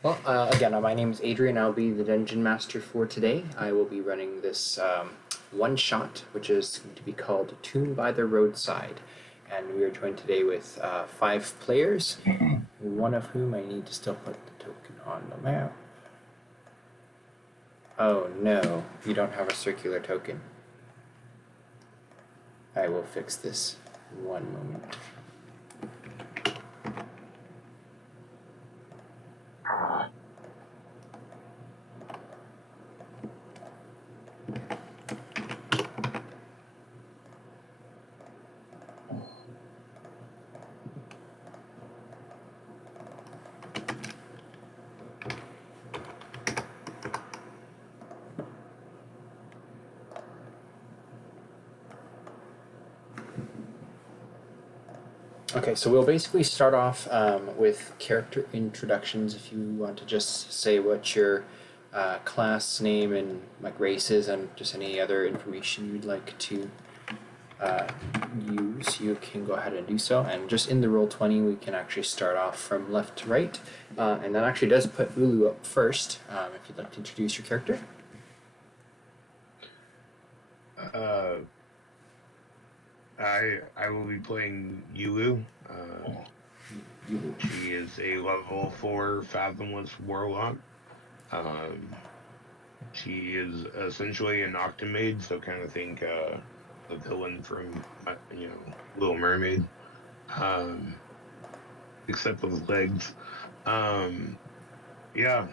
Well, again, my name is Adrian. I'll be the dungeon master for today. I will be running this one shot, which is going to be called Tune by the Roadside. And we are joined today with 5 players, one of whom I need to still put the token on the map. Oh no, you don't have a circular token. I will fix this in one moment. Okay, so we'll basically start off with character introductions. If you want to just say what your class name and like race is, and just any other information you'd like to use, you can go ahead and do so. And just in the Roll20, we can actually start off from left to right, and that actually does put Ulu up first. If you'd like to introduce your character. I will be playing Yulu. She is a level 4 Fathomless Warlock. She is essentially an Octomade, so kind of think the villain from Little Mermaid, except with legs. Yeah.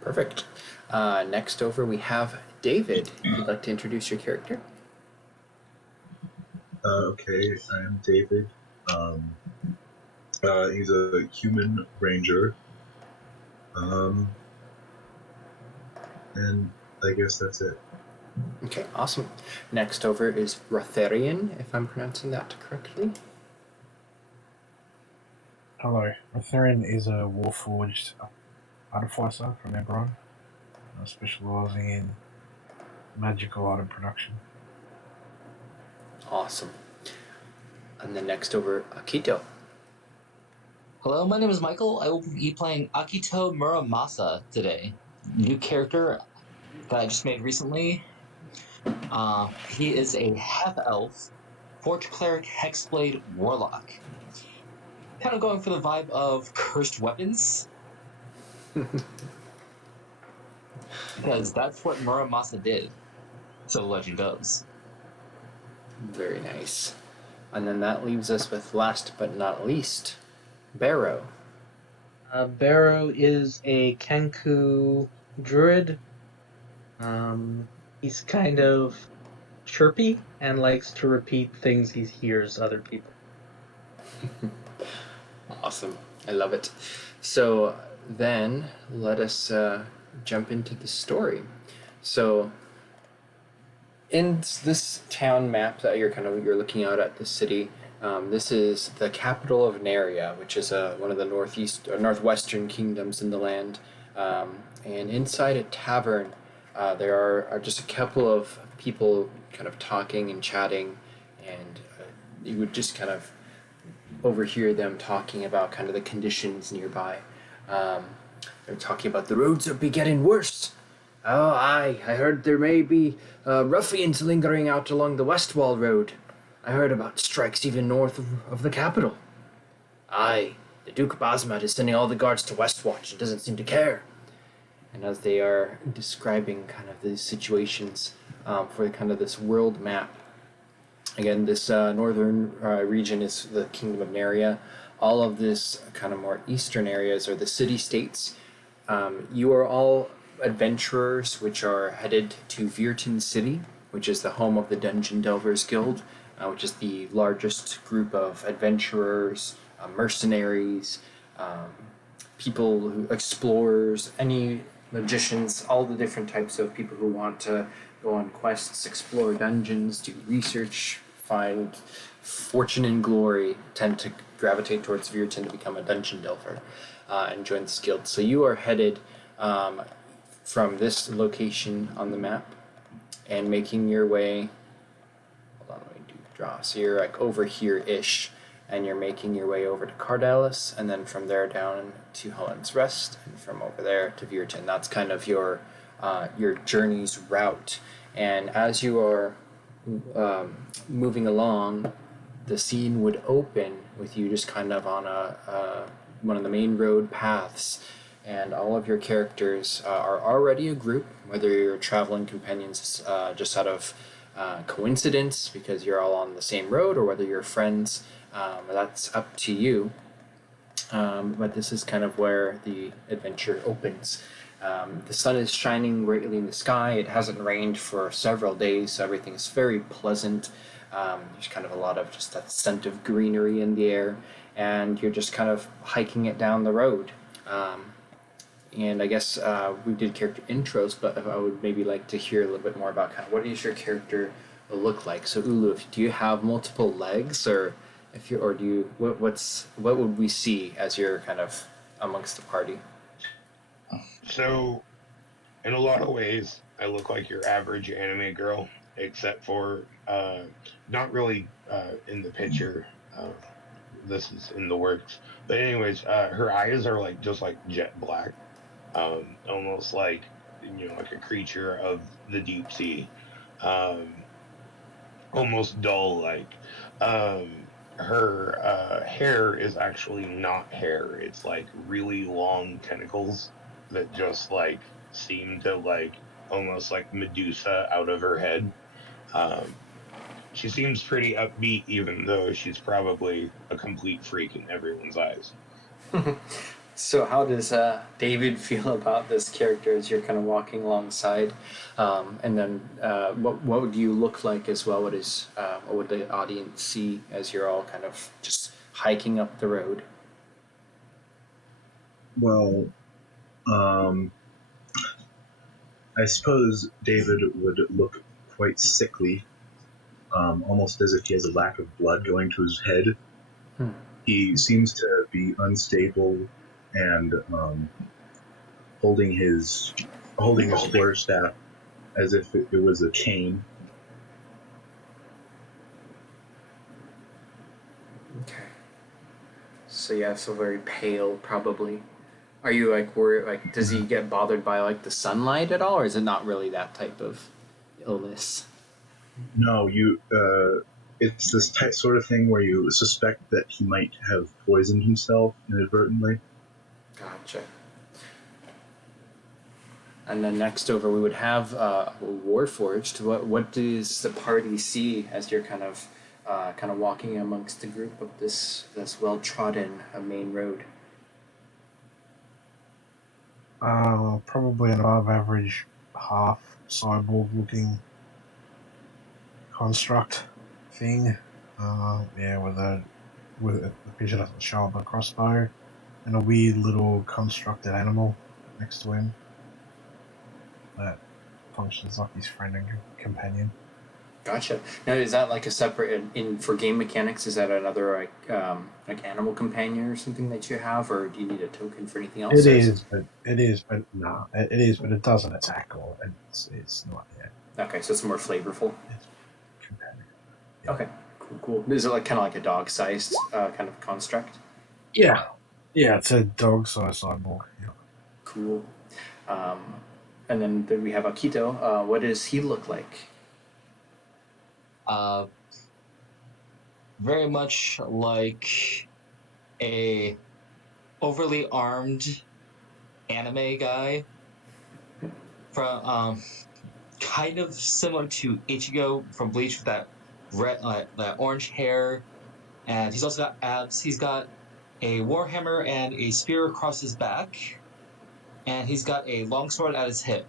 Perfect. Next over, we have David. If you'd like to introduce your character. Okay, I am David. He's a human ranger. And I guess that's it. Okay, awesome. Next over is Rotharian, if I'm pronouncing that correctly. Hello. Vierton is a warforged artificer from Eberron, specialising in magical item production. Awesome. And then next over, Akito. Hello, my name is Michael. I will be playing Akito Muramasa today. New character that I just made recently. He is a half-elf, Forge Cleric, Hexblade, Warlock. Kind of going for the vibe of cursed weapons. Because that's what Muramasa did, so the legend goes. Very nice. And then that leaves us with last but not least, Barrow. Barrow is a Kenku druid. He's kind of chirpy and likes to repeat things he hears other people. Awesome. I love it. So then let us jump into the story. So in this town map that you're looking out at the city, this is the capital of Nerria, which is one of the northwestern kingdoms in the land. And inside a tavern, there are just a couple of people kind of talking and chatting, and you would just kind of overhear them talking about kind of the conditions nearby. They're talking about the roads are getting worse. Oh, I heard there may be ruffians lingering out along the Westwall road. I heard about strikes even north of the capital. Aye, the Duke Bazmat is sending all the guards to Westwatch and doesn't seem to care. And as they are describing kind of the situations for kind of this world map, again, this northern region is the Kingdom of Nerria. All of this kind of more eastern areas are the city-states. You are all adventurers which are headed to Vierton City, which is the home of the Dungeon Delvers Guild, which is the largest group of adventurers, mercenaries, explorers, any magicians, all the different types of people who want to go on quests, explore dungeons, do research, find fortune and glory, tend to gravitate towards Vierton to become a dungeon delver and join this guild. So you are headed from this location on the map and making your way. Hold on, let me draw. So you're like over here-ish, and you're making your way over to Cardellus, and then from there down to Helen's Rest, and from over there to Vierton. That's kind of your journey's route. And as you are moving along, the scene would open with you just kind of on one of the main road paths, and all of your characters are already a group, whether you're traveling companions just out of coincidence because you're all on the same road, or whether you're friends. That's up to you. But this is kind of where the adventure opens. The sun is shining brightly in the sky. It hasn't rained for several days, so everything is very pleasant. There's kind of a lot of just that scent of greenery in the air, and you're just kind of hiking it down the road. And I guess we did character intros, but I would maybe like to hear a little bit more about kind of what does your character look like. So Ulu, do you have multiple legs, or what would we see as you're kind of amongst the party? So, in a lot of ways, I look like your average anime girl, except for not really in the picture. This is in the works. But anyways, her eyes are like just like jet black, almost like like a creature of the deep sea, almost dull like. Her hair is actually not hair. It's like really long tentacles that just like seem to like almost like Medusa out of her head. She seems pretty upbeat, even though she's probably a complete freak in everyone's eyes. So how does David feel about this character as you're kind of walking alongside? And then what would you look like as well? What would the audience see as you're all kind of just hiking up the road? Well, I suppose David would look quite sickly, almost as if he has a lack of blood going to his head. He seems to be unstable and holding his quarterstaff as if it was a cane. Okay. So yeah, so very pale, probably. Are you like worried? Like, does he get bothered by like the sunlight at all, or is it not really that type of illness? No, it's this sort of thing where you suspect that he might have poisoned himself inadvertently. Gotcha. And then next over, we would have Warforged. What does the party see as you're kind of walking amongst the group of this well trodden main road? Probably an above average half cyborg looking construct thing. With the picture doesn't show up a crossbow and a weird little constructed animal next to him that functions like his friend and companion. Gotcha. Now, is that like a separate for game mechanics? Is that another like animal companion or something that you have, or do you need a token for anything else? It is, but it doesn't attack or it's not yet. Okay, so it's more flavorful. It's companion. Yeah. Okay, cool. Is it like kind of like a dog-sized kind of construct? Yeah, it's a dog-sized cyborg. Yeah. Cool. And then we have Akito. What does he look like? Very much like a overly armed anime guy from kind of similar to Ichigo from Bleach with that red, that orange hair, and he's also got abs. He's got a warhammer and a spear across his back, and he's got a longsword at his hip.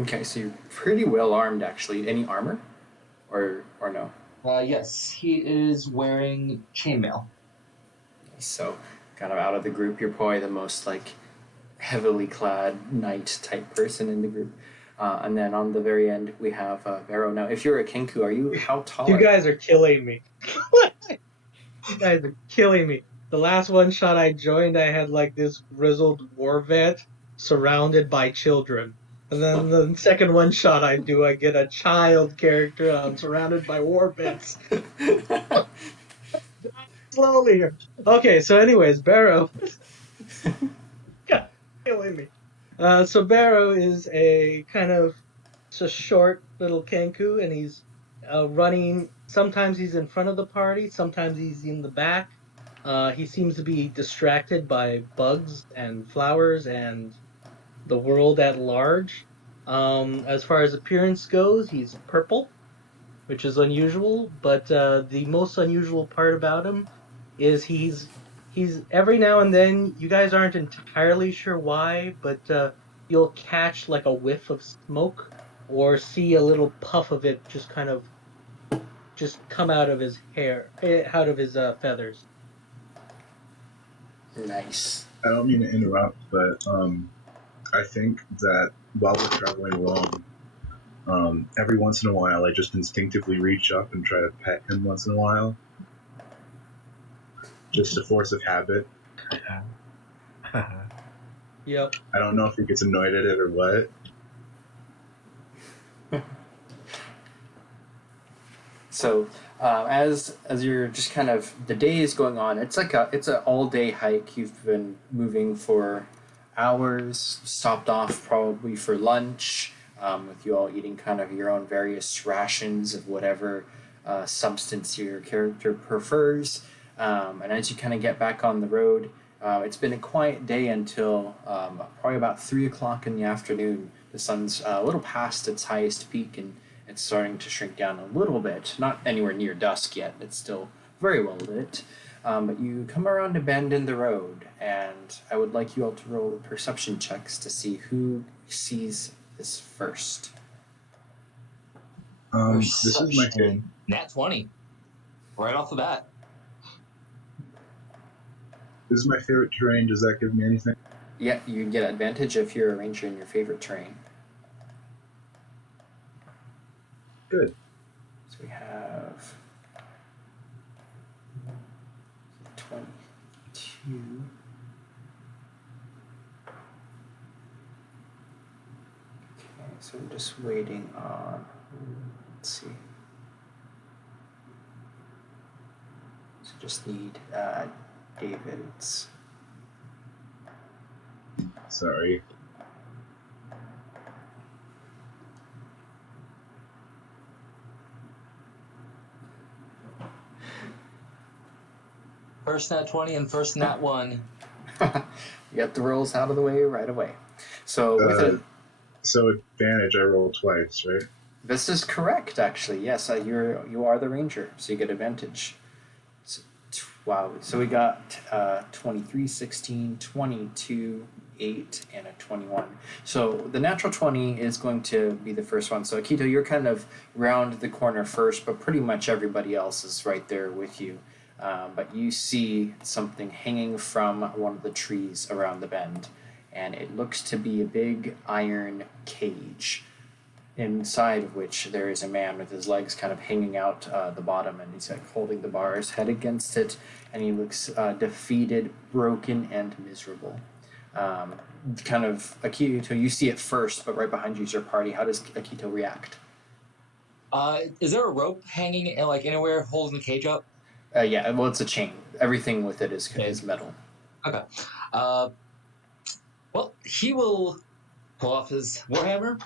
Okay, so you're pretty well armed, actually. Any armor? Or no? Yes, he is wearing chainmail. So, kind of out of the group, you're probably the most like heavily clad knight type person in the group. And then on the very end, we have Vero. Now, if you're a Kenku, how tall? You guys are killing me. You guys are killing me. The last one shot I joined, I had like this grizzled war vet surrounded by children. And then the second one shot I do, I get a child character. I'm surrounded by war vets. slowly here. Okay, so anyways, Barrow. God, killing me. So Barrow is a kind of just short little Kenku, and he's running. Sometimes he's in front of the party, sometimes he's in the back. He seems to be distracted by bugs and flowers and the world at large. As far as appearance goes, he's purple, which is unusual. But the most unusual part about him is he's every now and then. You guys aren't entirely sure why, but you'll catch like a whiff of smoke or see a little puff of it just kind of just come out of his hair, out of his feathers. Nice. I don't mean to interrupt, but I think that while we're traveling along, every once in a while, I just instinctively reach up and try to pet him once in a while. Just a force of habit. Yep. I don't know if he gets annoyed at it or what. So as you're just kind of the day is going on, it's an all day hike. You've been moving for hours. Stopped off probably for lunch, with you all eating kind of your own various rations of whatever substance your character prefers. And as you kind of get back on the road, it's been a quiet day until probably about 3 o'clock in the afternoon. The sun's a little past its highest peak, and it's starting to shrink down a little bit. Not anywhere near dusk yet. It's still very well lit. But you come around a bend in the road, and I would like you all to roll perception checks to see who sees this first. This is my hit. Nat 20. Right off the bat. This is my favorite terrain. Does that give me anything? Yeah, you get advantage if you're a ranger in your favorite terrain. Good. So we have 22. Okay, so I'm just waiting on. Let's see. So just need David's. Sorry. First nat 20 and first nat 1. You got the rolls out of the way right away. So with it. So advantage, I roll twice, right? This is correct, actually. Yes, you are the ranger, so you get advantage. So, wow. So we got 23, 16, 22, 8, and a 21. So the natural 20 is going to be the first one. So Akito, you're kind of round the corner first, but pretty much everybody else is right there with you. But you see something hanging from one of the trees around the bend, and it looks to be a big iron cage, inside of which there is a man with his legs kind of hanging out the bottom, and he's like holding the bar's head against it, and he looks defeated, broken, and miserable. Kind of Akito, you see it first, but right behind you is your party. How does Akito react? Is there a rope hanging like anywhere holding the cage up? Yeah, well, it's a chain. Everything with it is metal. Okay. Well, he will pull off his warhammer,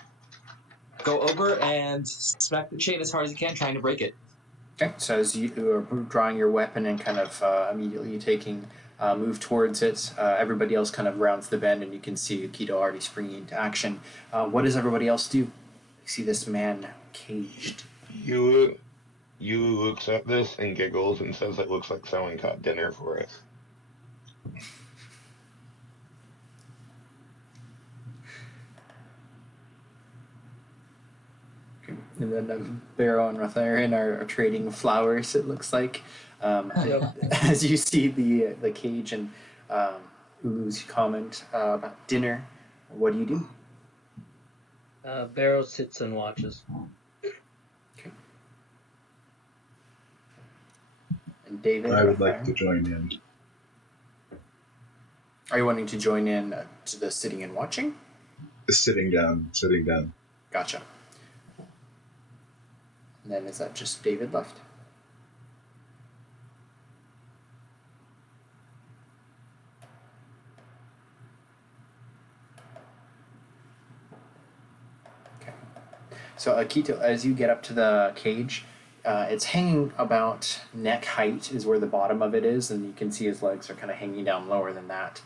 go over and smack the chain as hard as he can, trying to break it. Okay, so as you are drawing your weapon and kind of immediately taking move towards it, everybody else kind of rounds the bend, and you can see Akito already springing into action. What does everybody else do? You see this man caged. You looks at this and giggles and says it looks like someone caught dinner for us. And then Barrow and Rotharian are trading flowers, it looks like. As you see the cage and Ulu's comment about dinner, what do you do? Barrow sits and watches. Okay. And David? I would like to join in. Are you wanting to join in to the sitting and watching? Sitting down. Gotcha. And then is that just David left? So Akito, as you get up to the cage, it's hanging about neck height is where the bottom of it is, and you can see his legs are kind of hanging down lower than that.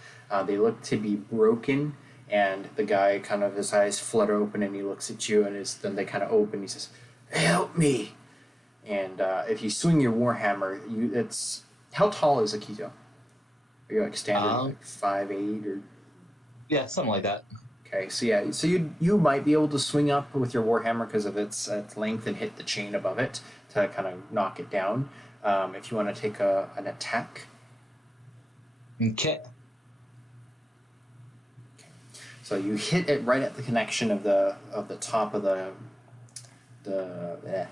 They look to be broken, and the guy kind of, his eyes flutter open, and he looks at you, and then they kind of open. He says, "Help me!" And if you swing your warhammer, it's how tall is Akito? Are you like standard like 5'8" or? Yeah, something like that. Okay, so yeah, so you might be able to swing up with your warhammer because of its length and hit the chain above it to kind of knock it down. If you want to take an attack. Okay. So you hit it right at the connection of the top of the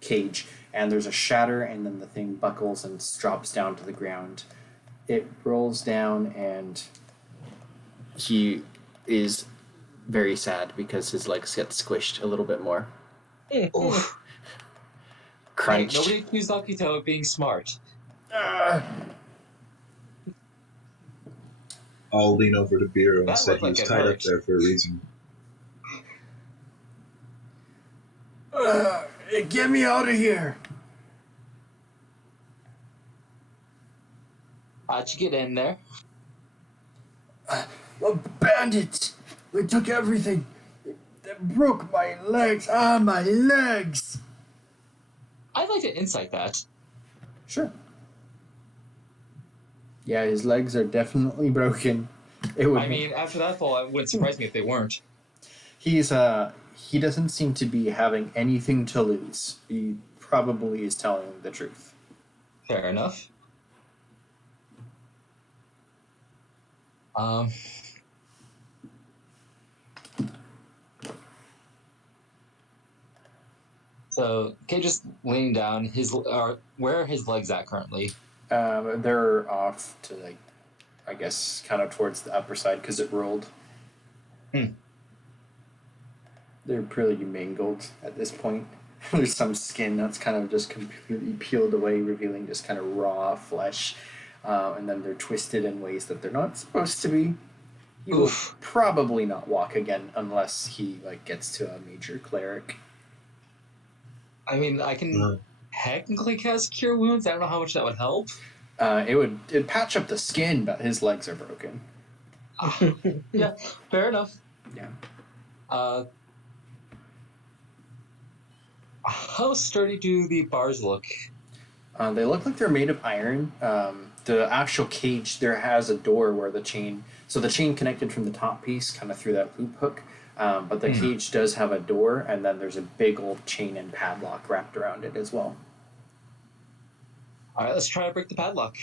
cage, and there's a shatter, and then the thing buckles and drops down to the ground. It rolls down, and he is very sad because his legs get squished a little bit more. Oof. Crunched. Hey, nobody accused Akito of being smart. I'll lean over to Biro and That say looked like he's it tied hurt. up there for a reason. Get me out of here! How'd you get in there? Bandits! They took everything. They broke my legs. My legs! I'd like to insight that. Sure. Yeah, his legs are definitely broken. It would. I mean, after that fall, it wouldn't surprise me if they weren't. He doesn't seem to be having anything to lose. He probably is telling the truth. Fair enough. So, Kay just leaning down. Where are his legs at currently? They're off to, like, I guess, kind of towards the upper side because it rolled. They're pretty mangled at this point. There's some skin that's kind of just completely peeled away, revealing just kind of raw flesh. And then they're twisted in ways that they're not supposed to be. He will probably not walk again unless he gets to a major cleric. I mean, I can technically cast Cure Wounds. I don't know how much that would help. It'd patch up the skin, but his legs are broken. Yeah, fair enough. Yeah. How sturdy do the bars look? They look like they're made of iron. The actual cage, there has a door where the chain connected from the top piece kind of through that loop hook. But the cage does have a door, and then there's a big old chain and padlock wrapped around it as well. All right, let's try to break the padlock.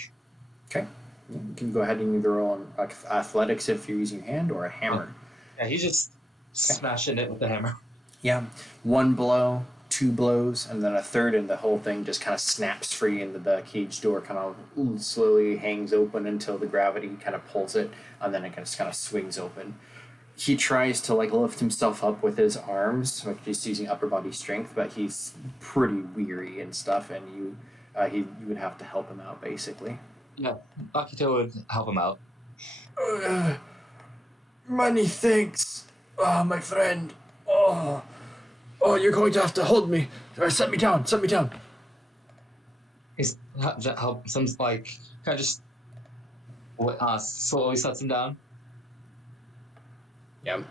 Okay. You can go ahead and either roll on athletics if you're using your hand, or a hammer. Yeah, he's just smashing it with the hammer. Yeah. 1 blow, 2 blows, and then a third, and the whole thing just kind of snaps free, and the cage door kind of slowly hangs open until the gravity kind of pulls it, and then it just kind of swings open. He tries to lift himself up with his arms, just using upper body strength, but he's pretty weary and stuff, and you would have to help him out basically. Yeah, Akito would help him out. Many thanks, my friend. Oh, you're going to have to hold me. Set me down. He's help. Some kind of just slowly sets him down. Yeah,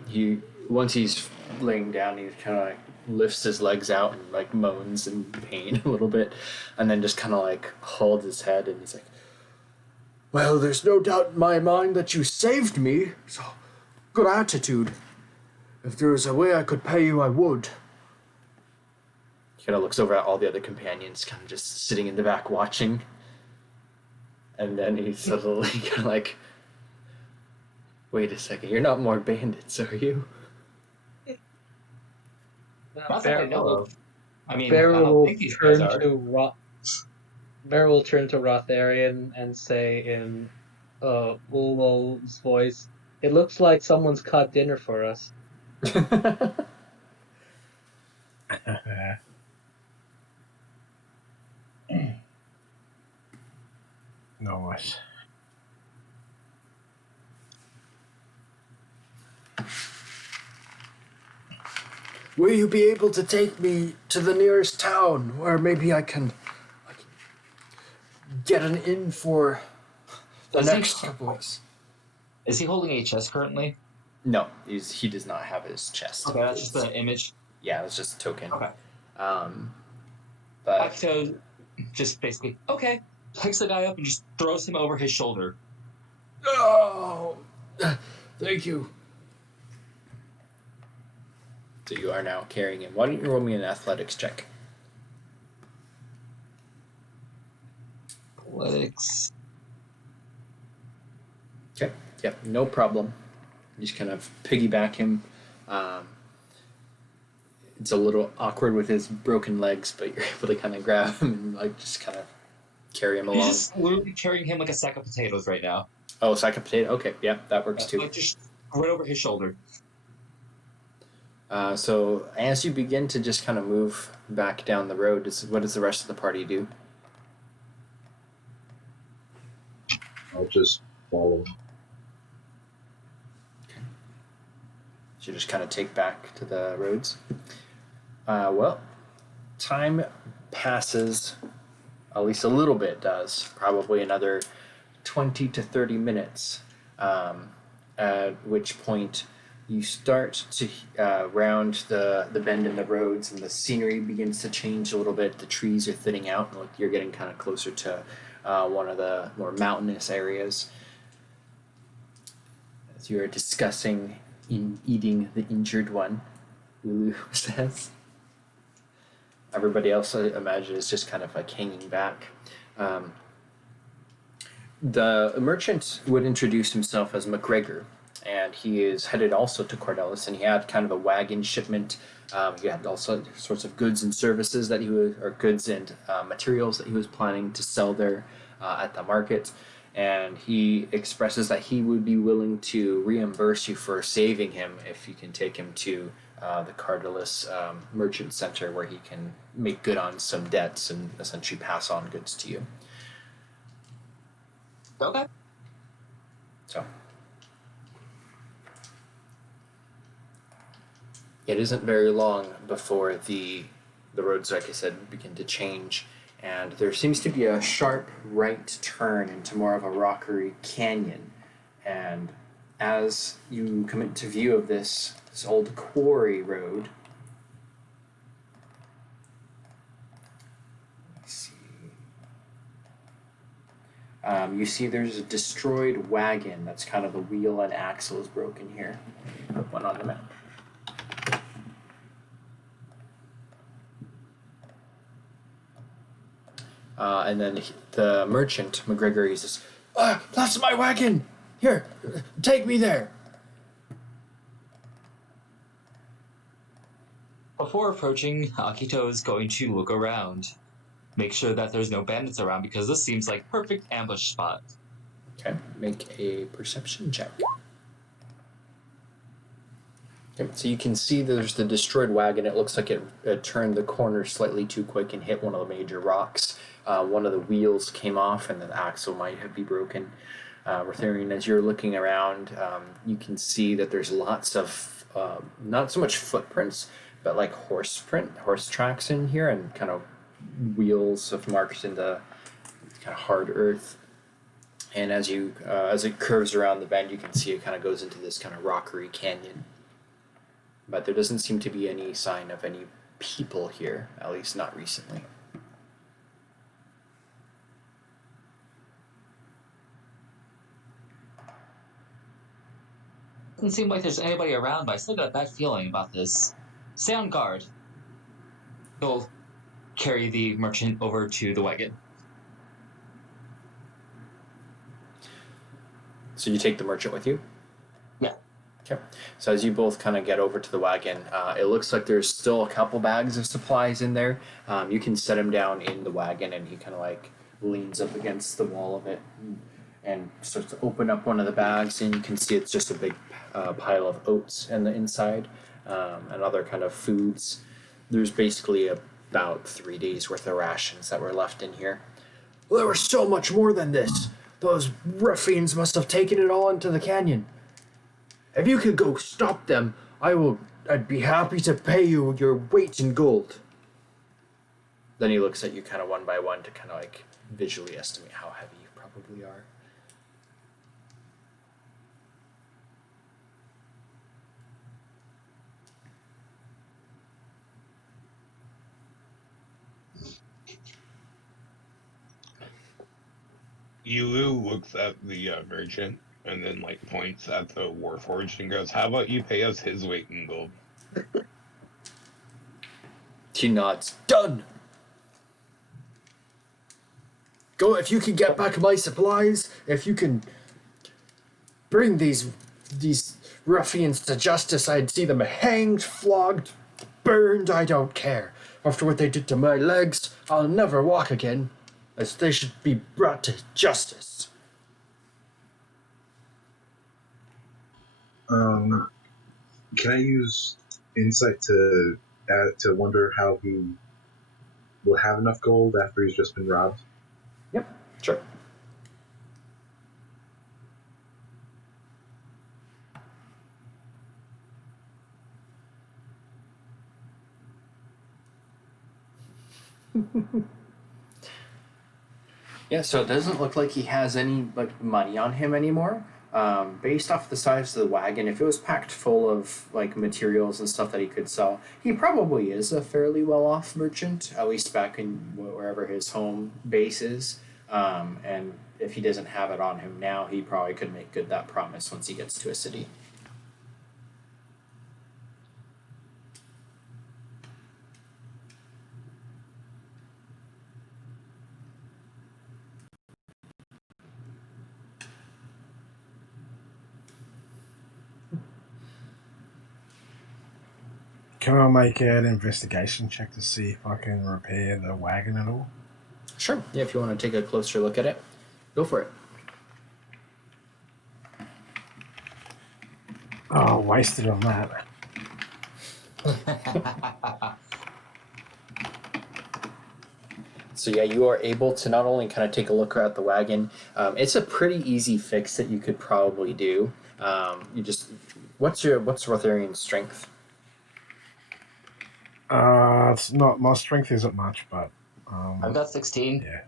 once he's laying down, he kind of lifts his legs out and moans in pain a little bit, and then just kind of holds his head, and he's like, "Well, there's no doubt in my mind that you saved me, so good attitude. If there was a way I could pay you, I would." He kind of looks over at all the other companions, kind of just sitting in the back watching, and then he suddenly kind of wait a second, you're not more bandits, are you? Not that I know of. I mean, Bear I don't will think these guys turn are. to Bear will turn to Rotharian and say in Ulol's voice, "It looks like someone's caught dinner for us." No worries. will you be able to take me to the nearest town where maybe I can get an inn for the next couple weeks? Is he holding a chest currently? No, he does not have his chest. Okay, that's just the image. Yeah, it's just a token. Okay. But Akito just basically, okay, picks the guy up and just throws him over his shoulder. oh, thank you. So you are now carrying him. Why don't you roll me an athletics check? Athletics. Okay. Yep. No problem. You just kind of piggyback him. It's a little awkward with his broken legs, but you're able to kind of grab him and like just kind of carry him along. He's just literally carrying him like a sack of potatoes right now. Oh, sack of potato. Okay, yeah, that works too. Like just right over his shoulder. So as you begin to just kind of move back down the road, what does the rest of the party do? I'll just follow. Okay. So you just kind of take back to the roads. Well, time passes, at least a little bit does, probably another 20 to 30 minutes, at which point you start to round the bend in the roads and the scenery begins to change a little bit. The trees are thinning out and you're getting kind of closer to one of the more mountainous areas. As you're discussing eating the injured one, Lulu says. Everybody else, I imagine, is just kind of like hanging back. The merchant would introduce himself as McGregor, and he is headed also to Cardellus, and he had kind of a wagon shipment. He had also sorts of goods and services that goods and materials that he was planning to sell there at the market. And he expresses that he would be willing to reimburse you for saving him if you can take him to the Cardellus Merchant Center, where he can make good on some debts and essentially pass on goods to you. Okay. So it isn't very long before the roads, like I said, begin to change, and there seems to be a sharp right turn into more of a rockery canyon. And as you come into view of this old quarry road, you see there's a destroyed wagon that's kind of the wheel and axle is broken here. Put one on the map. And then the merchant, McGregor, he says, that's my wagon! Here, take me there! Before approaching, Akito is going to look around. Make sure that there's no bandits around, because this seems like perfect ambush spot. Okay, make a perception check. Okay, so you can see there's the destroyed wagon. It looks like it turned the corner slightly too quick and hit one of the major rocks. One of the wheels came off and the axle might have been broken. Rotharin, as you're looking around, you can see that there's lots of, not so much footprints, but like horse tracks in here, and kind of wheels of marks in the kind of hard earth. And as it curves around the bend, you can see it kind of goes into this kind of rockery canyon. But there doesn't seem to be any sign of any people here, at least not recently. Doesn't seem like there's anybody around, but I still got a bad feeling about this. Stay on guard. He'll carry the merchant over to the wagon. So you take the merchant with you? Yeah. Okay. So as you both kind of get over to the wagon, it looks like there's still a couple bags of supplies in there. You can set him down in the wagon, and he kind of like leans up against the wall of it and starts to open up one of the bags, and you can see it's just a big pile of oats in the inside and other kind of foods. There's basically about 3 days worth of rations that were left in here. Well, there was so much more than this. Those ruffians must have taken it all into the canyon. If you could go stop them, I'd be happy to pay you your weight in gold. Then he looks at you kind of one by one to kind of like visually estimate how heavy you probably are. Yulu looks at the merchant and then like points at the Warforged and goes, "How about you pay us his weight in gold?" She nods. Done! Go, if you can get back my supplies, if you can bring these ruffians to justice, I'd see them hanged, flogged, burned, I don't care. After what they did to my legs, I'll never walk again, as they should be brought to justice. Can I use insight to wonder how he will have enough gold after he's just been robbed? Yep, sure. Yeah, so it doesn't look like he has any like money on him anymore. Based off the size of the wagon, if it was packed full of like materials and stuff that he could sell, he probably is a fairly well-off merchant, at least back in wherever his home base is. And if he doesn't have it on him now, he probably could make good that promise once he gets to a city. Can I make an investigation check to see if I can repair the wagon at all? Sure. Yeah, if you want to take a closer look at it, go for it. Oh, wasted on that. So yeah, you are able to not only kind of take a look at the wagon. It's a pretty easy fix that you could probably do. What's Rotharian's strength? It's not, my strength isn't much, but I've got 16. yeah.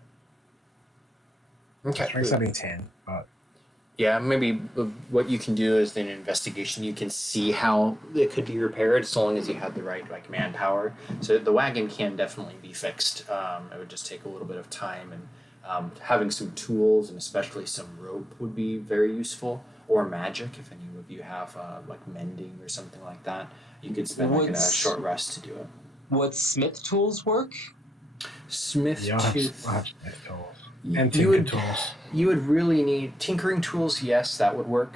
Okay. Strength's only 10, but Yeah, maybe what you can do is in an investigation, you can see how it could be repaired as long as you had the right like manpower. So the wagon can definitely be fixed. It would just take a little bit of time, and having some tools and especially some rope would be very useful. Or magic, if any of you have like mending or something like that, you could spend like a short rest to do it. Would smith tools work? Smith yeah, I tooth. have smith tools. And You tinker would, tools. you would really need tinkering tools. Yes, that would work.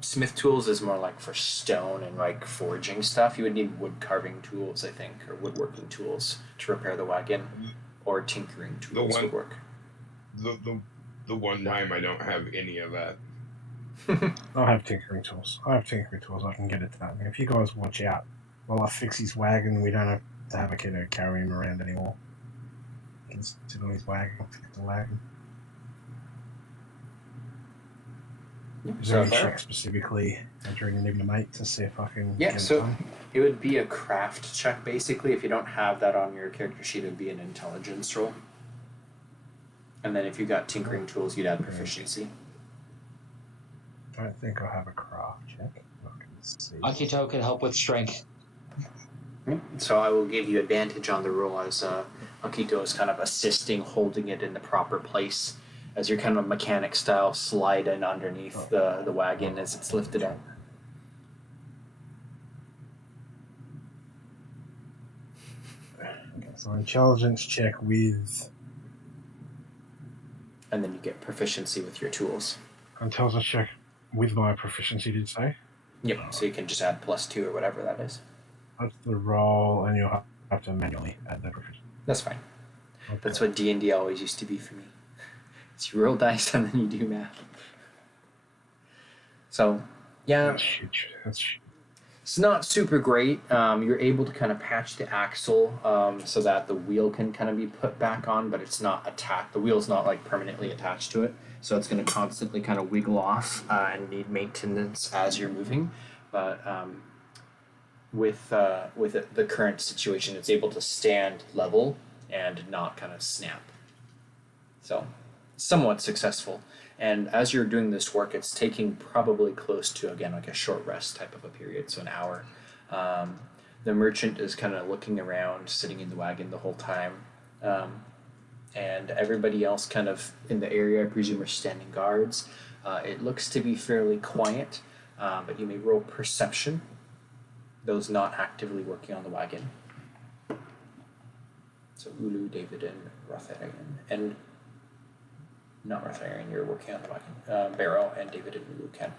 Smith tools is more like for stone and like forging stuff. You would need wood carving tools, I think, or woodworking tools to repair the wagon, or tinkering tools would work. The one time I don't have any of that. I have tinkering tools. I can get it done. If you guys watch out while I fix his wagon, we don't have to have a kiddo carry him around anymore. He can sit on his wagon, fix the wagon. Is there any check specifically during an evening, mate, to see if I can get it done? It would be a craft check basically. If you don't have that on your character sheet, it would be an intelligence roll. And then if you got tinkering tools, you'd add proficiency. I don't think I have a craft check. I can see. Akito can help with strength. So I will give you advantage on the roll as Akito is kind of assisting, holding it in the proper place as you're kind of mechanic style sliding underneath the wagon as it's lifted up. Okay, so intelligence check with... And then you get proficiency with your tools. Intelligence check with my proficiency, did you say? Yep, so you can just add +2 or whatever that is. That's the roll, and you'll have to manually add the proficiency. That's fine. Okay. That's what D&D always used to be for me. It's you roll dice and then you do math. So, yeah. That's huge. It's not super great. You're able to kind of patch the axle so that the wheel can kind of be put back on, but it's not attached. The wheel's not like permanently attached to it, so it's going to constantly kind of wiggle off and need maintenance as you're moving. But with the current situation, it's able to stand level and not kind of snap. So, somewhat successful. And as you're doing this work, it's taking probably close to, again, like a short rest type of a period, so an hour. The merchant is kind of looking around, sitting in the wagon the whole time. And everybody else kind of in the area, I presume, are standing guards. It looks to be fairly quiet, but you may roll perception, those not actively working on the wagon. So Ulu, David, and Rotharian. And not Rotharian, you're working on the wagon. Barrow and David and Ulu can.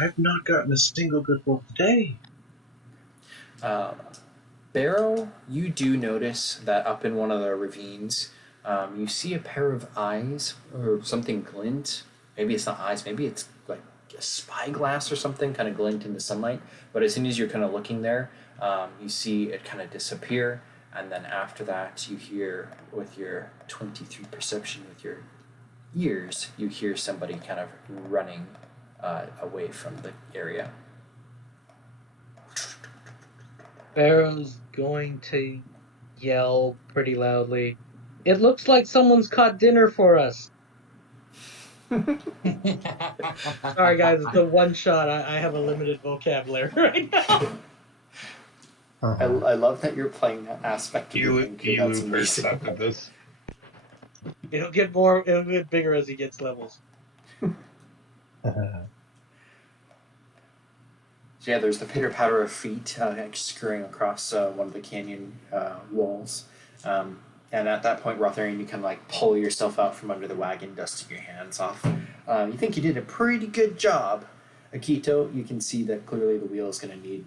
I've not gotten a single good roll today. Barrow, you do notice that up in one of the ravines, you see a pair of eyes or something glint. Maybe it's not eyes, maybe it's like a spyglass or something kind of glint in the sunlight. But as soon as you're kind of looking there, you see it kind of disappear. And then after that, you hear, with your 23 perception, with your ears, you hear somebody kind of running away from the area. Barrow's going to yell pretty loudly. It looks like someone's caught dinner for us. Sorry, guys, it's a one shot. I have a limited vocabulary right now. I love that you're playing that aspect of the game. That's amazing. Accepted this. It'll get bigger as he gets levels. So yeah, there's the pitter-patter of feet scurrying across one of the canyon walls. And at that point, Rotharian, you can like pull yourself out from under the wagon, dusting your hands off. You think you did a pretty good job. Akito, you can see that clearly the wheel is going to need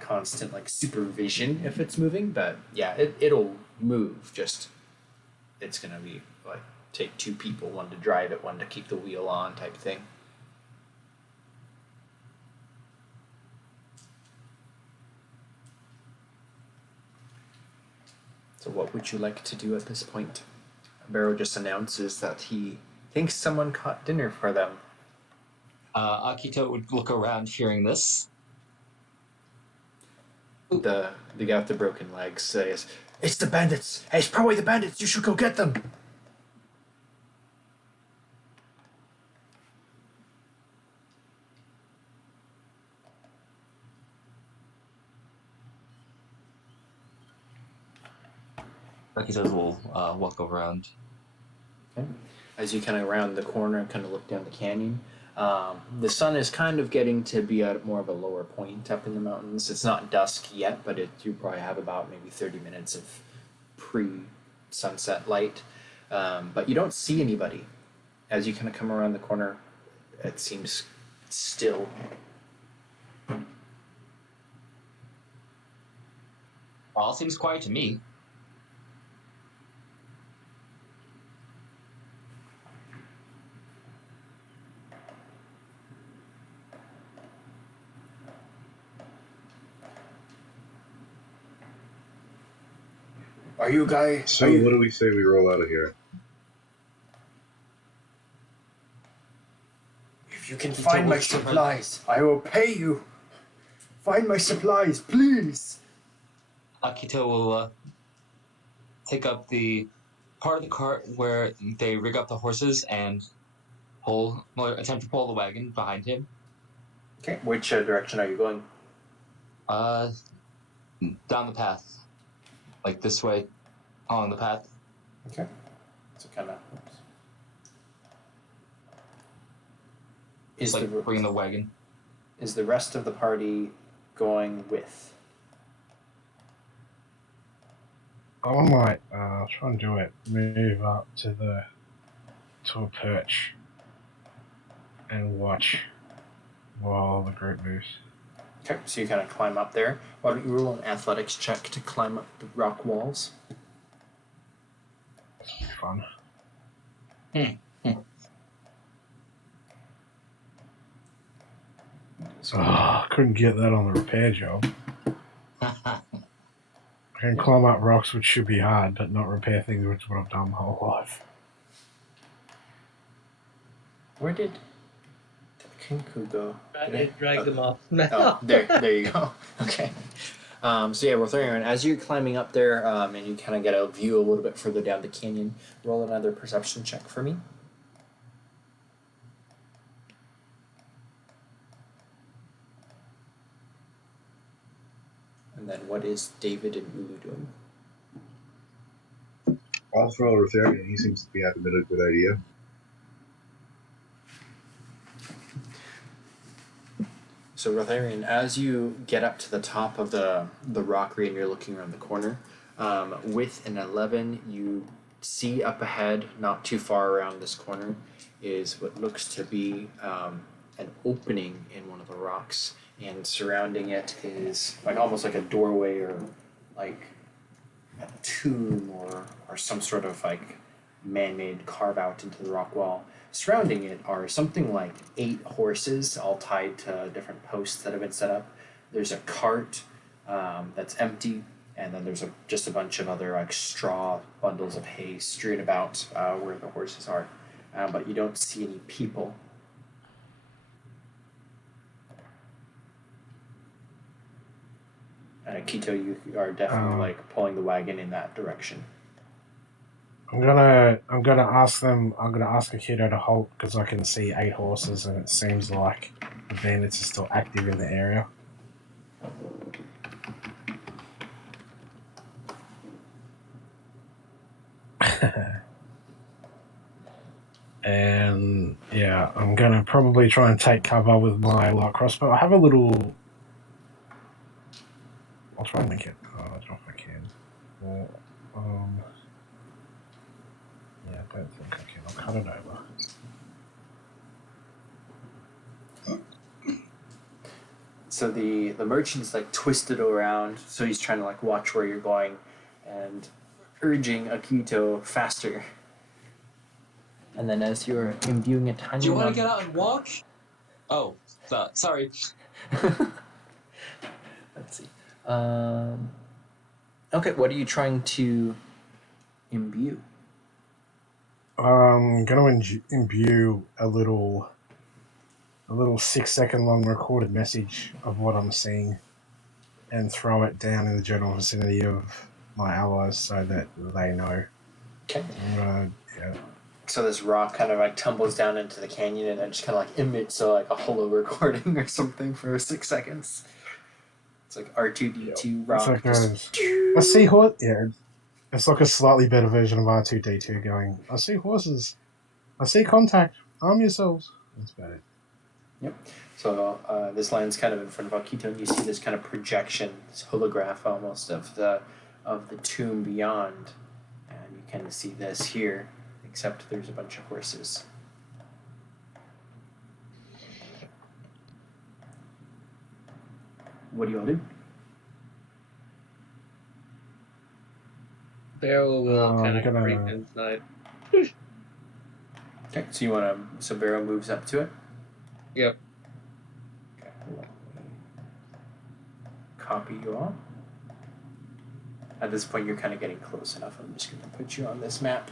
constant like supervision if it's moving. But yeah, it'll move. Just it's going to be like take two people, one to drive it, one to keep the wheel on type thing. So what would you like to do at this point? Barrow just announces that he thinks someone caught dinner for them. Akito would look around hearing this. The guy with the broken legs says, "It's the bandits! Hey, it's probably the bandits! You should go get them!" Akito will walk around. Okay. As you kind of round the corner and kind of look down the canyon, the sun is kind of getting to be at more of a lower point up in the mountains. It's not dusk yet, but you probably have about maybe 30 minutes of pre-sunset light. But you don't see anybody. As you kind of come around the corner, it seems still. All seems quiet to me. Are you guys? So what do we say we roll out of here? If you can find my supplies, I will pay you. Find my supplies, please. Akito will take up the part of the cart where they rig up the horses and attempt to pull the wagon behind him. Okay, which direction are you going? Down the path. Like this way, on the path. Okay. So kind of. Is like bringing the wagon. Is the rest of the party going with? I might try and do it. Move up to a perch and watch while the group moves. Okay, so you kind of climb up there. Why don't you roll an athletics check to climb up the rock walls? Fun. So, couldn't get that on the repair job. I can climb up rocks, which should be hard, but not repair things, which is what I've done my whole life. Where did the Okay, cool. Go. I dragged them off. Oh, there you go. Okay. So yeah, Rotharian, as you're climbing up there, and you kind of get a view a little bit further down the canyon, roll another perception check for me. And then what is David and Ulu doing? I'll throw Rotharian. He seems to be having a good idea. So Rotharian, as you get up to the top of the rockery and you're looking around the corner, with an 11, you see up ahead, not too far around this corner, is what looks to be an opening in one of the rocks, and surrounding it is like almost like a doorway or like a tomb or some sort of like man-made carve out into the rock wall. Surrounding it are something like 8 horses, all tied to different posts that have been set up. There's a cart that's empty, and then there's just a bunch of other like straw bundles of hay strewn about where the horses are, but you don't see any people. Kito, you are definitely like pulling the wagon in that direction. I'm gonna ask them. I'm gonna ask Akito to halt because I can see 8 horses, and it seems like the bandits are still active in the area. And yeah, I'm gonna probably try and take cover with my light crossbow. I have a little. I'll try and make it. I don't know if I can. Well, yeah, I don't think I can. I'll cut it over. So the merchant's like twisted around, so he's trying to like watch where you're going, and urging Akito faster. And then as you're imbuing it, do you want to get out and walk? Oh, sorry. Let's see. Okay, what are you trying to imbue? I'm going to imbue a little 6-second long recorded message of what I'm seeing and throw it down in the general vicinity of my allies so that they know. Okay. Yeah. So this rock kind of like tumbles down into the canyon and then just kind of like emits like a hollow recording or something for 6 seconds. It's like R2D2 rock. It's like a seahorse. Yeah, it's like a slightly better version of R2D2 going, I see horses. I see contact. Arm yourselves. That's about it. Yep. So this lands kind of in front of Akito, and you see this kind of projection, this holograph almost of the tomb beyond, and you kind of see this here, except there's a bunch of horses. What do you want to do? Barrel will kind of creep inside. Okay, so you want to. So Barrow moves up to it. Yep. Okay. Copy you all. At this point, you're kind of getting close enough. I'm just going to put you on this map.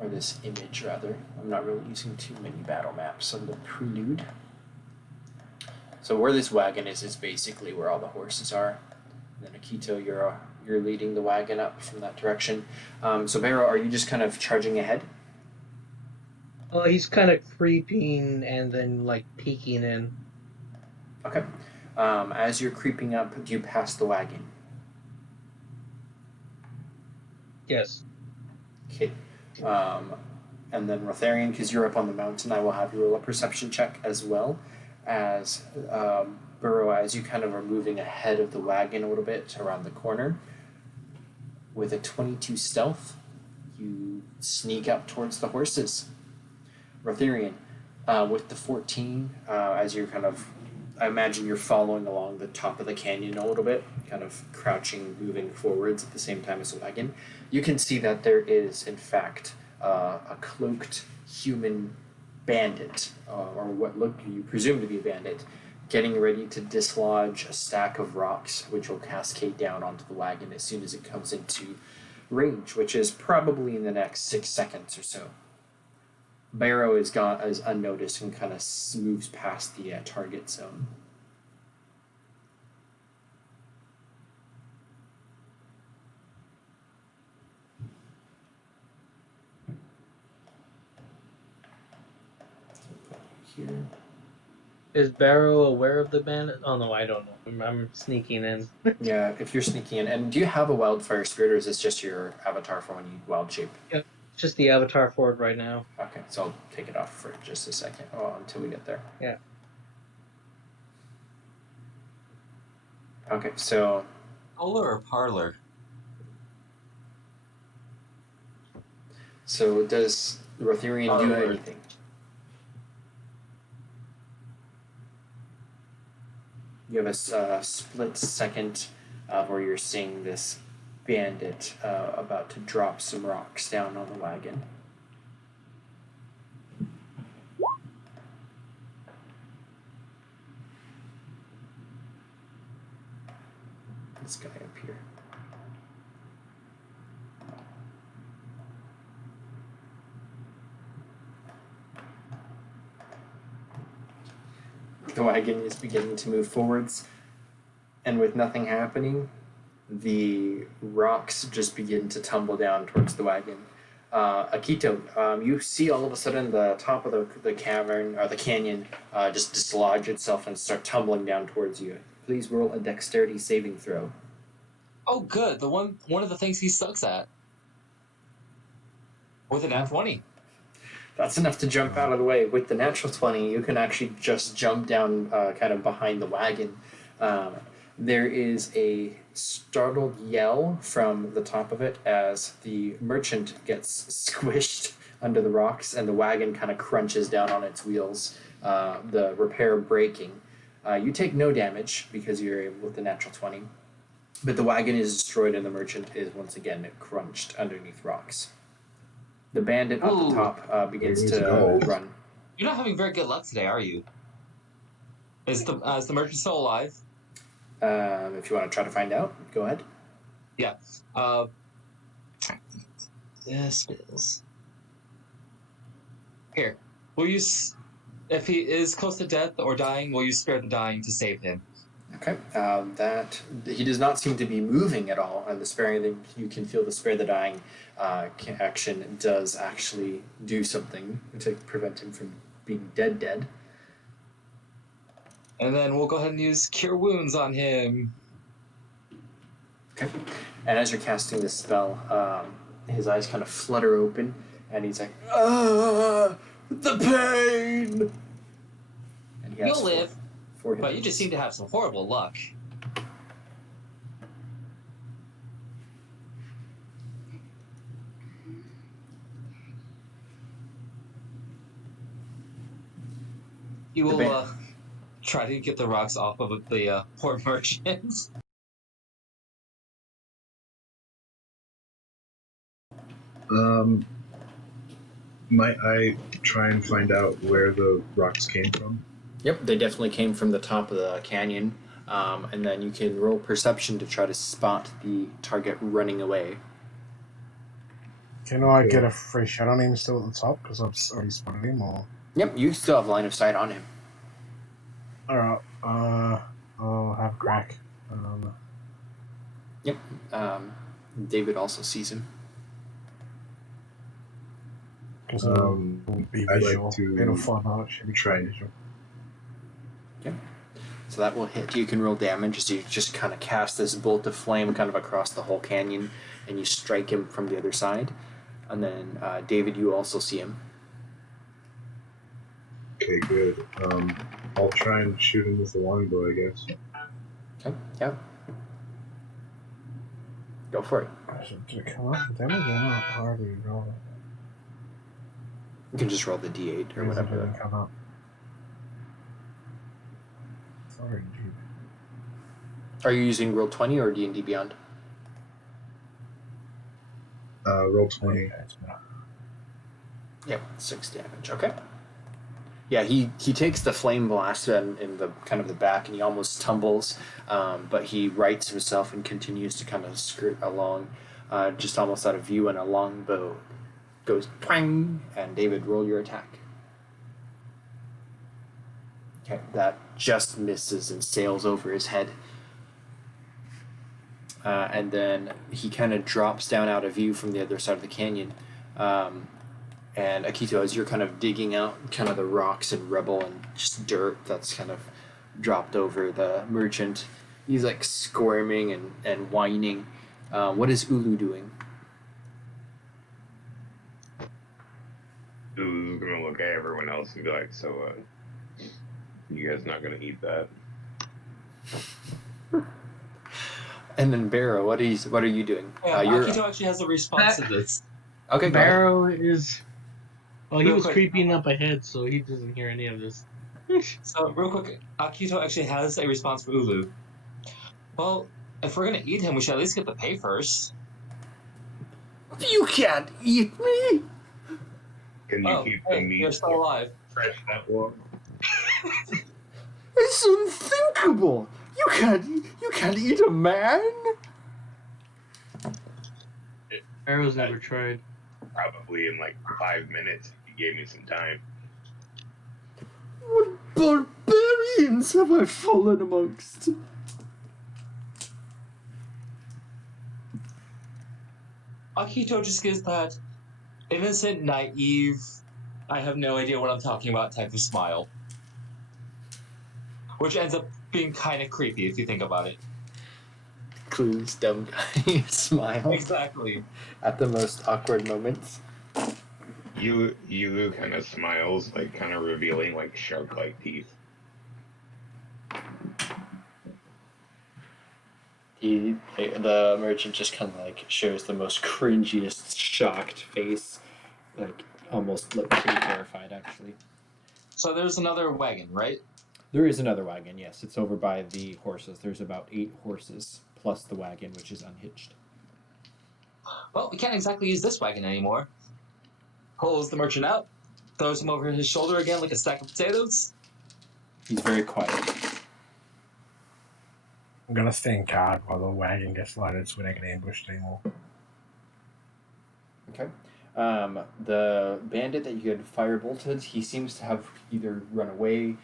Or this image, rather. I'm not really using too many battle maps on the prelude. So where this wagon is basically where all the horses are. And then Akito, you're leading the wagon up from that direction. So Barrow, are you just kind of charging ahead? Oh, he's kind of creeping and then like peeking in. Okay. As you're creeping up, do you pass the wagon? Yes. Okay. And then Rotharian, because you're up on the mountain, I will have you roll a perception check as well as Burrow, as you kind of are moving ahead of the wagon a little bit around the corner. With a 22 stealth, you sneak up towards the horses. Rotharian, with the 14, as you're kind of, I imagine you're following along the top of the canyon a little bit, kind of crouching, moving forwards at the same time as the wagon. You can see that there is, in fact, a cloaked human bandit, or what you presume to be a bandit, getting ready to dislodge a stack of rocks, which will cascade down onto the wagon as soon as it comes into range, which is probably in the next 6 seconds or so. Barrow is gone as unnoticed and kind of moves past the target zone. Here. Is Barrow aware of the bandit? Oh no, I don't know. I'm sneaking in. Yeah, if you're sneaking in. And do you have a wildfire spirit, or is this just your avatar for when you wild shape? Yeah, just the avatar for it right now. Okay, so I'll take it off for just a second. Oh, until we get there. Yeah. Okay, so... Polar or parlor? So does Rotharian do anything? You have a split second where you're seeing this bandit about to drop some rocks down on the wagon. This guy up here. The wagon is beginning to move forwards, and with nothing happening, the rocks just begin to tumble down towards the wagon. Akito, you see all of a sudden the top of the cavern, or the canyon, just dislodge itself and start tumbling down towards you. Please roll a dexterity saving throw. Oh, good. The one of the things he sucks at. With a nat 20. That's enough to jump out of the way. With the natural 20, you can actually just jump down kind of behind the wagon. There is a startled yell from the top of it as the merchant gets squished under the rocks and the wagon kind of crunches down on its wheels, the repair breaking. You take no damage because you're able with the natural 20, but the wagon is destroyed and the merchant is once again crunched underneath rocks. The bandit at the top begins to run. You're not having very good luck today, are you? Is the merchant still alive? If you want to try to find out, go ahead. Yeah. This is... Here. Will you... If he is close to death or dying, will you spare the dying to save him? Okay. That he does not seem to be moving at all, and the sparing you can feel the spare the dying action does actually do something to prevent him from being dead. And then we'll go ahead and use Cure Wounds on him. Okay. And as you're casting this spell, his eyes kind of flutter open, and he's like, "Ah, the pain!" And he has You'll live, but you just seem to have some horrible luck. You will try to get the rocks off of the poor merchants. Might I try and find out where the rocks came from? Yep, they definitely came from the top of the canyon, and then you can roll perception to try to spot the target running away. Can I get a free shot on him still at the top because I've already spotted him? Or Yep, you still have line of sight on him. all right, I'll have a crack. Yep, David also sees him. Because be I'd visual. like to It'll find out. Should be try. visual. Okay. So that will hit. You can roll damage as you just kind of cast this bolt of flame kind of across the whole canyon, and you strike him from the other side. And then, David, you also see him. Okay, good. I'll try and shoot him with the longbow, I guess. Okay, yeah. Go for it. Did it come up with damage or not? How do you roll it? You can just roll the d8 or It whatever. didn't come up. Sorry, dude. Are you using Roll20 or D&D Beyond? Roll 20. Yeah, it's not. Yep, 6 damage. Okay. Yeah, he takes the flame blast in the kind of the back, and he almost tumbles, but he rights himself and continues to kind of skirt along, just almost out of view, and a longbow goes twang, and David, roll your attack. Okay, that just misses and sails over his head. And then he kind of drops down out of view from the other side of the canyon. And Akito, as you're kind of digging out kind of the rocks and rubble and just dirt that's kind of dropped over the merchant, he's like squirming and whining. What is Ulu doing? Ulu's gonna look at everyone else and be like, so, you guys not gonna eat that? And then Barrow, what are you doing? Yeah, Akito actually has a response to this. Okay, go ahead. Barrow is. Well, he Real was quick. creeping up ahead, so he doesn't hear any of this. So, real quick, Akito actually has a response for Ulu. Well, if we're gonna eat him, we should at least get the pay first. You can't eat me! Can you keep the meat you're still alive. fresh that long? It's unthinkable! You can't eat a man! Barrow's never tried. Probably in like 5 minutes if you gave me some time. What barbarians have I fallen amongst? Akito just gives that innocent, naive, I have no idea what I'm talking about type of smile. Which ends up being kind of creepy if you think about it. Clues, dumb guy, smile Exactly. at the most awkward moments. Ulu kind of smiles, like kind of revealing like shark-like teeth. The merchant just kind of like shows the most cringiest, shocked face, like almost look pretty terrified actually. So there's another wagon, right? There is another wagon, yes. It's over by the horses. There's about 8 horses plus the wagon, which is unhitched. Well, we can't exactly use this wagon anymore. Pulls the merchant out, throws him over his shoulder again like a stack of potatoes. He's very quiet. I'm gonna stand guard while the wagon gets loaded so we don't get ambushed anymore. Okay. The bandit that you had firebolted, he seems to have either run away.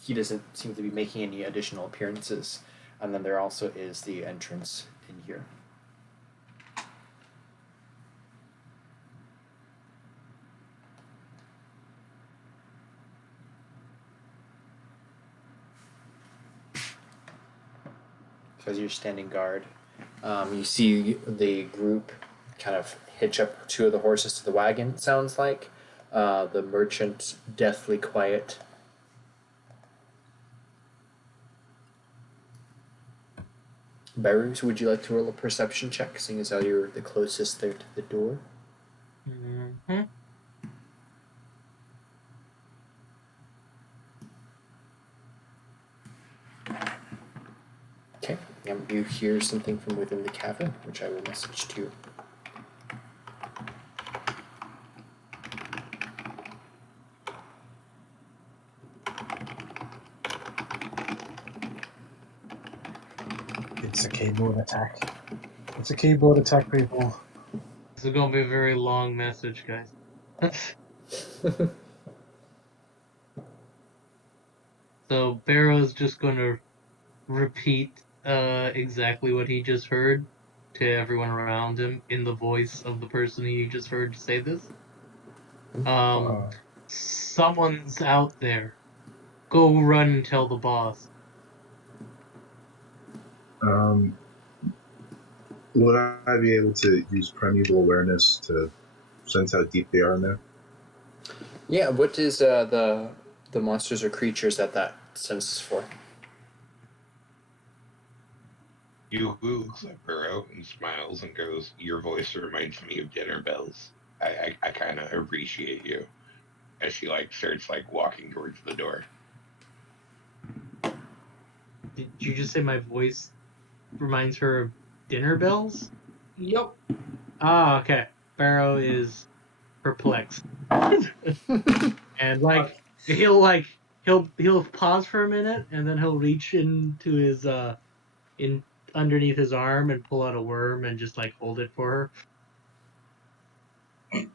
He doesn't seem to be making any additional appearances. And then there also is the entrance in here. So as you're standing guard, you see the group kind of hitch up 2 of the horses to the wagon, it sounds like. The merchant deathly quiet. Barrows, would you like to roll a perception check, seeing as how you're the closest there to the door? Mm-hmm. Okay. You hear something from within the cavern, which I will message to you. It's a keyboard attack. It's a keyboard attack, people. This is gonna be a very long message, guys. So Barrow's just gonna repeat exactly what he just heard to everyone around him in the voice of the person he just heard say this. Someone's out there. Go run and tell the boss. Would I be able to use primeval awareness to sense how deep they are in there? Yeah, what is the monsters or creatures that senses for? Ulu looks at Burrow and smiles and goes, "Your voice reminds me of dinner bells. I kind of appreciate you." As she like starts like walking towards the door. Did you just say my voice reminds her of dinner bells? Yep. Ah, okay. Barrow is perplexed. And he'll pause for a minute and then he'll reach into his in underneath his arm and pull out a worm and just like hold it for her. Out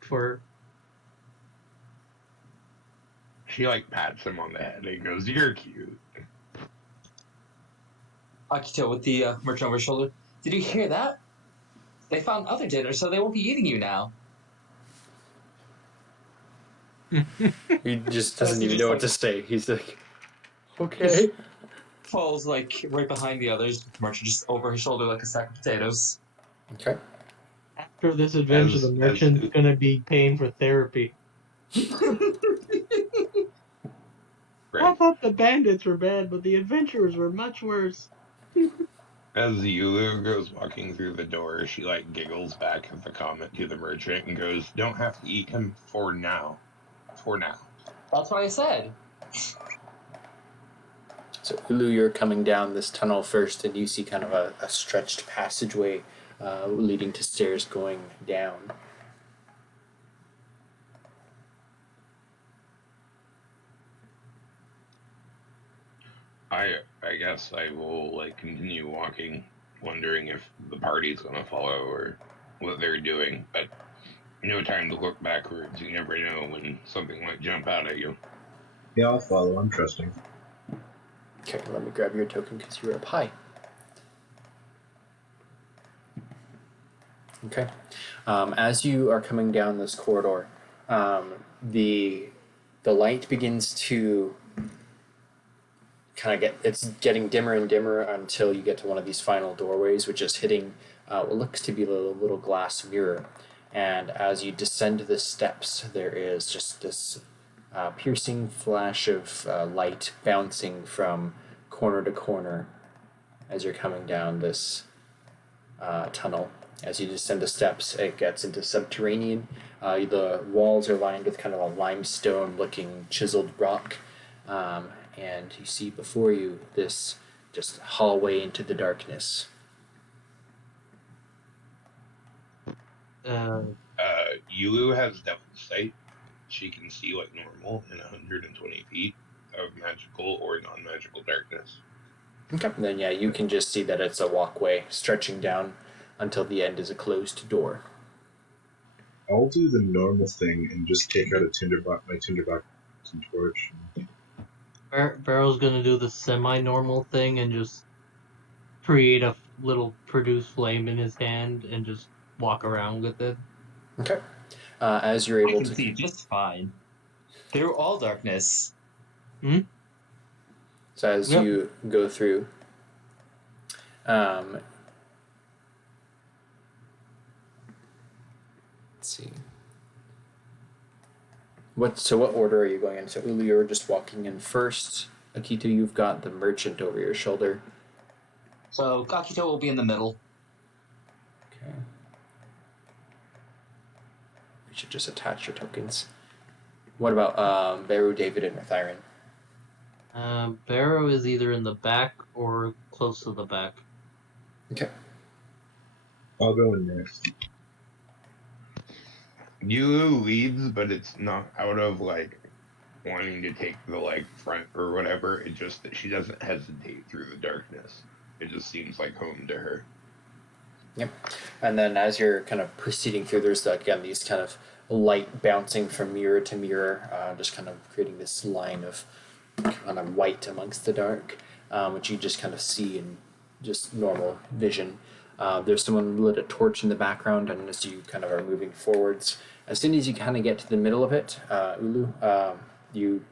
for She like pats him on the head and goes, "You're cute." Akito with the merchant over his shoulder. Did you hear that? They found other dinner, so they won't be eating you now. He just doesn't even know what to say. He's like, okay. Just falls like right behind the others. The merchant just over his shoulder like a sack of potatoes. Okay. after this adventure, the merchant's gonna be paying for therapy. I Right. thought the bandits were bad, but the adventurers were much worse. As Yulu goes walking through the door, she like giggles back at the comment to the merchant and goes, "Don't have to eat him for now. For now." That's what I said. So Ulu, you're coming down this tunnel first, and you see kind of a stretched passageway leading to stairs going down. I guess I will like continue walking, wondering if the party's gonna follow or what they're doing. But no time to look backwards. You never know when something might jump out at you. Yeah, I'll follow. I'm trusting. Okay, let me grab your token because you're up high. Okay. As you are coming down this corridor, the light begins to kind of it's getting dimmer and dimmer until you get to one of these final doorways, which is hitting what looks to be a little glass mirror. And as you descend the steps, there is just this piercing flash of light bouncing from corner to corner as you're coming down this tunnel. As you descend the steps, it gets into subterranean. The walls are lined with kind of a limestone-looking chiseled rock, and you see before you this just hallway into the darkness. Yulu has Devil's Sight. She can see like normal in 120 feet of magical or non-magical darkness. Okay. And then you can just see that it's a walkway stretching down until the end is a closed door. I'll do the normal thing and just take out my tinderbox and torch. Barrow's gonna do the semi-normal thing and just create a little produce flame in his hand and just walk around with it. Okay. As you're able I can to see just fine through all darkness. So as you go through, let's see. What order are you going in? So Ulu, you're just walking in first. Akito, you've got the merchant over your shoulder. So Akito will be in the middle. Okay. We should just attach your tokens. What about Beru, David, and Thyron? Barrow is either in the back or close to the back. Okay. I'll go in next. Yulu leads, but it's not out of like wanting to take the like front or whatever. It's just that she doesn't hesitate through the darkness. It just seems like home to her. Yep. And then as you're kind of proceeding through, there's again these kind of light bouncing from mirror to mirror, just kind of creating this line of kind of white amongst the dark, which you just kind of see in just normal vision. There's someone lit a torch in the background, and as you kind of are moving forwards, as soon as you kind of get to the middle of it, Ulu, you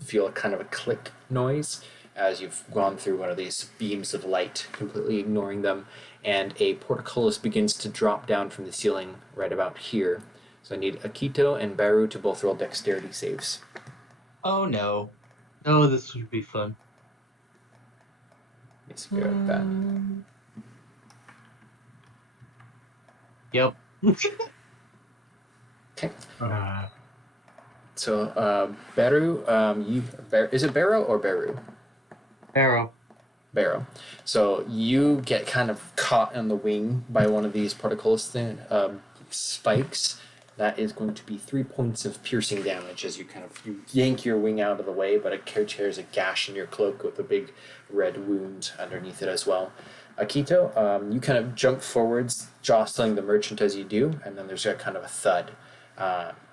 feel a kind of a click noise as you've gone through one of these beams of light, completely ignoring them, and a portcullis begins to drop down from the ceiling right about here. So I need Akito and Baru to both roll dexterity saves. Oh no. Oh, this would be fun. Let's go with that. Yep. Okay. Uh, So, Baru, is it Barrow or Baru? Barrow. Barrow. So you get kind of caught in the wing by one of these portcullis spikes. That is going to be 3 points of piercing damage as you yank your wing out of the way, but it tears a gash in your cloak with a big red wound underneath it as well. Akito, you kind of jump forwards, jostling the merchant as you do, and then there's a kind of a thud.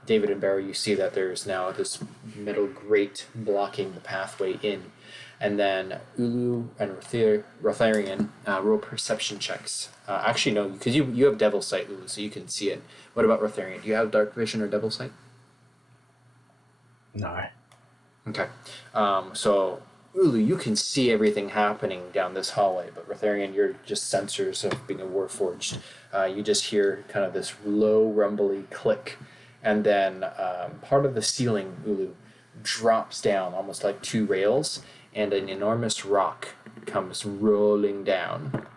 David and Barrow, you see that there's now this metal grate blocking the pathway in. And then Ulu and Rotharian roll perception checks. Actually, no, because you have Devil Sight, Ulu, so you can see it. What about Rotharian? Do you have Dark Vision or Devil Sight? No. Okay. So, Ulu, you can see everything happening down this hallway, but Rotharian, you're just sensors of being a Warforged. You just hear kind of this low, rumbly click, and then part of the ceiling, Ulu, drops down almost like two rails, and an enormous rock comes rolling down.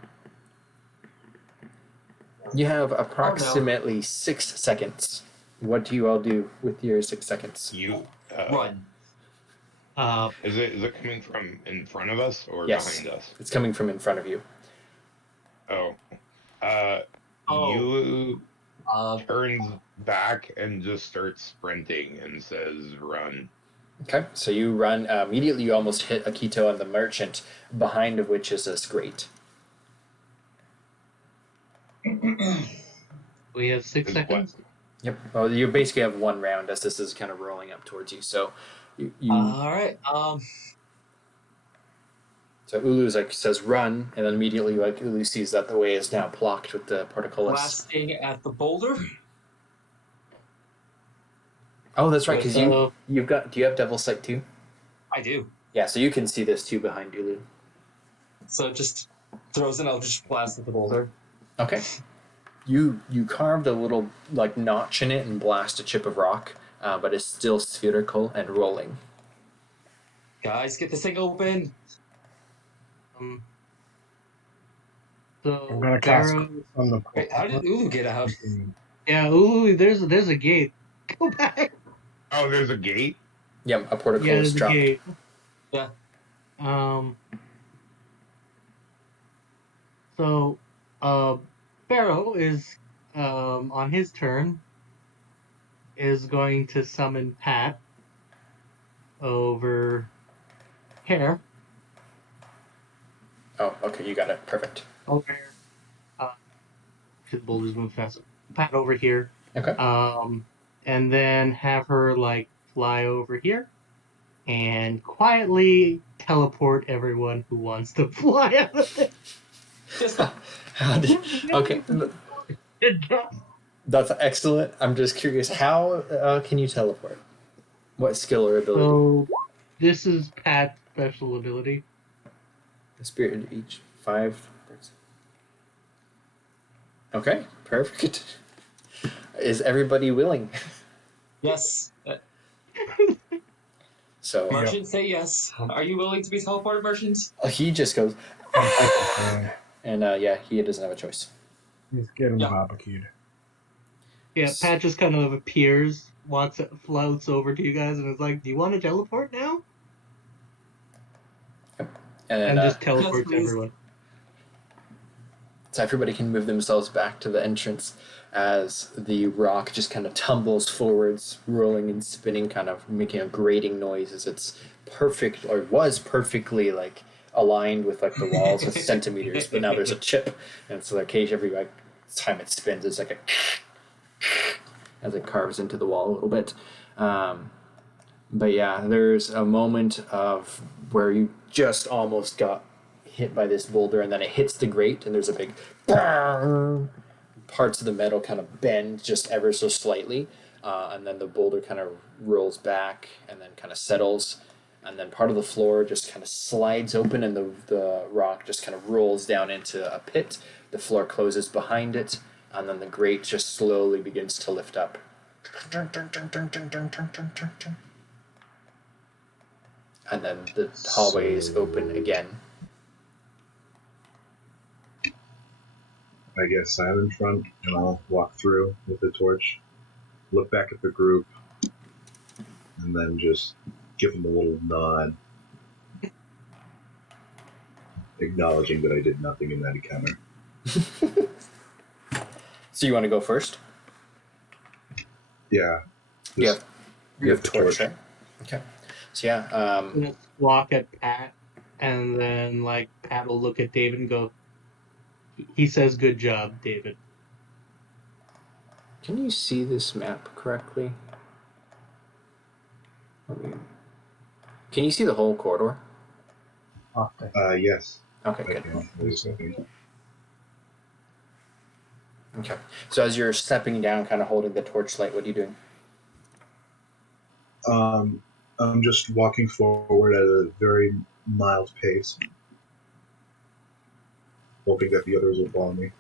You have approximately 6 seconds. What do you all do with your 6 seconds? You Run. Is it coming from in front of us or Yes, behind us? it's coming from in front of you. Oh. Oh. You turns back and just starts sprinting and says, "Run." Okay, so you run. Immediately you almost hit Akito and the merchant, behind of which is this grate. We have 6 seconds. Yep. Well, you basically have one round as this is kind of rolling up towards you. So you All right. so Ulu's says run, and then immediately Ulu sees that the way is now blocked with the portcullis. Blasting at the boulder. Oh, that's right. Because you've got. Do you have Devil Sight too? I do. Yeah, so you can see this too behind Ulu. So it just throws an Eldritch Blast at the boulder. Okay. You carved a little notch in it and blast a chip of rock, but it's still spherical and rolling. Guys, get this thing open. So I'm gonna cast Barrow, on the. Wait, how did Ulu get out? yeah, ooh, there's a gate. Go back. Oh, there's a gate? Yeah, a portcullis Yeah, there's a dropped. gate. Yeah. So, Barrow is, on his turn, is going to summon Pat over here. Oh, okay, you got it. Perfect. Over here. His boulders move faster. Pat over here. Okay. And then have her, fly over here and quietly teleport everyone who wants to fly out of it. Okay. That's excellent. I'm just curious. How can you teleport? What skill or ability? So, this is Pat's special ability. The spirit each 5. Okay, perfect. Is everybody willing? Yes. So Merchant, say yes. Are you willing to be teleported, Merchant? he just goes, and he doesn't have a choice. He's getting Yeah. barbecued. Yeah, Pat just kind of appears, floats over to you guys, and is like, "Do you want to teleport now?" And just teleports Yes, please. everyone. so everybody can move themselves back to the entrance as the rock just kind of tumbles forwards, rolling and spinning, kind of making a grating noise as it's perfect, or was perfectly aligned with the walls with centimeters, but now there's a chip, and so occasionally every time it spins, it's like a as it carves into the wall a little bit. But yeah, there's a moment of where you just almost got hit by this boulder, and then it hits the grate, and there's a big parts of the metal kind of bend just ever so slightly, and then the boulder kind of rolls back and then kind of settles, and then part of the floor just kind of slides open, and the rock just kind of rolls down into a pit. The floor closes behind it, and then the grate just slowly begins to lift up. And then the hallway is open again. I guess I'm in front, and I'll walk through with the torch, look back at the group, and then just give them a little nod, acknowledging that I did nothing in that encounter. So you want to go first? Yeah. You have the torch, right? Okay. So yeah, Just walk at Pat, and then Pat will look at David and go, He says, "Good job, David." Can you see this map correctly? Can you see the whole corridor? Yes. Okay, I good. can. Wait a second. Okay. So as you're stepping down, kind of holding the torchlight, what are you doing? I'm just walking forward at a very mild pace, hoping that the others will follow me.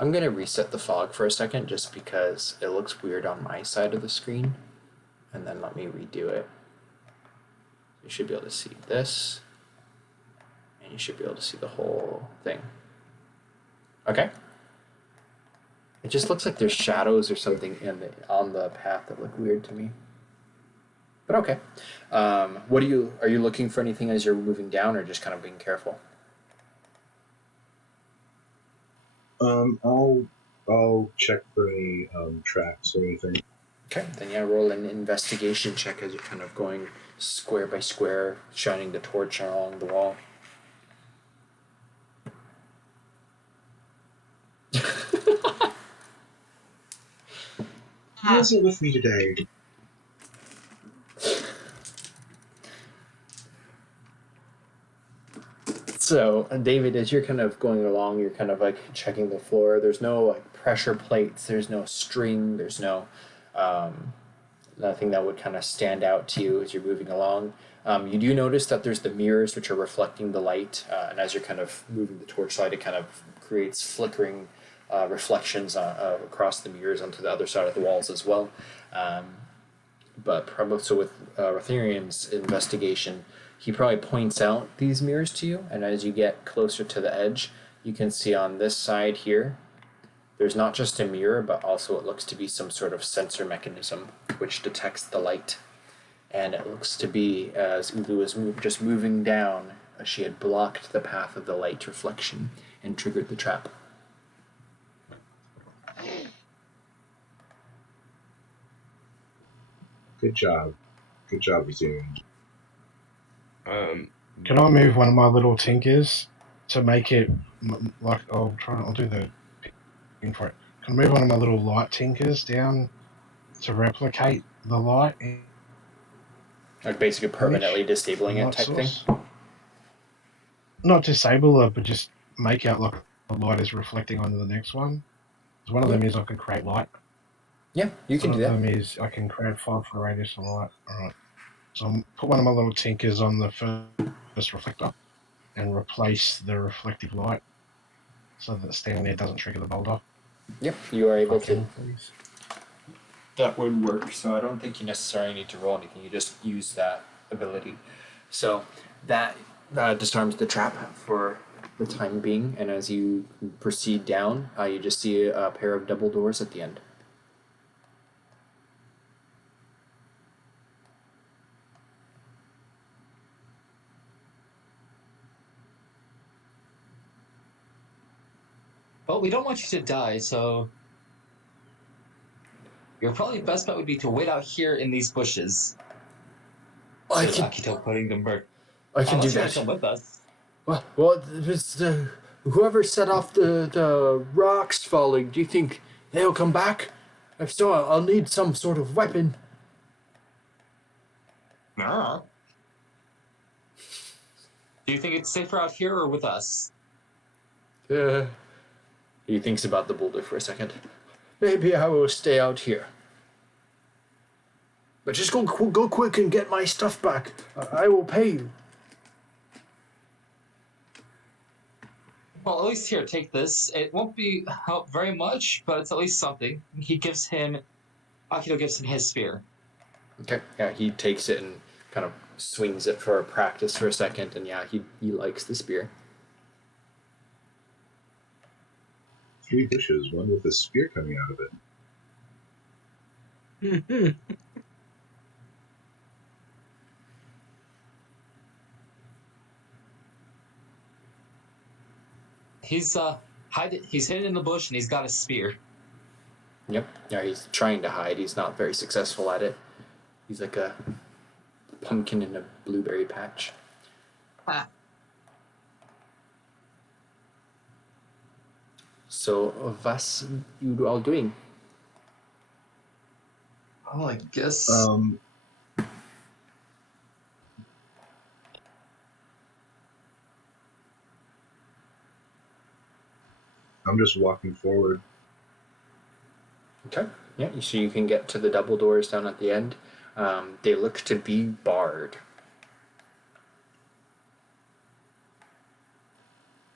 I'm going to reset the fog for a second just because it looks weird on my side of the screen. And then let me redo it. You should be able to see this. And you should be able to see the whole thing. Okay? It just looks like there's shadows or something on the path that look weird to me. But okay. Are you looking for anything as you're moving down, or just kind of being careful? I'll check for any tracks or anything. Okay, then yeah, roll an investigation check as you're kind of going square by square, shining the torch along the wall. Who is it with me today? So, David, as you're kind of going along, you're kind of like checking the floor. There's no like pressure plates. There's no string. There's no nothing that would kind of stand out to you as you're moving along. You do notice that there's the mirrors which are reflecting the light, and as you're kind of moving the torchlight, it kind of creates flickering reflections across the mirrors onto the other side of the walls as well. But probably so with Rotharian's investigation, he probably points out these mirrors to you, and as you get closer to the edge, you can see on this side here, there's not just a mirror, but also it looks to be some sort of sensor mechanism which detects the light. And it looks to be, as Ulu was just moving down, she had blocked the path of the light reflection and triggered the trap. Good job. Good job, Zoom. Can I move one of my little tinkers to make it like I'll do the thing for it. Can I move one of my little light tinkers down to replicate the light? Like basically permanently disabling it type thing? Not disable it, but just make out like the light is reflecting onto the next one. One of them is I can create light. Yeah, you can do that. One of them is I can create 5 for radius of light. Alright. So I'll put one of my little tinkers on the first reflector and replace the reflective light so that standing there doesn't trigger the boulder. Yep, you are able to. Please. That would work, so I don't think you necessarily need to roll anything. You just use that ability. So that disarms the trap for the time being, and as you proceed down, you just see a pair of double doors at the end. Well, we don't want you to die, so your probably best bet would be to wait out here in these bushes. I can Akito putting them back. I can do that. Come with us. Well, it's whoever set off the rocks falling. Do you think they'll come back? If so, I'll need some sort of weapon. Do you think it's safer out here or with us? He thinks about the boulder for a second. Maybe I will stay out here. But just go quick and get my stuff back. I will pay you. Well, at least here, take this. It won't be help very much, but it's at least something. Akito gives him his spear. Okay. Yeah, he takes it and kind of swings it for practice for a second, and yeah, he likes the spear. 3 bushes, one with a spear coming out of it. He's hidden in the bush and he's got a spear. Yep. Yeah, he's trying to hide. He's not very successful at it. He's like a pumpkin in a blueberry patch. So, was you all doing? Oh, I guess. I'm just walking forward. Okay. Yeah, so you can get to the double doors down at the end. They look to be barred.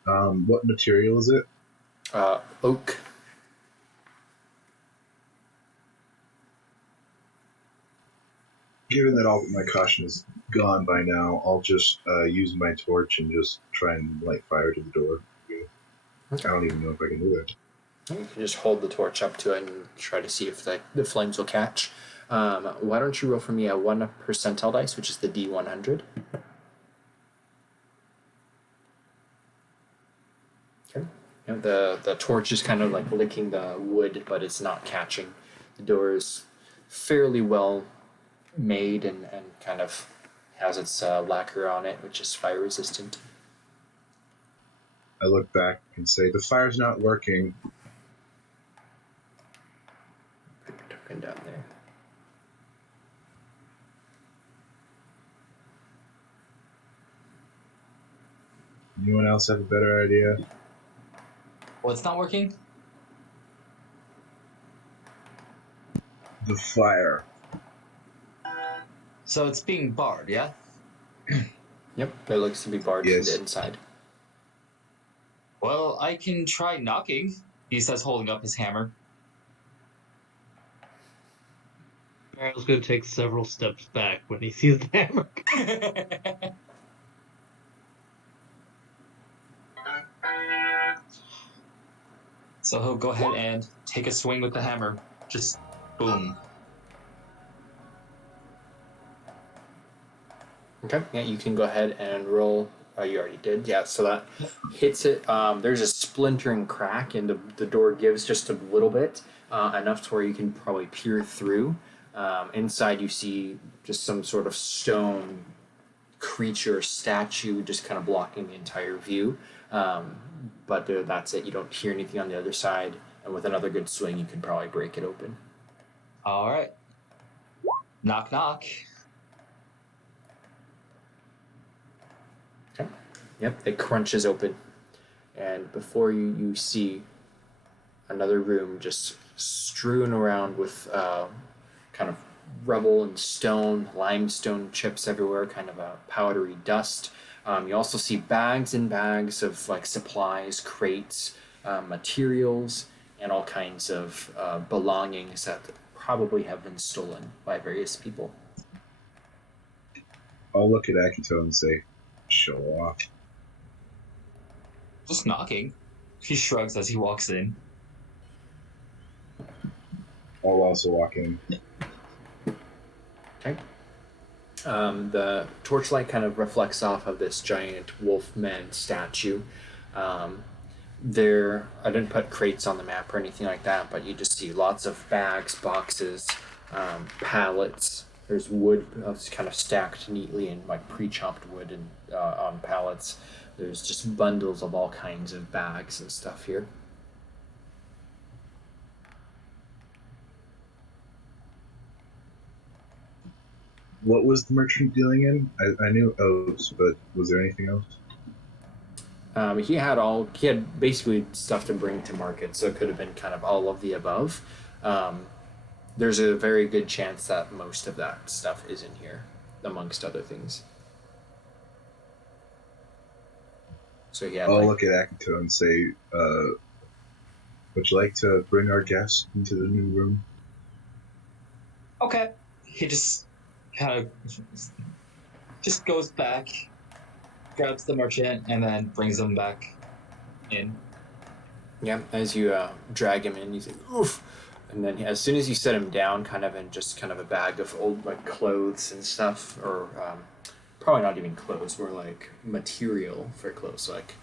What material is it? Oak. Given that all my caution is gone by now, I'll just use my torch and just try and light fire to the door. Okay. I don't even know if I can do that. You can just hold the torch up to it and try to see if the flames will catch. Why don't you roll for me a 1 percentile dice, which is the D100. Okay. And the torch is kind of like licking the wood, but it's not catching. The door is fairly well made and kind of has its lacquer on it, which is fire resistant. I look back and say, the fire's not working. Put your token down there. Anyone else have a better idea? What's not working? The fire. So it's being barred, yeah? Yep, it looks to be barred from the inside. Well, I can try knocking, he says, holding up his hammer. Barrel's going to take several steps back when he sees the hammer. So he'll go ahead and take a swing with the hammer. Just boom. Okay, yeah, you can go ahead and roll. Oh, you already did. Yeah, so that hits it. There's a splintering crack, and the door gives just a little bit, enough to where you can probably peer through. Inside, you see just some sort of stone creature, statue, just kind of blocking the entire view. But that's it. You don't hear anything on the other side, and with another good swing, you can probably break it open. All right. Knock, knock. Okay. Yep, it crunches open, and before you see another room just strewn around with kind of rubble and stone, limestone chips everywhere, kind of a powdery dust. You also see bags and bags of like supplies, crates, materials, and all kinds of belongings that probably have been stolen by various people. I'll look at Akito and say, show off. Just knocking. He shrugs as he walks in. I'll also walk in. Okay. The torchlight kind of reflects off of this giant wolfman statue. I didn't put crates on the map or anything like that, but you just see lots of bags, boxes, pallets. There's wood that's kind of stacked neatly in like pre-chopped wood and on pallets. There's just bundles of all kinds of bags and stuff here. What was the merchant dealing in? I knew oats, but was there anything else? He had basically stuff to bring to market, so it could have been kind of all of the above. There's a very good chance that most of that stuff is in here, amongst other things. So yeah, I'll look at Akito and say, would you like to bring our guest into the new room? Okay. He just kind of just goes back, grabs the merchant, and then brings him back in. Yeah, as you drag him in, you say, oof! And then as soon as you set him down, kind of in just kind of a bag of old like clothes and stuff, or probably not even clothes, more like material for clothes, like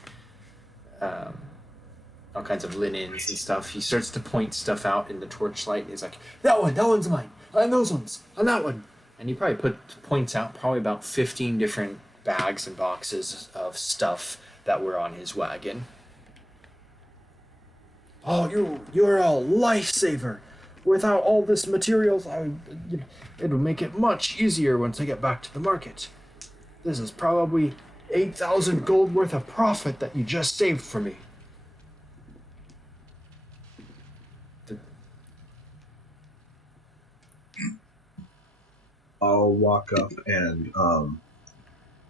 all kinds of linens and stuff. He starts to point stuff out in the torchlight. He's like, that one's mine, and those ones, and that one. And he probably points out probably about 15 different bags and boxes of stuff that were on his wagon. Oh, you're a lifesaver. Without all this materials, it'll make it much easier once I get back to the market. This is probably 8,000 gold worth of profit that you just saved for me. I'll walk up and I'll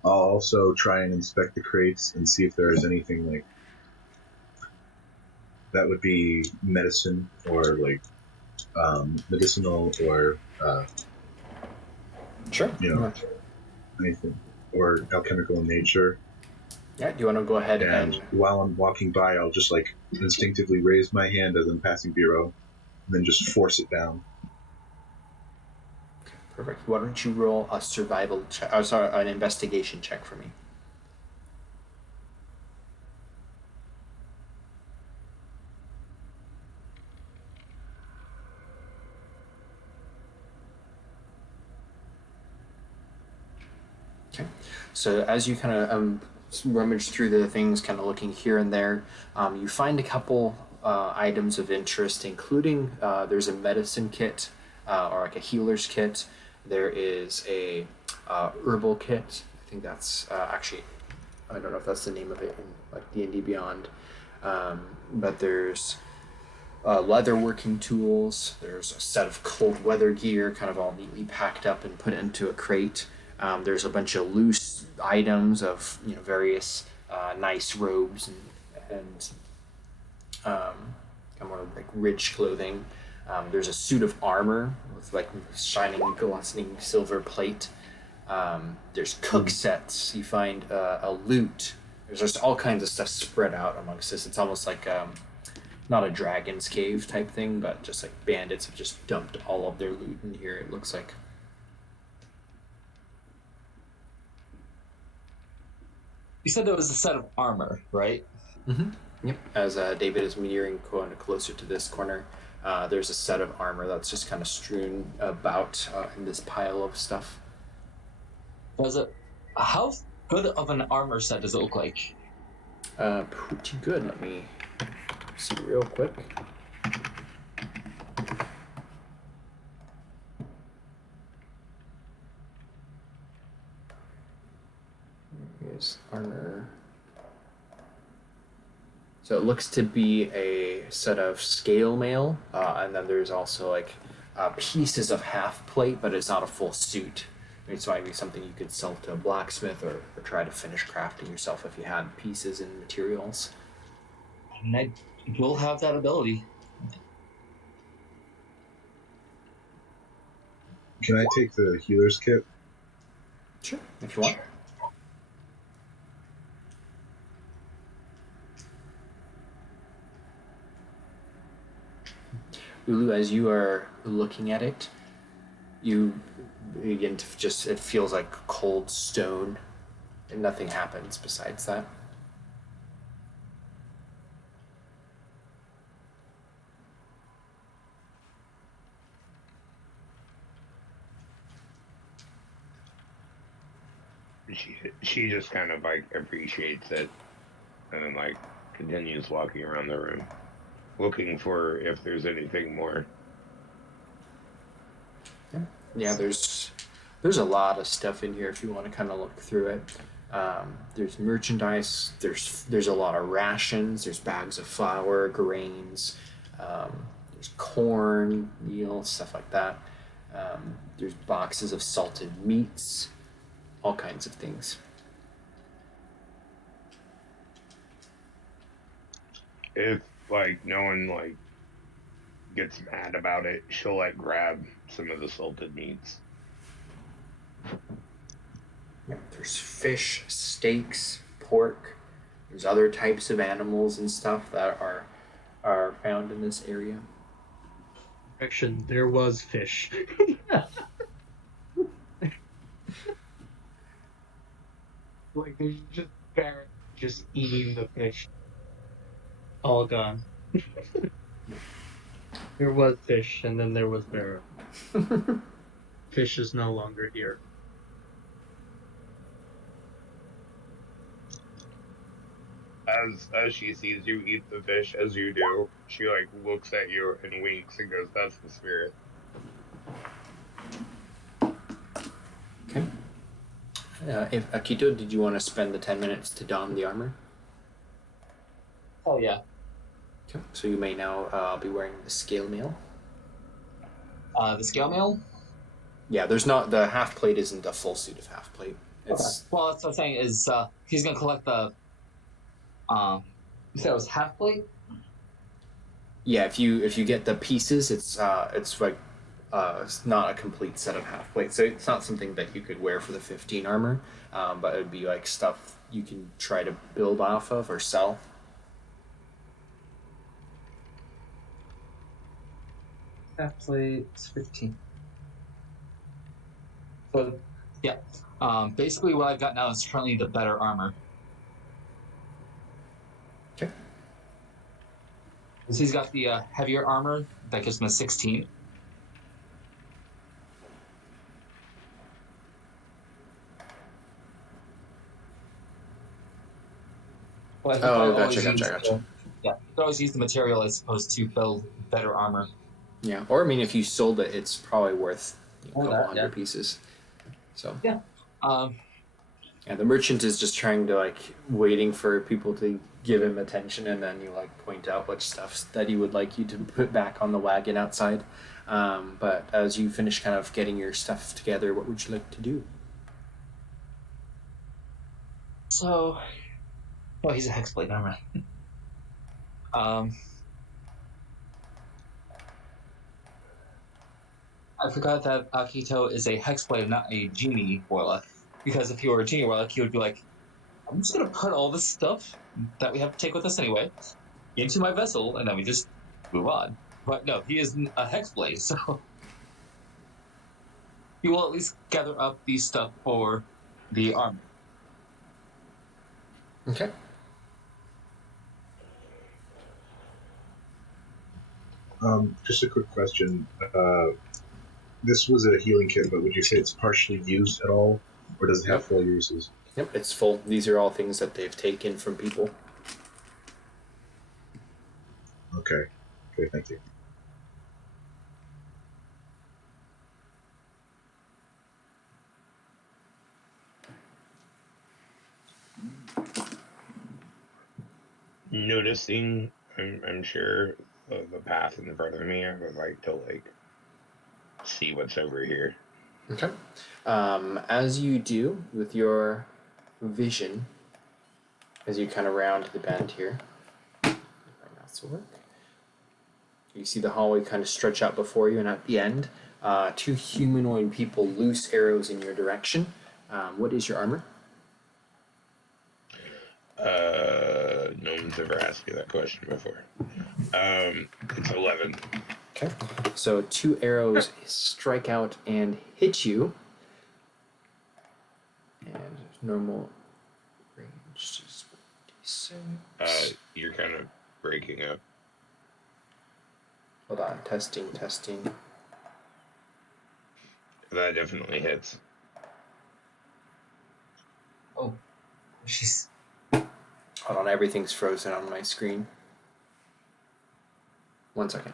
also try and inspect the crates and see if there is anything like that would be medicine or like medicinal or Sure. anything or alchemical in nature. Yeah, do you want to go ahead And while I'm walking by, I'll just like instinctively raise my hand as I'm passing Bureau, and then just force it down. Perfect. Why don't you roll a survival check? Oh, sorry, an investigation check for me. Okay. So as you kind of rummage through the things, kind of looking here and there, you find a couple items of interest, including there's a medicine kit or like a healer's kit. There is a herbal kit. I think that's actually, I don't know if that's the name of it in like D&D Beyond. But there's leather working tools. There's a set of cold weather gear, kind of all neatly packed up and put into a crate. There's a bunch of loose items of various nice robes and more like rich clothing. There's a suit of armor with like shining, glistening silver plate. There's cook sets. You find a loot. There's just all kinds of stuff spread out amongst this. It's almost like not a dragon's cave type thing, but just like bandits have just dumped all of their loot in here, it looks like. You said there was a set of armor, right? Mm-hmm. Yep. As David is nearing closer to this corner, there's a set of armor that's just kind of strewn about in this pile of stuff. How good of an armor set does it look like? Pretty good. Let me see real quick. Here's armor. So it looks to be a set of scale mail, and then there's also like pieces of half plate, but it's not a full suit. It might be something you could sell to a blacksmith or try to finish crafting yourself if you had pieces and materials. And I will have that ability. Can I take the healer's kit? Sure, if you want. Ulu, as you are looking at it, you begin to just, it feels like cold stone, and nothing happens besides that. She just kind of like appreciates it and then like continues walking around the room, looking for if there's anything more. Yeah, there's a lot of stuff in here if you want to kind of look through it. There's merchandise. There's a lot of rations. There's bags of flour, grains. There's corn, meal, stuff like that. There's boxes of salted meats, all kinds of things. If like no one like gets mad about it, she'll like grab some of the salted meats. Yep, there's fish, steaks, pork. There's other types of animals and stuff that are found in this area. Correction, there was fish. Like there's just Barrett just eating the fish. All gone. There was fish, and then there was Barrett. Fish is no longer here. as she sees you eat the fish as you do, she like looks at you and winks and goes, "That's the spirit." Okay. If Akito, did you want to spend the 10 minutes to don the armor? Oh yeah. Okay. So you may now be wearing the scale mail. The scale mail. Yeah, there's not the half plate. Isn't a full suit of half plate. It's Okay. Well, that's what I'm saying is he's gonna collect the. You said it was half plate. yeah. If you get the pieces, it's like it's not a complete set of half plates. So it's not something that you could wear for the 15 armor, but it would be like stuff you can try to build off of or sell. Half plate 15. So yeah. Basically, what I've got now is currently the better armor. Okay. He's got the heavier armor that gives him a 16. Well, Oh, gotcha. Yeah, you could always use the material as opposed to build better armor. Yeah, or I mean, if you sold it, it's probably worth a couple hundred Yeah. pieces. So yeah, yeah, the merchant is just trying to like waiting for people to give him attention, and then you like point out which stuff that he would like you to put back on the wagon outside. But as you finish kind of getting your stuff together, what would you like to do? So, well, he's a hexblade armor. I forgot that Akito is a hexblade, not a genie warlock. Because if he were a genie warlock, he would be like, I'm just gonna put all this stuff that we have to take with us anyway into my vessel, and then we just move on. But no, he is a hexblade, so he will at least gather up the stuff for the armor. Okay. Just a quick question. This was a healing kit, but would you say it's partially used at all, or does it have full uses? Yep, it's full. These are all things that they've taken from people. Okay. Okay, thank you. Noticing, I'm sure the path in front of me. I would like to like see what's over here. Okay. As you do with your vision, as you kind of round the bend here, my mouse will work. You see the hallway kind of stretch out before you, and at the end, two humanoid people loose arrows in your direction. What is your armor? No one's ever asked me that question before. It's 11. Okay. So two arrows strike out and hit you. And normal range is 26. You're kind of breaking up. Hold on. Testing. That definitely hits. Oh, jeez. Hold on. Everything's frozen on my screen. 1 second.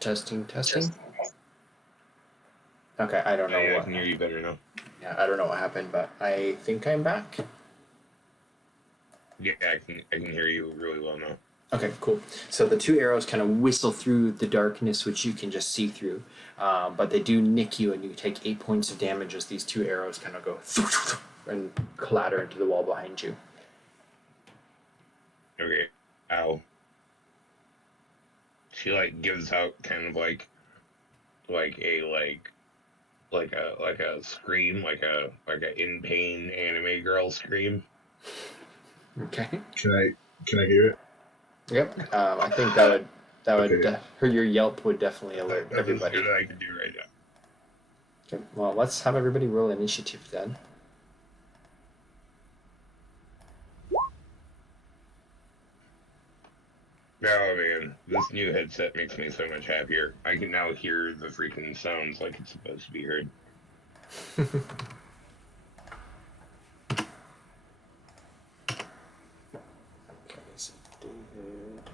Testing. Okay, I don't know I what. can hear you better now. Yeah, I don't know what happened, but I think I'm back. Yeah, I can hear you really well now. Okay, cool. So the two arrows kind of whistle through the darkness, which you can just see through, but they do nick you, and you take 8 points of damage as these two arrows kind of go and clatter into the wall behind you. Okay. Ow. She like gives out kind of like a scream, like a in pain anime girl scream. Okay. Can I hear it? Yep. I think that would Okay. your yelp would definitely alert That's as everybody. good as I can do right now. Okay. Well, let's have everybody roll initiative then. Oh man, this new headset makes me so much happier. I can now hear the freaking sounds like it's supposed to be heard. Okay, so David.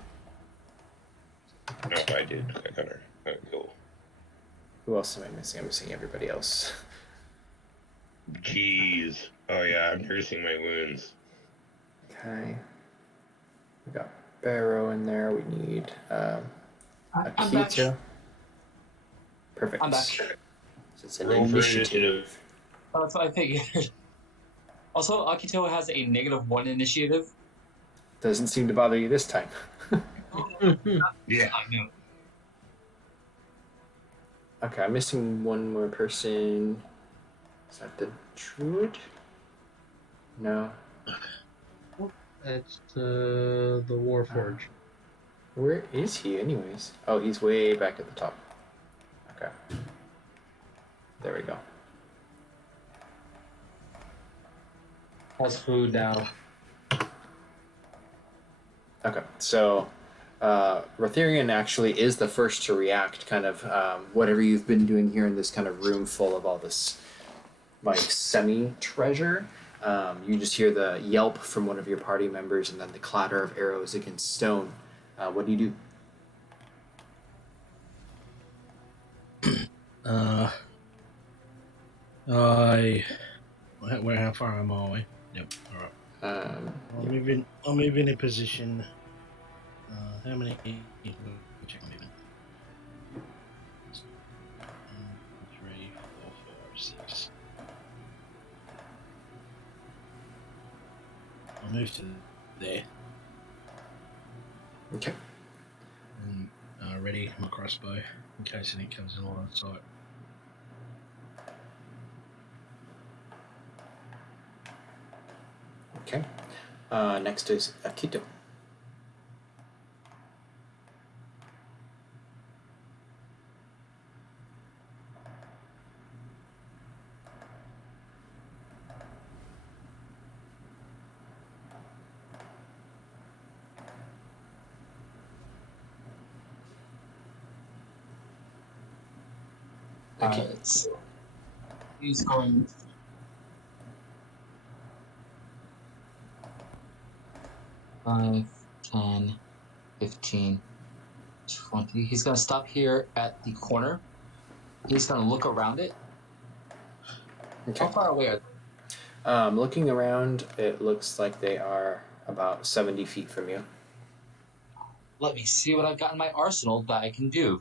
Oh, I did click on her. Oh, cool. Who else am I missing? I'm missing everybody else. Jeez. Oh yeah, I'm nursing my wounds. Okay. We got Barrow in there. We need I'm back. Akito. Perfect. I'm back. So it's an Roll for initiative. That's what I figured. Also, Akito has a -1 initiative. Doesn't seem to bother you this time. Yeah. I know. Okay, I'm missing one more person. Is that the druid? No. That's the Warforge. Where is he, anyways? Oh, he's way back at the top. Okay. There we go. Has food now. Okay, so Rotharian actually is the first to react, kind of whatever you've been doing here in this kind of room full of all this like semi-treasure. You just hear the yelp from one of your party members and then the clatter of arrows against stone. What do you do? How far am I? Yep. All right. I'll Yeah. move in. I'll move in a position. How many? Check my movement. 3, 4, 5, 6. I'll move to there. Okay. And ready my crossbow in case anything comes in line of sight. Okay. Next is Akito. He's going. Five, 10, 15, 20. He's gonna stop here at the corner. He's gonna look around it. Okay. How far away are they? Looking around, it looks like they are about 70 feet from you. Let me see what I've got in my arsenal that I can do.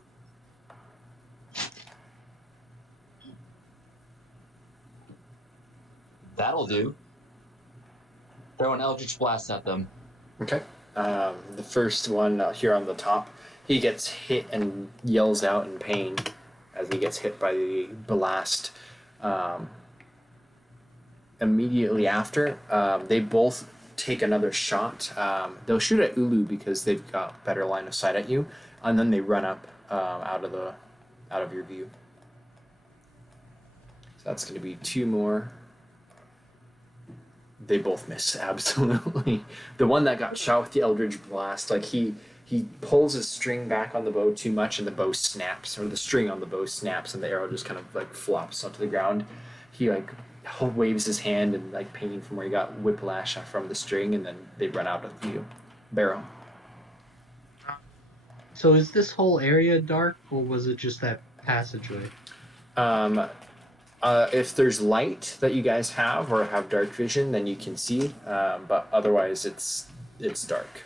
That'll do. Throw an Eldritch Blast at them. Okay. The first one here on the top, he gets hit and yells out in pain as he gets hit by the blast. Immediately after, they both take another shot. They'll shoot at Ulu because they've got better line of sight at you, and then they run up out of your view. So that's going to be 2 more. They both miss, absolutely. The one that got shot with the Eldritch Blast, like he pulls his string back on the bow too much and the bow snaps, or the string on the bow snaps and the arrow just kind of like flops onto the ground. He like waves his hand in like pain from where he got whiplash from the string, and then they run out of view. Barrow. So is this whole area dark, or was it just that passageway? If there's light that you guys have or have dark vision, then you can see. But otherwise, it's dark.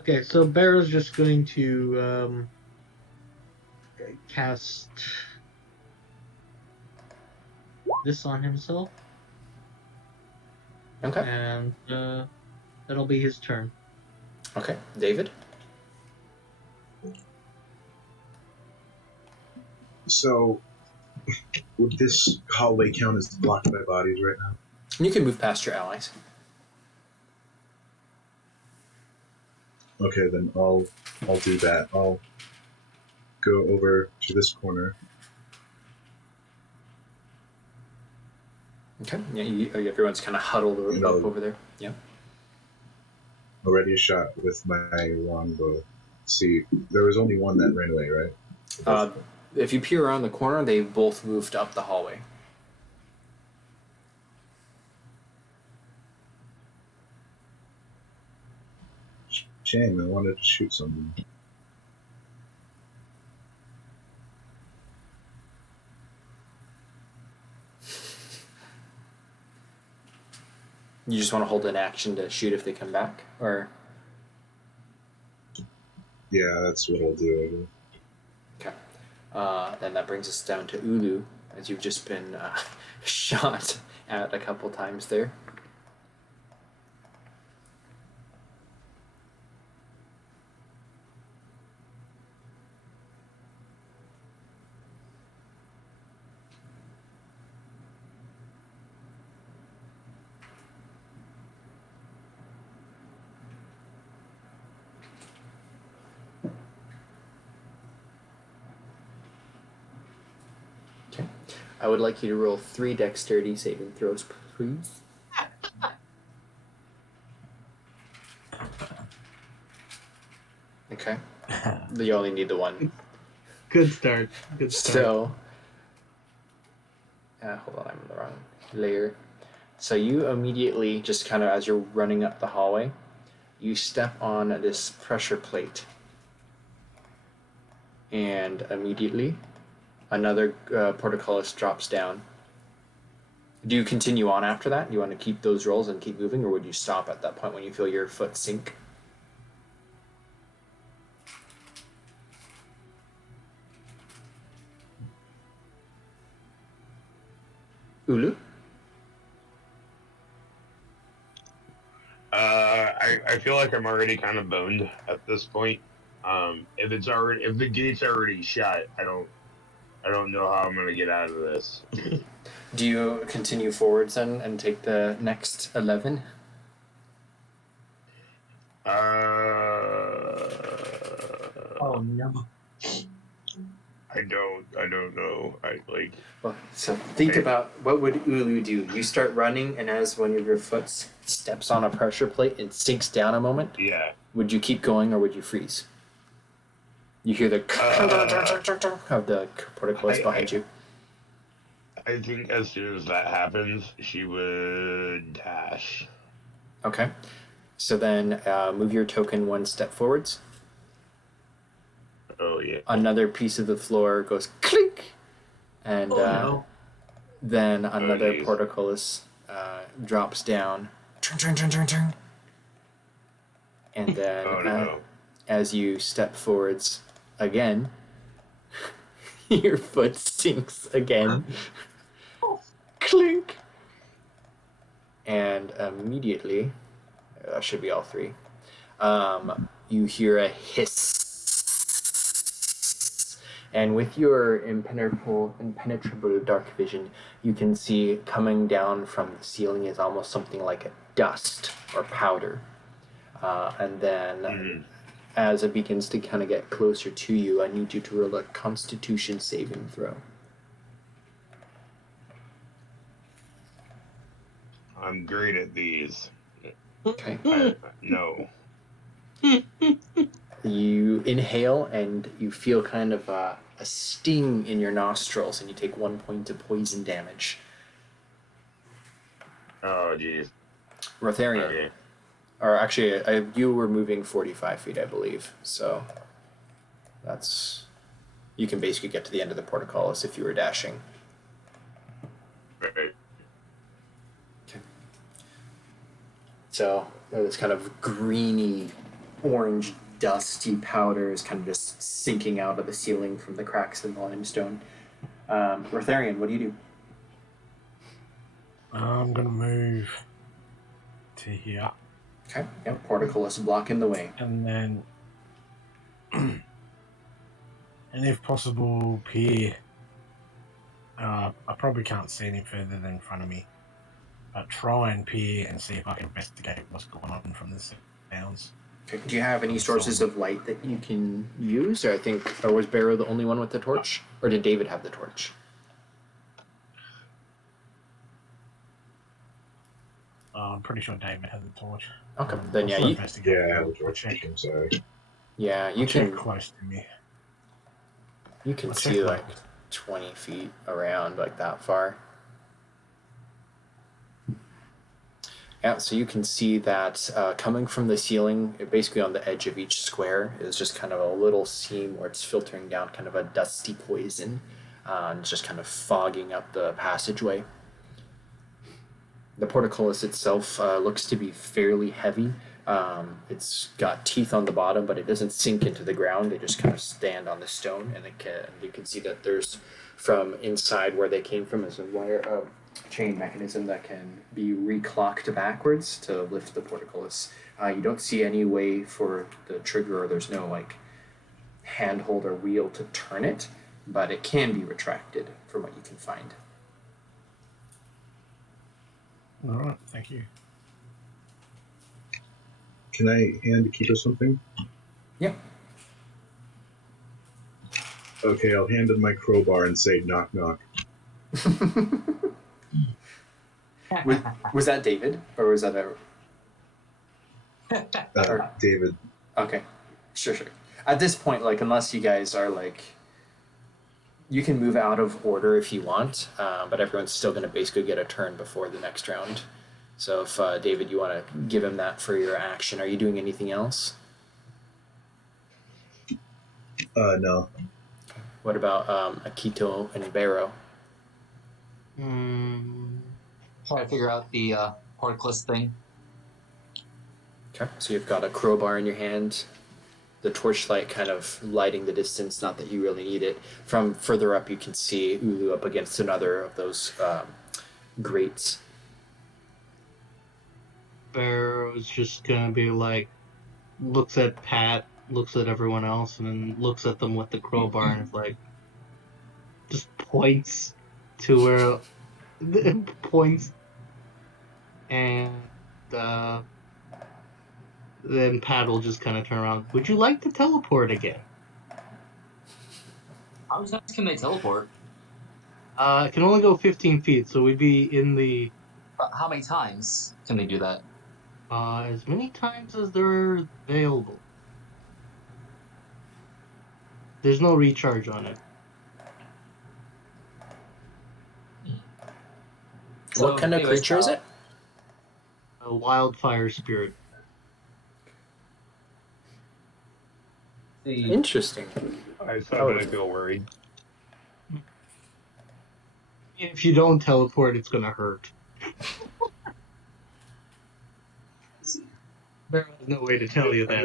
Okay, so Barrow's just going to cast this on himself. Okay. And that'll be his turn. Okay, David. So, would this hallway count as blocked by bodies right now? You can move past your allies. Okay, then I'll do that. I'll go over to this corner. Okay. Yeah, everyone's kind of huddled up over there. Yeah. I'll ready a shot with my longbow. See, there was only one that ran away, right? If you peer around the corner, they both moved up the hallway. Shame, I wanted to shoot something. You just want to hold an action to shoot if they come back, or? Yeah, that's what I'll do. Okay. Then that brings us down to Ulu, as you've just been shot at a couple times there. I would like you to roll 3 dexterity saving throws, please. Okay. You only need the one. Good start. Good start. So, hold on, I'm in the wrong layer. So you immediately, just kind of as you're running up the hallway, you step on this pressure plate. And immediately, another portcullis drops down. Do you continue on after that? Do you want to keep those rolls and keep moving, or would you stop at that point when you feel your foot sink? Ulu? I feel like I'm already kind of boned at this point. If the gate's already shut, I don't know how I'm gonna get out of this. Do you continue forwards then and take the next 11? Oh no. I don't know. Well, so think about what would Ulu do. You start running, and as one of your foot steps on a pressure plate and sinks down a moment. Yeah. Would you keep going or would you freeze? You hear the of the portcullis behind you. I think as soon as that happens, she would dash. Okay. So then move your token 1 step forwards. Oh, yeah. Another piece of the floor goes clink. And then another portcullis drops down. And then as you step forwards again, your foot sinks again. Clink. And immediately, that should be all 3. You hear a hiss. And with your impenetrable dark vision, you can see coming down from the ceiling is almost something like a dust or powder. And then as it begins to kind of get closer to you, I need you to roll a Constitution saving throw. I'm great at these. Okay. No. You inhale and you feel kind of a sting in your nostrils, and you take 1 point of poison damage. Oh, jeez. Rotharian. Okay. Or actually, you were moving 45 feet, I believe. So that's... You can basically get to the end of the portcullis if you were dashing. Right. Okay. So this kind of greeny, orange, dusty powder is kind of just sinking out of the ceiling from the cracks in the limestone. Rotharian, what do you do? I'm going to move to here. Okay, yep, portcullis blocking the way. And then, and if possible, peer. I probably can't see any further than in front of me. try and peer and see if I can investigate what's going on from the sounds. Okay. Do you have any sources of light that you can use? Or was Barrow the only one with the torch? Or did David have the torch? I'm pretty sure David has a torch. Okay, then yeah, Yeah, I have a torch. I'm sorry. Yeah, you check can close to me. You can I'll see check like 20 feet around, like that far. Yeah, so you can see that coming from the ceiling, basically on the edge of each square, is just kind of a little seam where it's filtering down kind of a dusty poison and just kind of fogging up the passageway. The portcullis itself looks to be fairly heavy. It's got teeth on the bottom, but it doesn't sink into the ground. They just kind of stand on the stone, and you can see that there's, from inside where they came from, is a chain mechanism that can be reclocked backwards to lift the portcullis. You don't see any way for the trigger, or there's no like handhold or wheel to turn it, but it can be retracted from what you can find. All right, thank you. Can I hand Akito something? Yeah. Okay, I'll hand him my crowbar and say knock knock. Was that David, or was that David. Okay, sure. At this point, like, unless you guys are like, you can move out of order if you want, but everyone's still going to basically get a turn before the next round. So if David, you want to give him that for your action, are you doing anything else? No. What about Akito and Barrow? Try to figure out the portcullis thing. Okay, so you've got a crowbar in your hand, the torchlight kind of lighting the distance, not that you really need it. From further up, you can see Ulu up against another of those grates. Barrow's just gonna be like, looks at Pat, looks at everyone else, and then looks at them with the crowbar and is like, just points to where points, and then Pat will just kind of turn around. Would you like to teleport again? How much can they teleport? It can only go 15 feet, so we'd be in the. How many times can they do that? As many times as they're available. There's no recharge on it. What kind of creature is it? A wildfire spirit. Interesting. I suddenly feel worried. If you don't teleport, it's gonna hurt. There's no way to tell you that.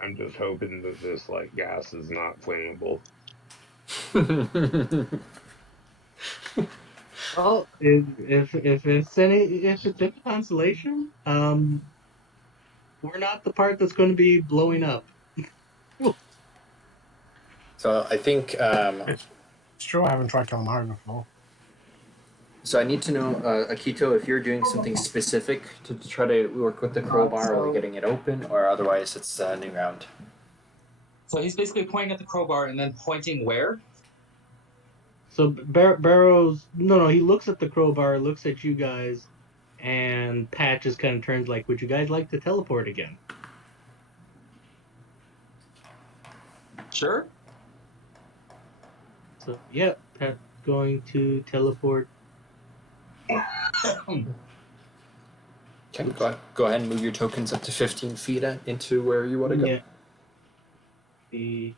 I'm just hoping that this like gas is not flammable. Well, if it's any consolation, we're not the part that's going to be blowing up. So I think. It's true, I haven't tried calamari before. So I need to know, Akito, if you're doing something specific to try to work with the crowbar, or getting it open, or otherwise it's a new round. So he's basically pointing at the crowbar and then pointing where? So Barrow's no, he looks at the crowbar, looks at you guys, and Pat just kind of turns like, "Would you guys like to teleport again?" Sure. So yep, Pat's going to teleport. Okay, go ahead and move your tokens up to 15 feet into where you want to go. Yeah. The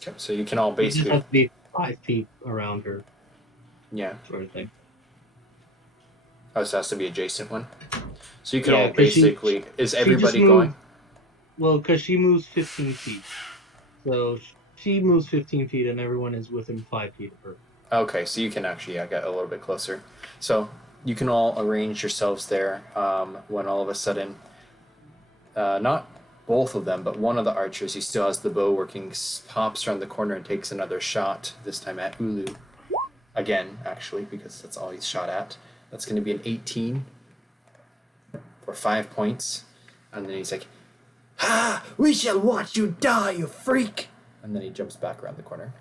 Okay, so you can all it basically. has to be 5 feet around her, Yeah, sort of thing. oh, so it has to be adjacent one. So you can Yeah, all 'cause she basically. Is just everybody moved- going? Well, because she moves 15 feet, so she moves 15 feet, and everyone is within 5 feet of her. Okay, so you can actually get a little bit closer. So you can all arrange yourselves there when all of a sudden, not both of them, but one of the archers who still has the bow working pops around the corner and takes another shot, this time at Ulu. Again, actually, because that's all he's shot at. That's going to be an 18 for 5 points. And then he's like, "Ha! We shall watch you die, you freak!" And then he jumps back around the corner.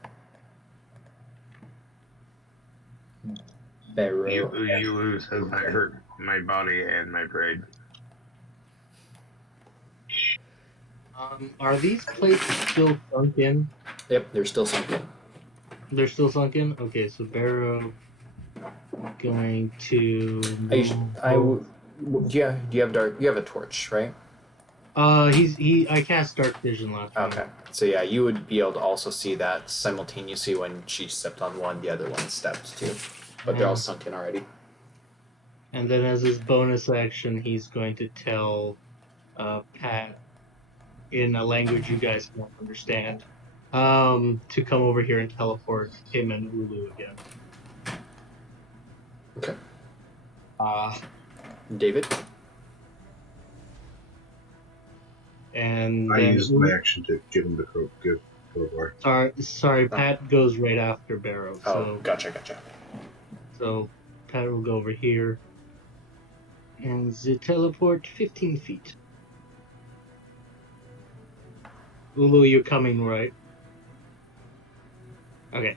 Barrow. You says I hurt my body and my pride. Are these plates still sunk in? Yep, they're still sunken. They're still sunk in? Okay, so Barrow going to... Do you have dark? You have a torch, right? I cast Dark Vision last time. Okay. So yeah, you would be able to also see that simultaneously when she stepped on one, the other one stepped too. But they're all sunk in already. And then as his bonus action, he's going to tell Pat in a language you guys won't understand to come over here and teleport him and Ulu again. Okay. David? And I then used my action to give him the crowbar. Sorry, Pat goes right after Barrow. Oh, So, gotcha. so Pat will go over here and teleport 15 feet. Ulu, you're coming, right? Okay.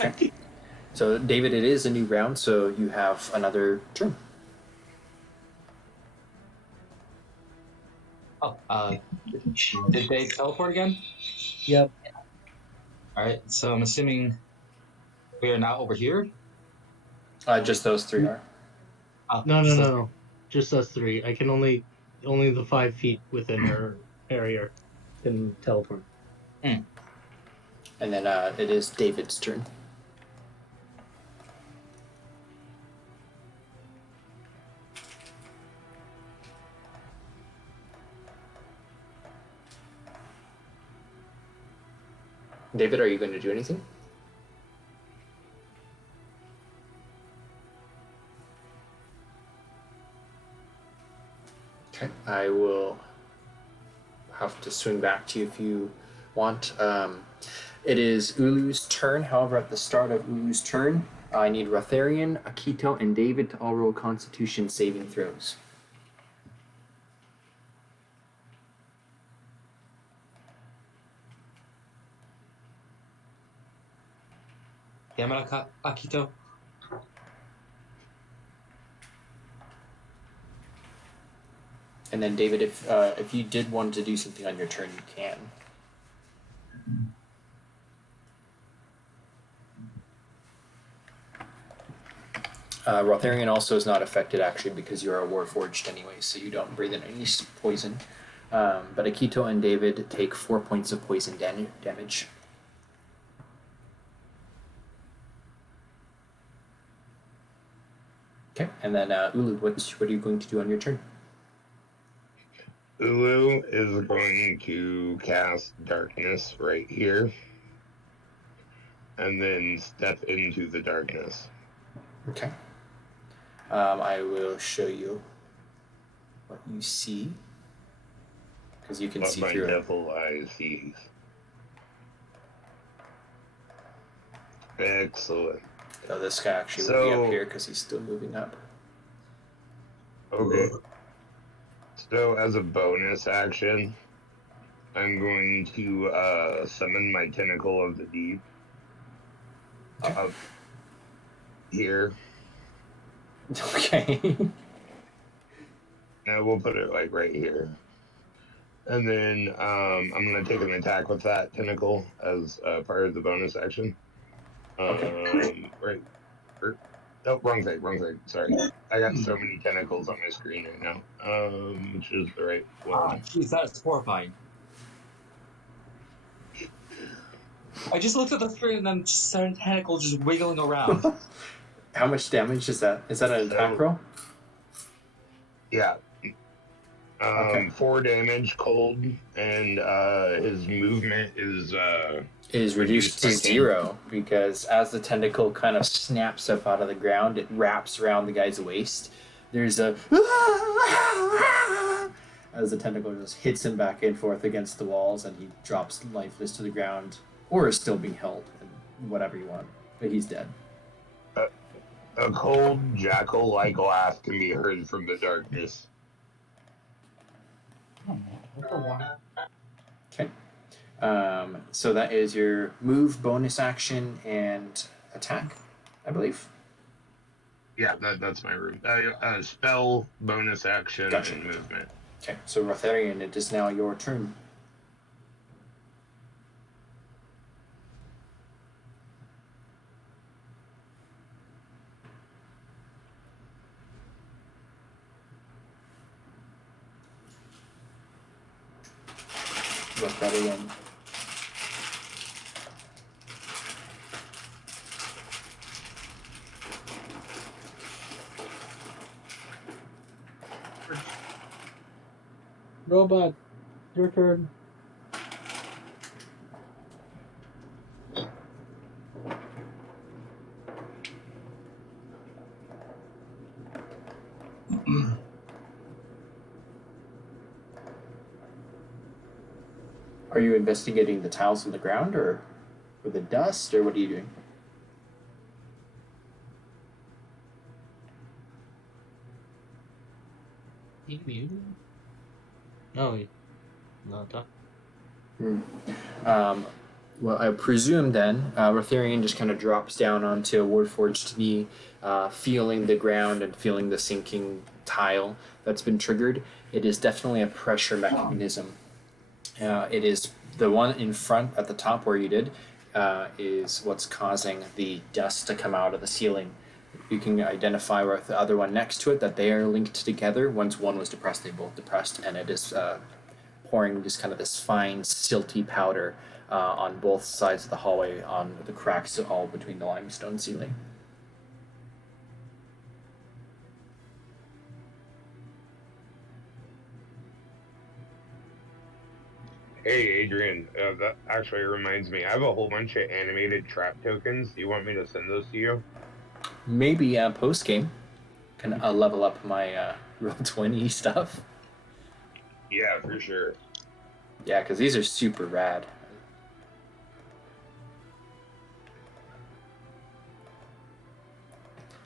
Okay. So David, it is a new round, so you have another turn. Did they teleport again? Yep. Alright, so I'm assuming we are now over here? Just those three are. No. Just us three. I can only the 5 feet within her area can teleport. And then it is David's turn. David, are you going to do anything? Okay, I will have to swing back to you if you want. It is Ulu's turn. However, at the start of Ulu's turn, I need Rotharian, Akito, and David to all roll Constitution saving throws. Yamada Akito? And then David, if you did want to do something on your turn, you can. Rotharian also is not affected actually because you're a Warforged anyway, so you don't breathe in any poison. But Akito and David take 4 points of poison damage. Okay, and then Ulu, what are you going to do on your turn? Ulu is going to cast darkness right here, and then step into the darkness. Okay. I will show you what you see, because you can What see my through it. devil eye sees. Excellent. So this guy actually will be up here because he's still moving up. Okay. So as a bonus action, I'm going to summon my Tentacle of the Deep up here. Okay. Now we'll put it like right here. And then I'm going to take an attack with that tentacle as part of the bonus action. Okay. Right. Oh, wrong side. Sorry. I got so many tentacles on my screen right now. Which is the right one. Jeez, that is horrifying. I just looked at the screen and then just saw a tentacle just wiggling around. How much damage is that? Is that an attack roll? Yeah. Okay. 4 damage cold, and his movement Is reduced to 0 because as the tentacle kind of snaps up out of the ground, it wraps around the guy's waist. There's a as the tentacle just hits him back and forth against the walls, and he drops lifeless to the ground, or is still being held, and whatever you want. But he's dead. A cold jackal-like laugh can be heard from the darkness. Okay. So that is your move, bonus action, and attack, I believe. Yeah, that's my room. Spell, bonus action, Gotcha. and movement. Okay, so Rotharian, it is now your turn. Rotharian. Robot, your turn. Are you investigating the tiles on the ground, or the dust, or what are you doing? He muted? No, he's not talking. Well, I presume then Rotharian just kind of drops down onto Warforged knee, feeling the ground and feeling the sinking tile that's been triggered. It is definitely a pressure mechanism. It is the one in front at the top where you did is what's causing the dust to come out of the ceiling. You can identify with the other one next to it that they are linked together. Once one was depressed, they both depressed, and it is pouring just kind of this fine, silty powder on both sides of the hallway, on the cracks all between the limestone ceiling. Hey, Adrian, that actually reminds me. I have a whole bunch of animated trap tokens. Do you want me to send those to you? Maybe post game can level up my Roll20 stuff. Yeah, for sure. Yeah, because these are super rad.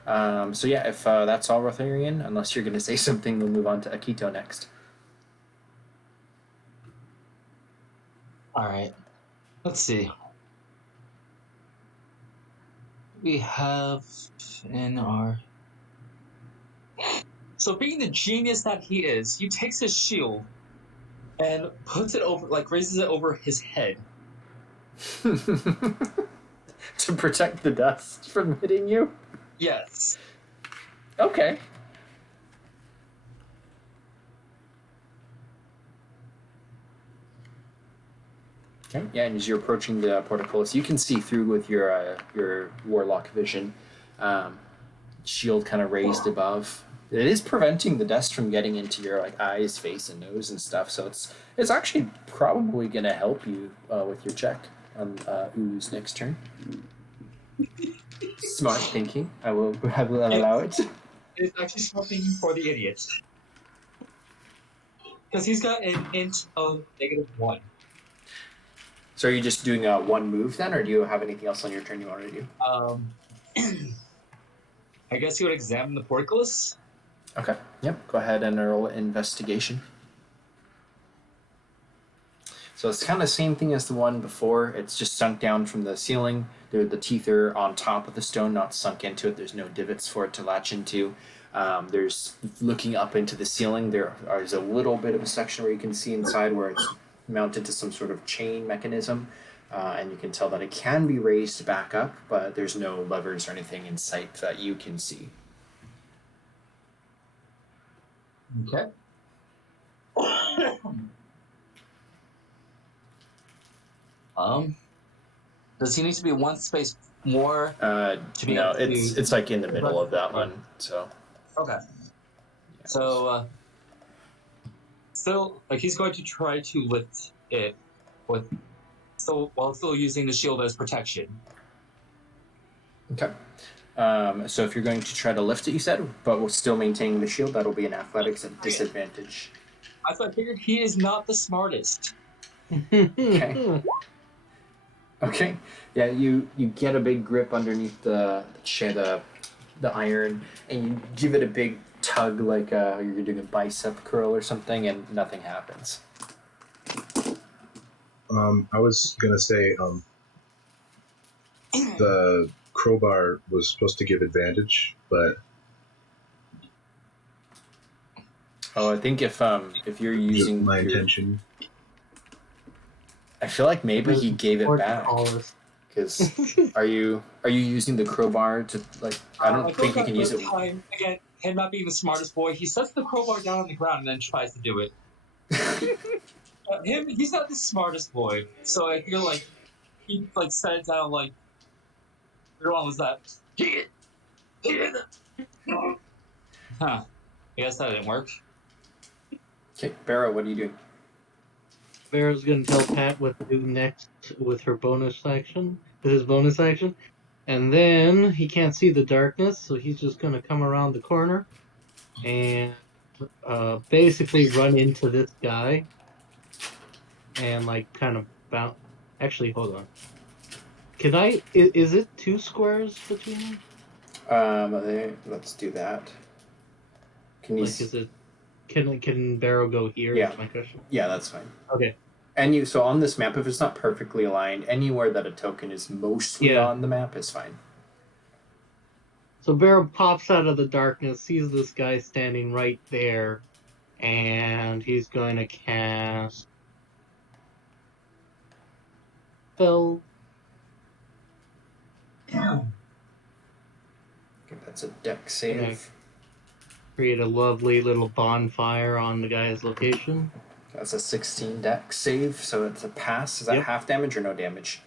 So yeah, if that's all Rotharian, unless you're going to say something, we'll move on to Akito next. All right. Let's see. We have in our. So, being the genius that he is, he takes his shield and puts it over, like raises it over his head. To protect the dust from hitting you? Yes. Okay. Okay. Yeah, and as you're approaching the portcullis, you can see through with your warlock vision. Shield kind of raised above. It is preventing the dust from getting into your like eyes, face, and nose and stuff. So it's actually probably gonna help you with your check on Oo's next turn. Smart thinking. I will allow it. It's actually smart thinking for the idiot. Because he's got an int of -1. So are you just doing one move then, or do you have anything else on your turn you want to do? I guess you would examine the portcullis. Okay. Yep. Go ahead and roll investigation. So it's kind of the same thing as the one before. It's just sunk down from the ceiling. The teeth are on top of the stone, not sunk into it. There's no divots for it to latch into. There's looking up into the ceiling. There is a little bit of a section where you can see inside where it's mounted to some sort of chain mechanism. And you can tell that it can be raised back up, but there's no levers or anything in sight that you can see. Okay. Does he need to be one space more to be No, able to... it's like in the middle of that one, so. Okay. Yeah. So, still, like, he's going to try to lift it with, while still using the shield as protection. Okay. So if you're going to try to lift it, you said, but we're still maintaining the shield, that'll be an athletics at disadvantage. I figured he is not the smartest. Okay. Okay. Yeah, you get a big grip underneath the iron, and you give it a big tug like you're doing a bicep curl or something, and nothing happens. I was gonna say, the crowbar was supposed to give advantage, but I think if you're using my your, intention. I feel like maybe he gave it back. Portcullis. Because are you using the crowbar to like? I don't think you can use it. Time again. Him not being the smartest boy, he sets the crowbar down on the ground and then tries to do it. He's not the smartest boy, so I feel like he like set it down like. What was that? Huh. I guess that didn't work. Okay, Barrow, what are you doing? Vera's gonna tell Pat what to do next with his bonus action, and then he can't see the darkness, so he's just gonna come around the corner and basically run into this guy and like kind of bounce. Actually, hold on. Can I? Is it 2 squares between them? Let's do that. Can you? Like, is it? Can Barrow go here? Yeah. Is my question. Yeah, that's fine. Okay. So on this map, if it's not perfectly aligned, anywhere that a token is mostly on the map is fine. So Barrow pops out of the darkness, sees this guy standing right there, and he's going to cast spell. Okay, that's a deck save. Create a lovely little bonfire on the guy's location. That's a 16 deck save, so it's a pass. Is that half damage or no damage?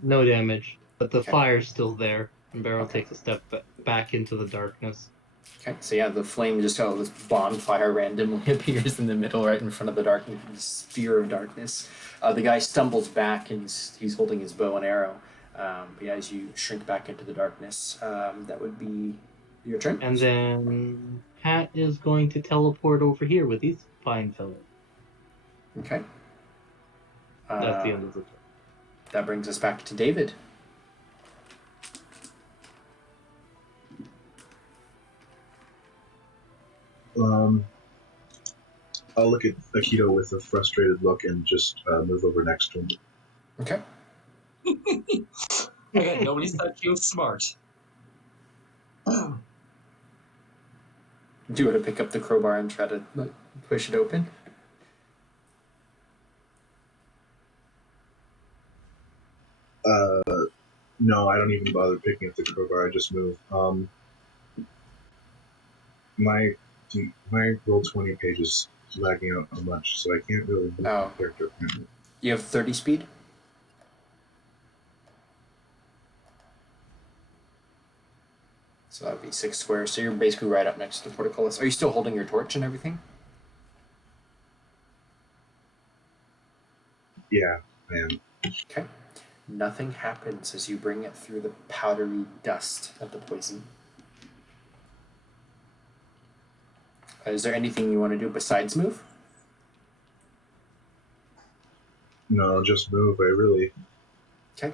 No damage, but the fire's still there, and Barrow takes a step back into the darkness. Okay, so yeah, the flame just this bonfire randomly appears in the middle, right in front of the darkness, sphere of darkness. The guy stumbles back, and he's holding his bow and arrow. But yeah, as you shrink back into the darkness, that would be your turn. And then Pat is going to teleport over here with these fine fellows. Okay. That's the end of the turn. That brings us back to David. I'll look at Akito with a frustrated look and just move over next to him. Okay. Again, nobody said he was smart. Do you want to pick up the crowbar and try to push it open? No, I don't even bother picking up the crowbar. I just move. My Roll20 page is lagging out a bunch, so I can't really move the character. You have 30 speed? So that would be 6 squares. So you're basically right up next to the portcullis. Are you still holding your torch and everything? Yeah, I am. Okay. Nothing happens as you bring it through the powdery dust of the poison. Is there anything you want to do besides move? No, just move. Okay.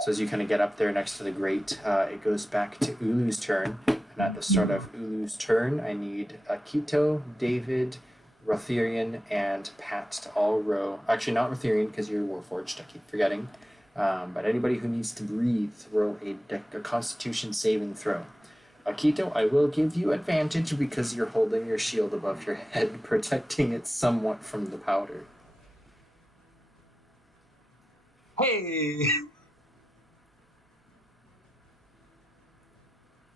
So as you kind of get up there next to the grate, it goes back to Ulu's turn. And at the start of Ulu's turn, I need Akito, David, Rothirian, and Pat to all row. Actually, not Rothirian because you're Warforged. I keep forgetting. But anybody who needs to breathe, roll a Constitution saving throw. Akito, I will give you advantage because you're holding your shield above your head, protecting it somewhat from the powder. Hey!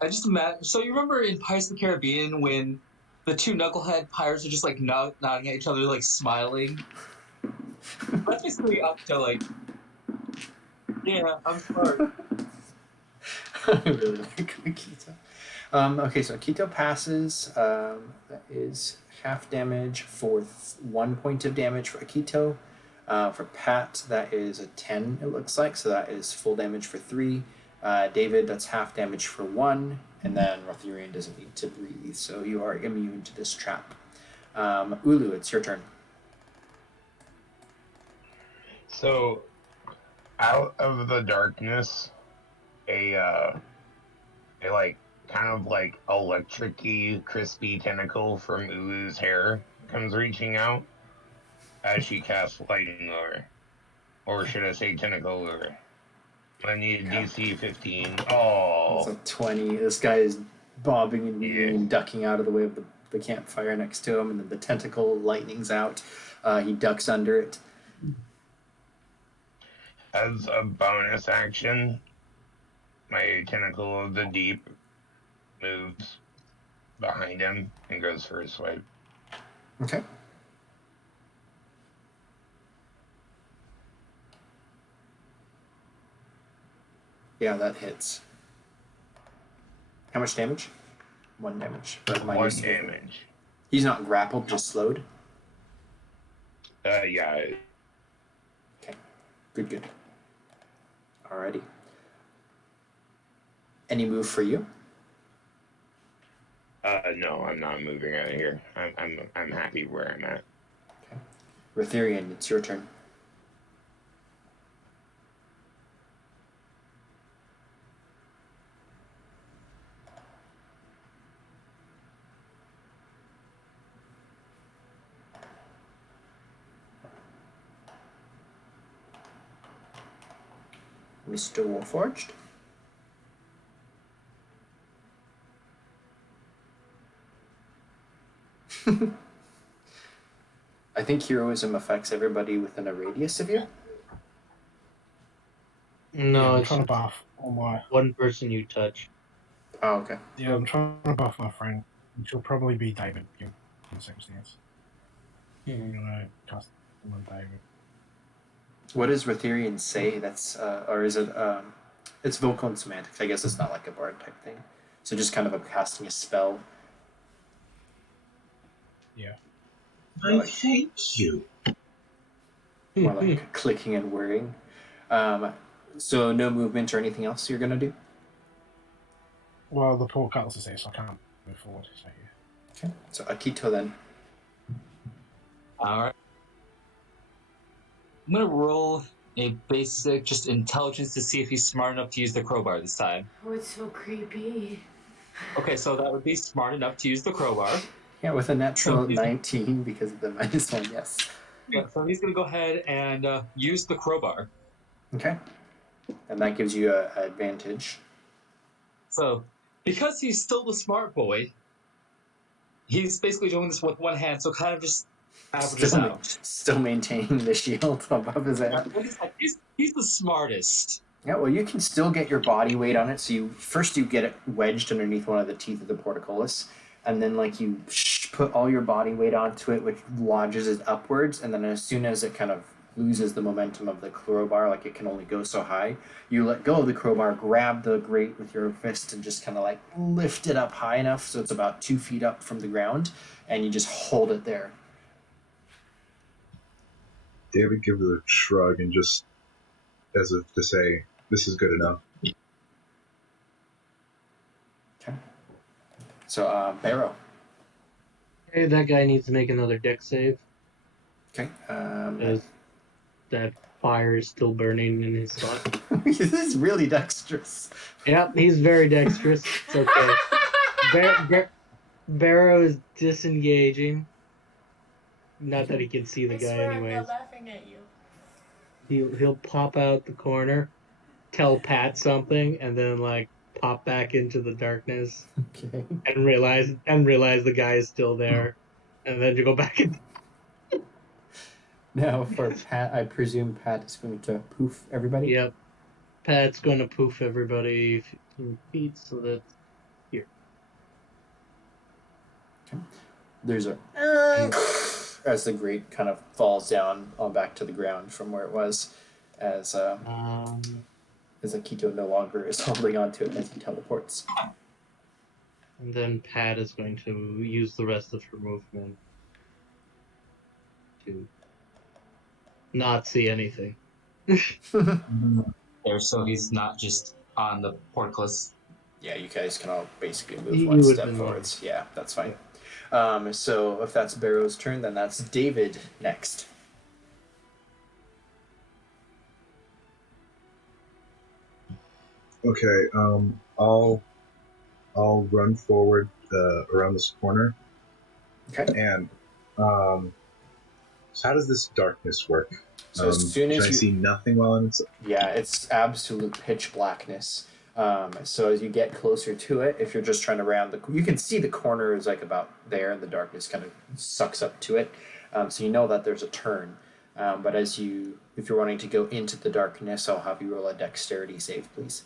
I just imagine. So you remember in Pirates of the Caribbean when the two knucklehead pirates are just like nodding at each other, like smiling? That's basically up to like, yeah, I'm smart. I really like Akito. Okay, so Akito passes. That is half damage for 1 point of damage for Akito. For Pat, that is a 10, it looks like, so that is full damage for 3. David, that's half damage for 1, and then Rothirian doesn't need to breathe, so you are immune to this trap. Ulu, it's your turn. So, out of the darkness, a like kind of like electric-y, crispy tentacle from Ulu's hair comes reaching out as she casts lightning lure. Or should I say tentacle lure? I need DC 15. It's Oh, a 20. This guy is bobbing and weaving Yeah. and ducking out of the way of the campfire next to him, and then the tentacle lightnings out. He ducks under it. as a bonus action, my tentacle of the deep moves behind him and goes for a swipe. Okay. Yeah, that hits. How much damage? 1 damage. But One minus- damage. He's not grappled, just slowed. Yeah. Okay. Good. Alrighty. Any move for you? No, I'm not moving out of here. I'm happy where I'm at. Okay. Retherian, it's your turn. Mr. Warforged. I think heroism affects everybody within a radius of you. No, I'm it's trying to buff all my. one person you touch. Oh, okay. Yeah, I'm trying to buff my friend, which will probably be David, given the circumstance. I'm gonna cast him on David. What does Retherian say? That's or is it it's vocal and semantics. I guess it's not like a bard type thing. So just kind of a casting a spell. Yeah. I thank you. More like clicking and whirring. So no movement or anything else you're gonna do? Well, the poor Cardellus is here, so I can't move forward. So yeah. Okay. So Akito then. Alright. I'm gonna roll a basic just intelligence to see if he's smart enough to use the crowbar this time. Oh, it's so creepy. Okay, so that would be smart enough to use the crowbar. Yeah, with a natural So he's- 19 because of the -1, yes. Yeah, so he's gonna go ahead and use the crowbar. Okay. And that gives you an advantage. So, because he's still the smart boy, he's basically doing this with one hand, so kind of just averages out. Still maintaining the shield above his head. He's the smartest. Yeah, well, you can still get your body weight on it. So you get it wedged underneath one of the teeth of the portcullis, and then like you put all your body weight onto it, which lodges it upwards, and then as soon as it kind of loses the momentum of the crowbar, like it can only go so high, you let go of the crowbar, grab the grate with your fist, and just kind of like lift it up high enough so it's about 2 feet up from the ground, and you just hold it there. David gives a shrug and just, as if to say, this is good enough. Okay. So, Barrow. Hey, that guy needs to make another deck save. Okay. Because that fire is still burning in his spot. This is really dexterous. Yep, he's very dexterous. It's okay. Barrow is disengaging. Not that he can see the I guy swear I'm anyways. not laughing at you. He'll pop out the corner, tell Pat something, and then like pop back into the darkness Okay. and realize the guy is still there, and then you go back in. Now for Pat, I presume Pat is going to poof everybody. Yep, Pat's gonna poof everybody 15 feet, so that's here. Okay. There's a as the grate kind of falls down on back to the ground from where it was, as Akito no longer is holding onto it as he teleports. And then Pat is going to use the rest of her movement to not see anything. There, so he's not just on the portcullis. Yeah, you guys can all basically move You one would step been forwards. Yeah, that's fine. So if that's Barrow's turn, then that's David next. Okay. I'll run forward around this corner. Okay. And so how does this darkness work? So as soon as can I see nothing while I'm inside? Yeah, it's absolute pitch blackness. So as you get closer to it, if you're just trying to round you can see the corner is like about there, and the darkness kind of sucks up to it. So you know that there's a turn. But if you're wanting to go into the darkness, I'll have you roll a dexterity save, please.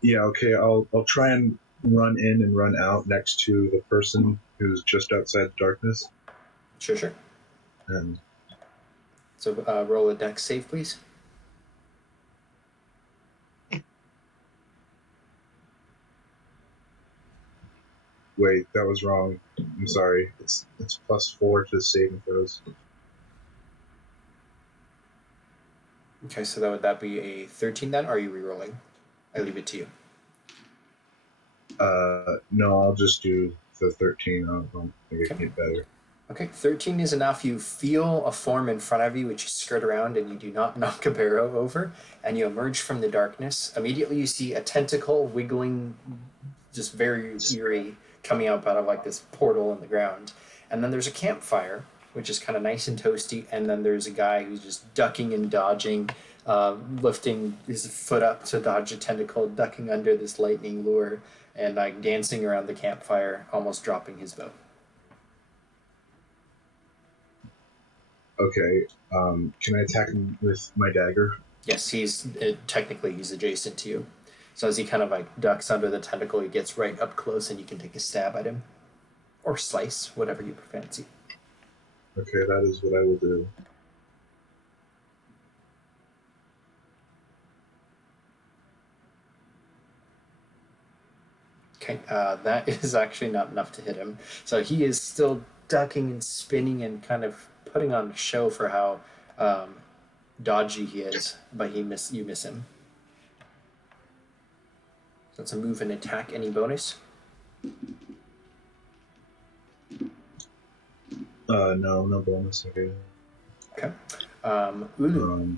Yeah. Okay. I'll try and run in and run out next to the person who's just outside the darkness. Sure. And so roll a dex save, please. Wait, that was wrong. I'm sorry. It's +4 to saving throws. Okay, so would that be a 13 then, or are you re-rolling? I leave it to you. No, I'll just do the 13. I don't think it can get better. Okay, 13 is enough. You feel a form in front of you, which you skirt around, and you do not knock a barrow over, and you emerge from the darkness. Immediately you see a tentacle wiggling, just very eerie, coming out of like this portal in the ground. And then there's a campfire, which is kind of nice and toasty, and then there's a guy who's just ducking and dodging, lifting his foot up to dodge a tentacle, ducking under this lightning lure, and like dancing around the campfire, almost dropping his bow. Okay, can I attack him with my dagger? Yes, technically he's adjacent to you. So as he kind of like ducks under the tentacle, he gets right up close and you can take a stab at him. Or slice, whatever you fancy. Okay, that is what I will do. Okay, that is actually not enough to hit him. So he is still ducking and spinning and kind of putting on a show for how dodgy he is, but you miss him. So it's a move and attack. Any bonus? No bonus. Okay. Ulu.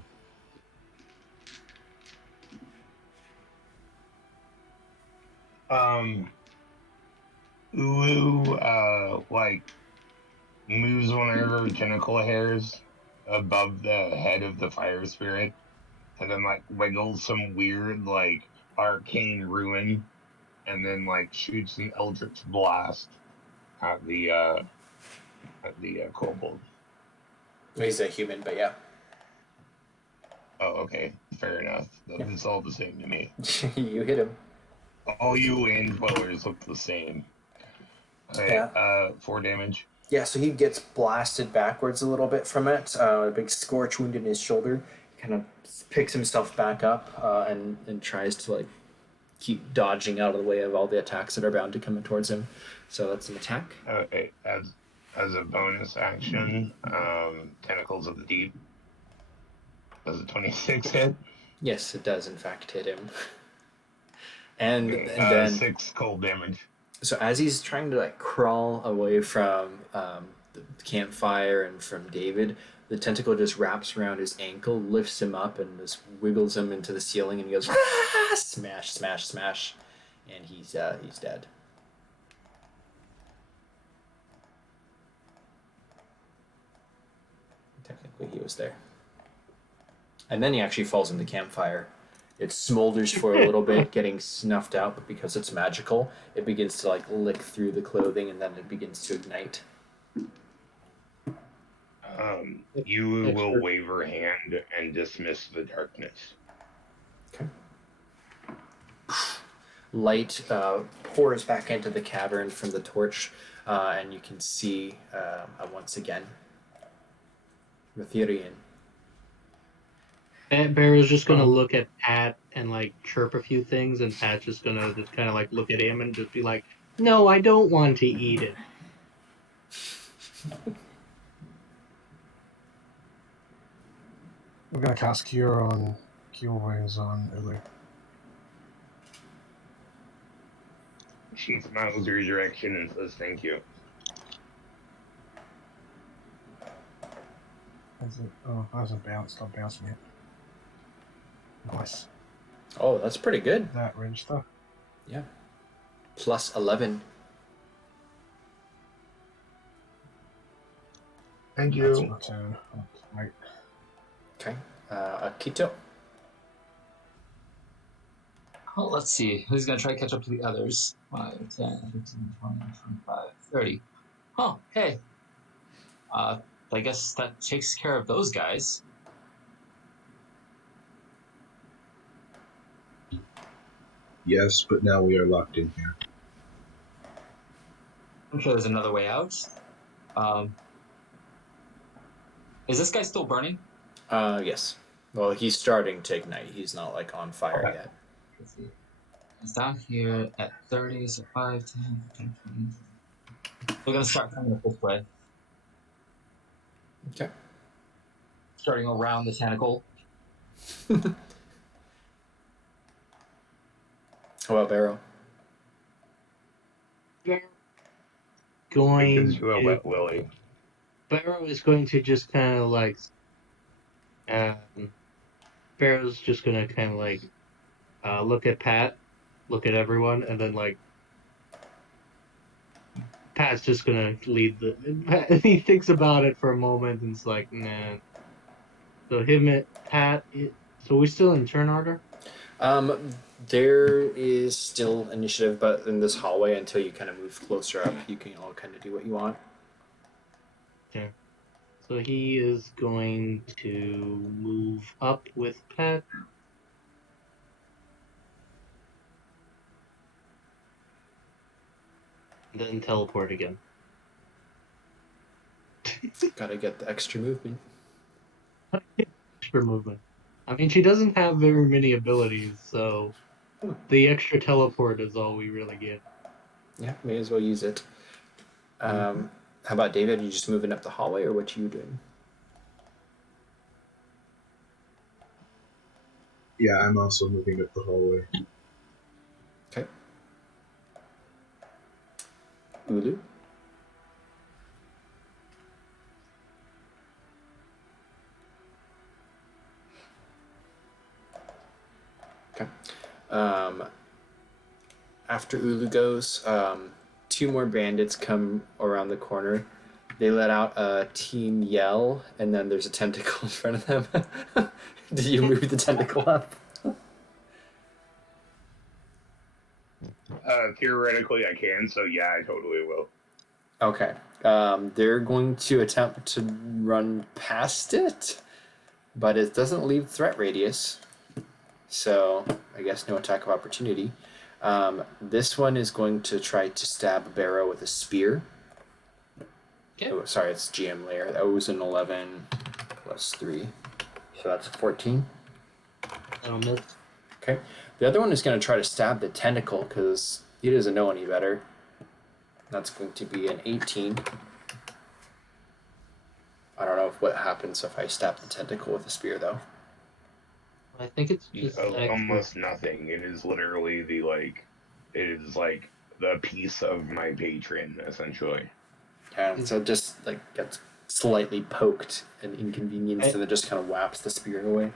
Ulu, like, moves one of her tentacle hairs above the head of the fire spirit, and then, like, wiggles some weird, like, arcane ruin, and then, like, shoots an eldritch blast at the kobold. He's a human, but yeah. Oh, okay. Fair enough. It's all the same to me. You hit him. All you land dwellers look the same. Okay, Yeah. 4 damage. Yeah, so he gets blasted backwards a little bit from it. A big scorch wound in his shoulder. He kind of picks himself back up and tries to like keep dodging out of the way of all the attacks that are bound to come towards him. So that's an attack. Okay, as a bonus action, Tentacles of the Deep. Does a 26 hit? Yes, it does in fact hit him. And then 6 cold damage. So as he's trying to like crawl away from the campfire and from David, the tentacle just wraps around his ankle, lifts him up, and just wiggles him into the ceiling, and he goes smash, smash, smash, and he's dead. Technically, he was there, and then he actually falls in the campfire. It smolders for a little bit, getting snuffed out, but because it's magical, it begins to like lick through the clothing, and then it begins to ignite. You will wave her hand and dismiss the darkness. Okay. Light pours back into the cavern from the torch, and you can see once again Vierton. Barrow's just gonna look at Pat and like chirp a few things, and Pat's just gonna just kind of like look at him and just be like, "No, I don't want to eat it." We're gonna cast Cure Wounds on Ulu. She smiles your direction and says thank you. Hasn't bounced. Stop bouncing it. Nice. Oh, that's pretty good. That register. Yeah. Plus 11. Thank That's you. my turn. Wait. Okay. Akito. Well, let's see. Who's going to try to catch up to the others? 5, 10, 15, 20, 25, 30. Oh, hey. I guess that takes care of those guys. Yes, but now we are locked in here. I'm sure there's another way out. Is this guy still burning? Yes. Well, he's starting to ignite. He's not like on fire Okay. yet. Let's see. He's down here at 30, so 5, 10, 15, 20. We're going to start coming up this way. Okay. Starting around the tentacle. How about Barrow? Going Because you a to wet willy. Barrow is going to just kind of like Barrow's just gonna kind of like look at Pat, look at everyone, and then like Pat's just gonna lead the. He thinks about it for a moment and it's like, nah. So him and Pat. So we still in turn order. There is still initiative, but in this hallway, until you kind of move closer up, you can all kind of do what you want. Okay. So he is going to move up with Pat. And then teleport again. Gotta get the extra movement. Extra movement. I mean, she doesn't have very many abilities, so the extra teleport is all we really get. Yeah, may as well use it. How about David? Are you just moving up the hallway, or what are you doing? Yeah, I'm also moving up the hallway. Okay. Ulu? Okay. After Ulu goes, two more bandits come around the corner. They let out a teen yell, and then there's a tentacle in front of them. Did you move the tentacle up? Theoretically, I can, so yeah, I totally will. Okay. They're going to attempt to run past it, but it doesn't leave threat radius. So I guess no attack of opportunity. This one is going to try to stab Barrow with a spear. Okay. Oh, sorry, it's GM layer. That was an 11 plus 3. So that's a 14. That'll miss. Okay. The other one is going to try to stab the tentacle because he doesn't know any better. That's going to be an 18. I don't know what happens if I stab the tentacle with a spear, though. I think it's just Almost nothing. It is literally it is like the piece of my patron, essentially. Yeah, so it just like gets slightly poked and inconvenienced, and it just kind of whaps the spear away.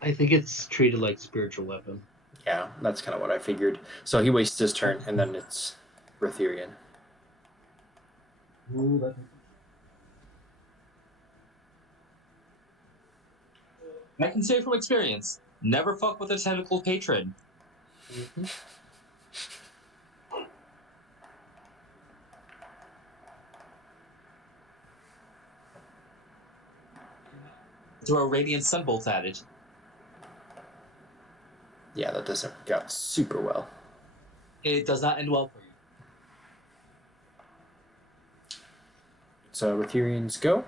I think it's treated like spiritual weapon. Yeah, that's kind of what I figured. So he wastes his turn, and then it's Rithirian. I can say from experience, never fuck with a tentacle patron. Mm-hmm. Throw a radiant sunbolt at it. Yeah, that doesn't work out super well. It does not end well for you. So Rithirians go.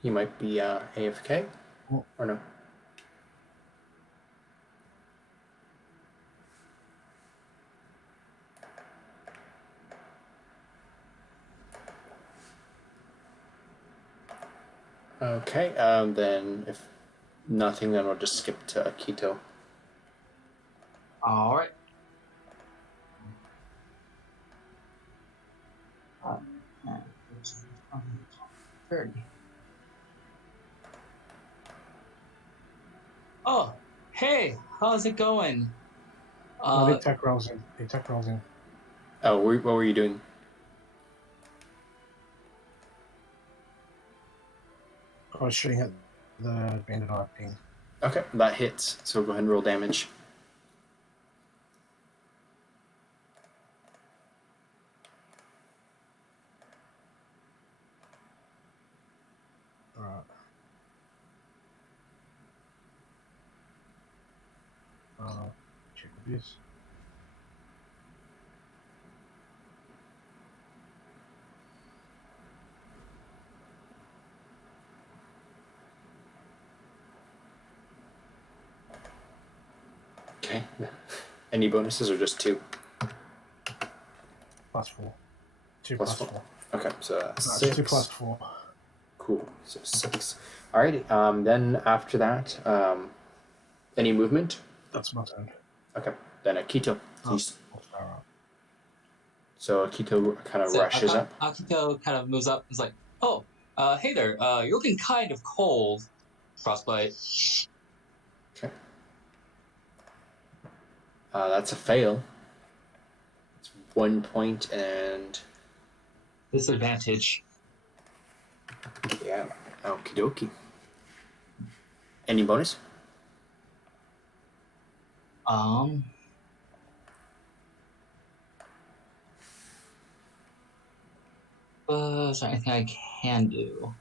He might be AFK, or no? Okay, then if Nothing, then we'll just skip to Akito. All right. Oh, hey, how's it going? The tech rolls in. The tech rolls in. Oh, what were you doing? I was shooting at the bandit eye ping. Okay, that hits. So go ahead and roll damage. Alright. Check this. Okay. Any bonuses or just 2? +4. 2 Plus plus 4. 4. Okay, so No, 6. 2 plus 4. Cool. So 6. Alrighty. Then after that, any movement? That's my turn. Okay. Then Akito, please. Alright. So Akito kind of rushes up. Akito kind of moves up. He's like, "Oh, hey there. You're looking kind of cold." Frostbite. Okay. That's a fail. It's 1 point and Disadvantage. yeah. Okie dokie. Any bonus? Is there anything I can do?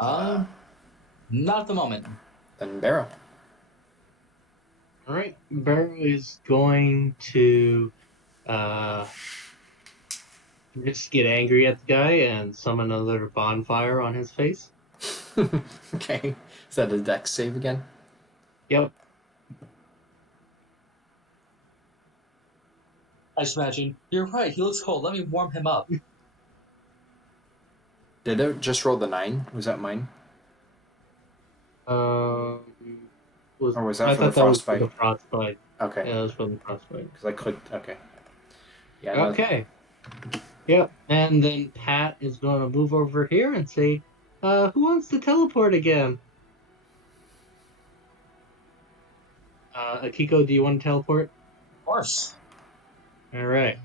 Not at the moment. Then Barrow. All right, Barrow is going to just get angry at the guy and summon another bonfire on his face. Okay. Is that a dex save again? Yep. I just imagine, you're right, he looks cold. Let me warm him up. Did it just roll the 9? Was that mine? Or was that for the frostbite? Was for the frostbite. Okay. Yeah, it was for the frostbite. Because I clicked. Okay. Yeah. Okay. Yep. And then Pat is going to move over here and say, "Who wants to teleport again?" Akiko, do you want to teleport? Of course. All right.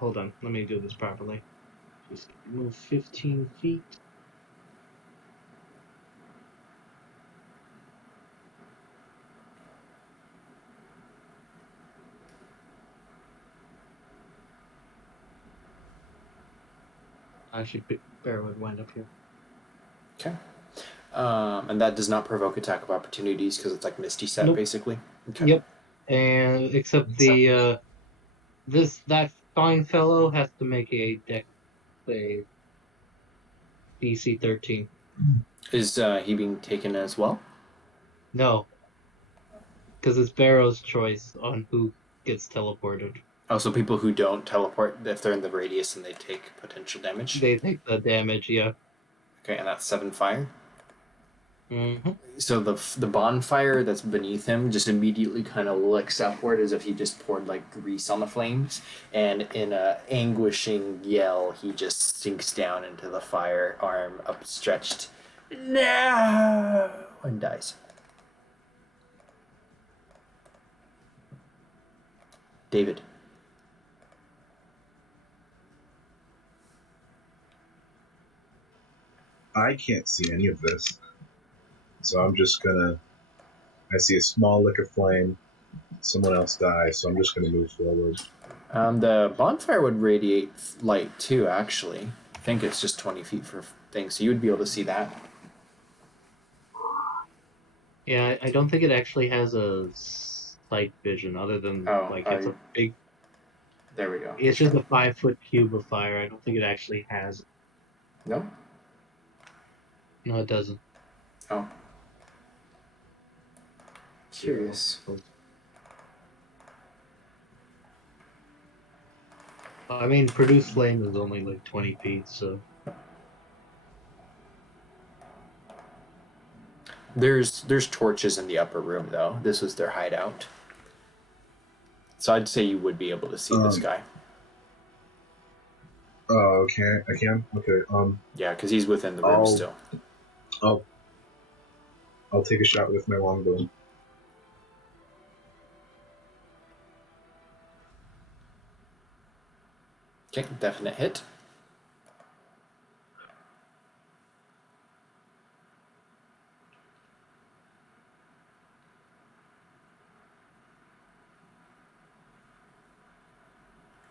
Hold on. Let me do this properly. Just move 15 feet. Actually, Bear would wind up here. Okay. And that does not provoke attack of opportunities because it's like Misty Step, Nope. basically. Okay. Yep. And except that fine fellow has to make a dex save. DC 13. Is he being taken as well? No, because it's Barrow's choice on who gets teleported. Oh, so people who don't teleport, if they're in the radius, and they take potential damage. They take the damage, yeah. Okay, and that's 7 fire. Mm-hmm. So the bonfire that's beneath him just immediately kind of licks upward as if he just poured like grease on the flames, and in a anguishing yell, he just sinks down into the fire, arm upstretched, no, and dies. David. I can't see any of this, so I'm just gonna. I see a small lick of flame. Someone else dies, so I'm just gonna move forward. The bonfire would radiate light too, actually. I think it's just 20 feet for things, so you would be able to see that. Yeah, I don't think it actually has a sight vision other than it's a big. There we go. It's just a 5-foot cube of fire. I don't think it actually has. No? No, it doesn't. Oh. Curious. I mean, produce flame is only like 20 feet, so. There's torches in the upper room though. This was their hideout. So I'd say you would be able to see this guy. Oh, okay. I can? Okay. Yeah, because he's within the room still. I'll take a shot with my longbow. Okay, definite hit.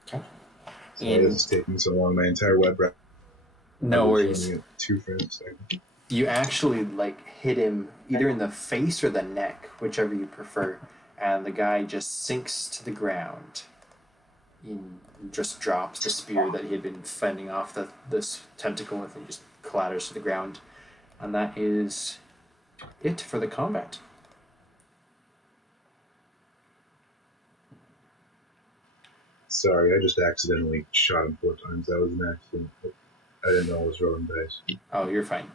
Okay. Sorry, this is taking so long. My entire web wrap. No worries. Running at 2 frames a second. You actually like hit him either in the face or the neck, whichever you prefer, and the guy just sinks to the ground. He just drops the spear that he had been fending off this tentacle with, and just clatters to the ground. And that is it for the combat. Sorry, I just accidentally shot him 4 times. That was an accident. I didn't know I was rolling dice. Oh, you're fine.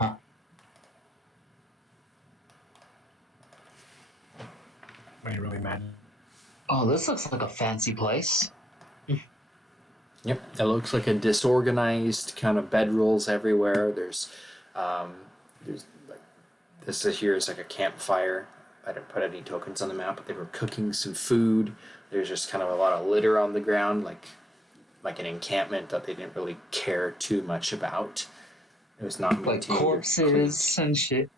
Are you really mad? Oh, this looks like a fancy place. Yep, it looks like a disorganized kind of bedrolls everywhere. There's like this here is like a campfire. I didn't put any tokens on the map, but they were cooking some food. There's just kind of a lot of litter on the ground, like an encampment that they didn't really care too much about. It was not like corpses and shit.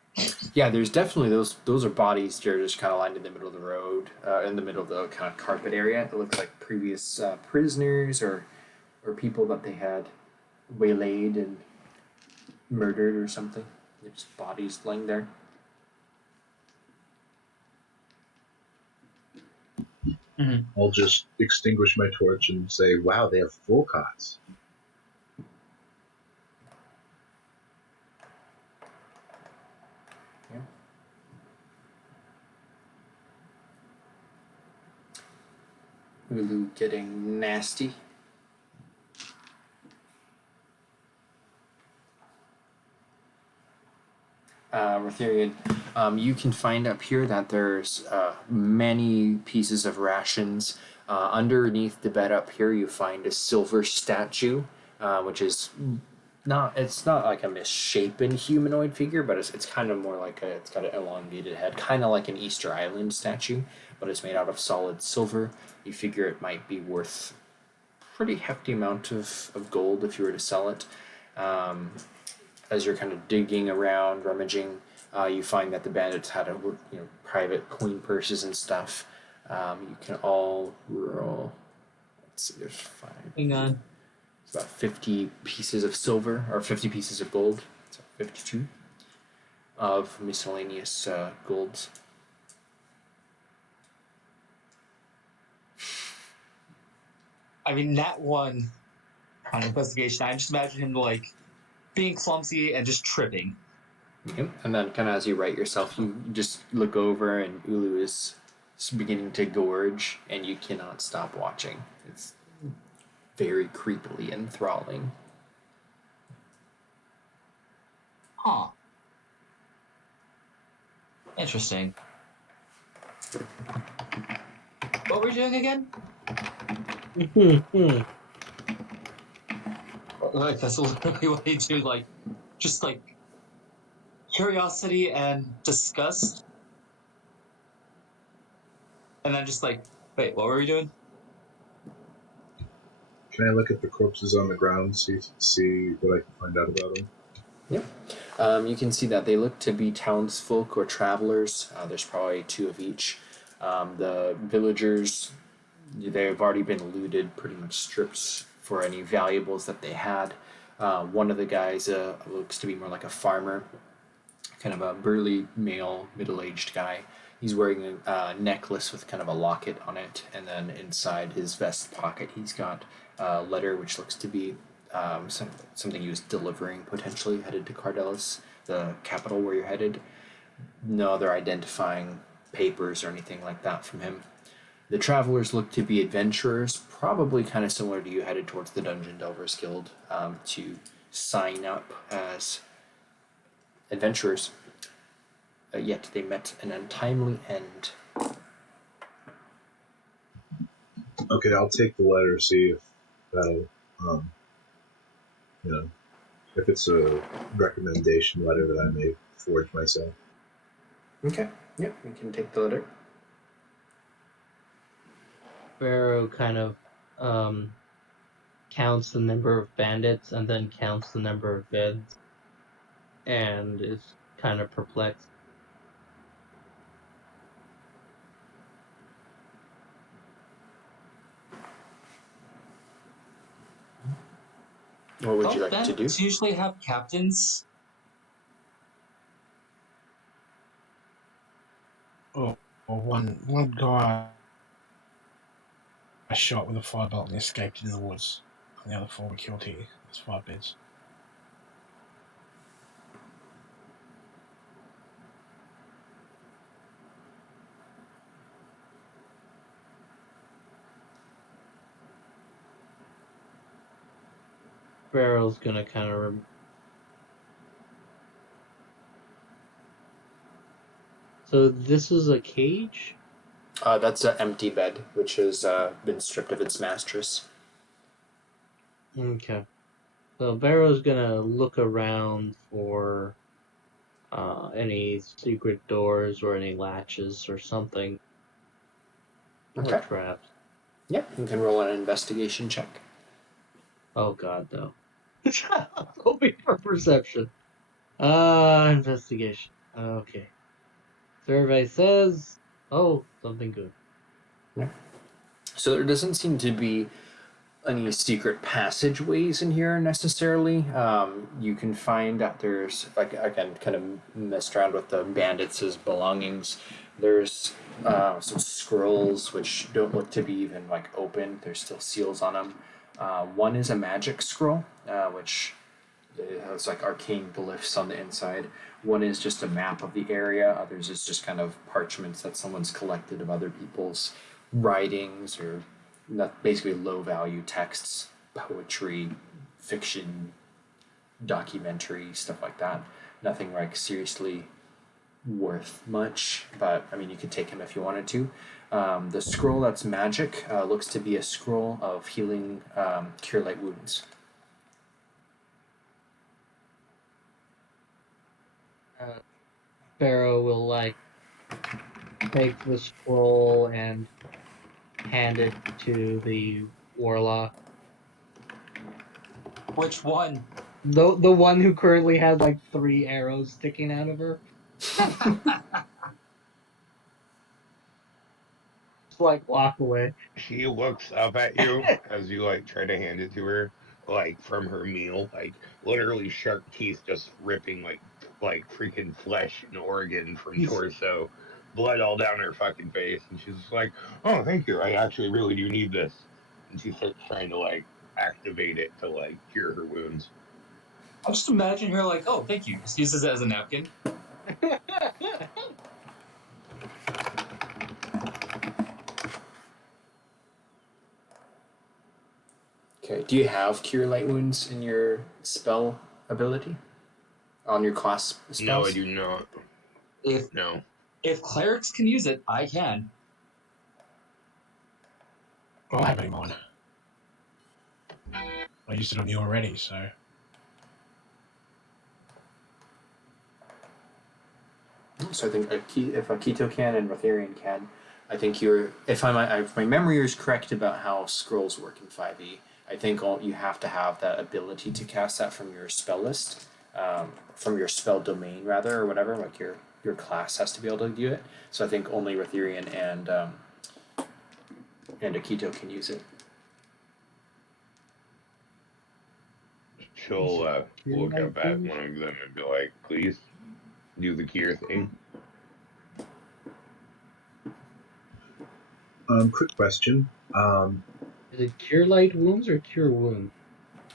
Yeah, there's definitely those are bodies that are just kind of lined in the middle of the road, in the middle of the kind of carpet area. It looks like previous prisoners or people that they had waylaid and murdered or something. They're just bodies laying there. Mm-hmm. I'll just extinguish my torch and say, wow, they have full cots. Yeah. Ulu getting nasty. Rotharian, you can find up here that there's many pieces of rations. Underneath the bed up here, you find a silver statue, which is it's not like a misshapen humanoid figure, but it's kind of more like it's got an elongated head, kind of like an Easter Island statue, but it's made out of solid silver. You figure it might be worth a pretty hefty amount of gold if you were to sell it. As you're kind of digging around, rummaging, you find that the bandits had private coin purses and stuff. You can all roll. Let's see, there's 5. Hang on. It's about 50 pieces of silver or 50 pieces of gold. So 52 of miscellaneous golds. I mean, that one on investigation, I just imagine him like being clumsy and just tripping. Yep. And then kind of as you right yourself, you just look over and Ulu is beginning to gorge and you cannot stop watching. It's very creepily enthralling. Huh. Interesting. What were you doing again? Like, that's literally what they do, like, just like curiosity and disgust. And then just like, wait, what were we doing? Can I look at the corpses on the ground, see what I can find out about them? Yep. You can see that they look to be townsfolk or travelers. There's probably 2 of each. The villagers, they've already been looted, pretty much stripped for any valuables that they had. One of the guys looks to be more like a farmer, kind of a burly male, middle-aged guy. He's wearing a necklace with kind of a locket on it, and then inside his vest pocket he's got a letter which looks to be something he was delivering, potentially headed to Cardellus, the capital where you're headed. no other identifying papers or anything like that from him. The travelers look to be adventurers, probably kind of similar to you, headed towards the Dungeon Delvers Guild to sign up as adventurers. Yet they met an untimely end. Okay, I'll take the letter, see if that'll, if it's a recommendation letter that I may forge myself. Okay, yep, we can take the letter. Pharaoh kind of counts the number of bandits and then counts the number of beds and is kind of perplexed. What would you Don't like to do? bandits usually have captains? Or one guy I shot with a firebolt and escaped in the woods. And the other 4 were killed here. That's 5 beds. Pharaoh's gonna kind of So this is a cage? That's an empty bed, which has been stripped of its mattress. Okay. So Barrow's gonna look around for any secret doors or any latches or something. Okay. Or traps. Yep, you can roll an investigation check. Oh god, no. Hoping for perception. Investigation. Okay. Survey says, something good. So there doesn't seem to be any secret passageways in here necessarily. You can find that there's, like, again, kind of messed around with the bandits' belongings. There's some scrolls which don't look to be even like open. There's still seals on them. One is a magic scroll, which has like arcane glyphs on the inside. One is just a map of the area. Others is just kind of parchments that someone's collected of other people's writings or basically low value texts, poetry, fiction, documentary, stuff like that. Nothing like seriously worth much, but I mean, you could take him if you wanted to. The scroll that's magic looks to be a scroll of healing cure light wounds. Pharaoh will take the scroll and hand it to the warlock. Which one? The one who currently has 3 arrows sticking out of her. Just walk away. She looks up at you as you try to hand it to her, from her meal, literally shark teeth just ripping like freaking flesh and organ from torso, blood all down her fucking face, and she's just like, "Oh, thank you. I actually really do need this." And she starts trying to activate it to cure her wounds. I just imagine her "Oh, thank you." Just uses it as a napkin. Okay. Do you have cure light wounds in your spell ability? On your class spells? No, I do not. If clerics can use it, I can. I have any more. I used it on you already, so. So I think if Akito can and Rotharian can, I think if my memory is correct about how scrolls work in 5e, I think you have to have that ability to cast that from your spell list, from your spell domain rather, or whatever. Your class has to be able to do it. So I think only Rotharian and Akito can use it. She'll look up at one of them and be like, "Please do the cure thing." Quick question. Is it cure light wounds or cure wounds?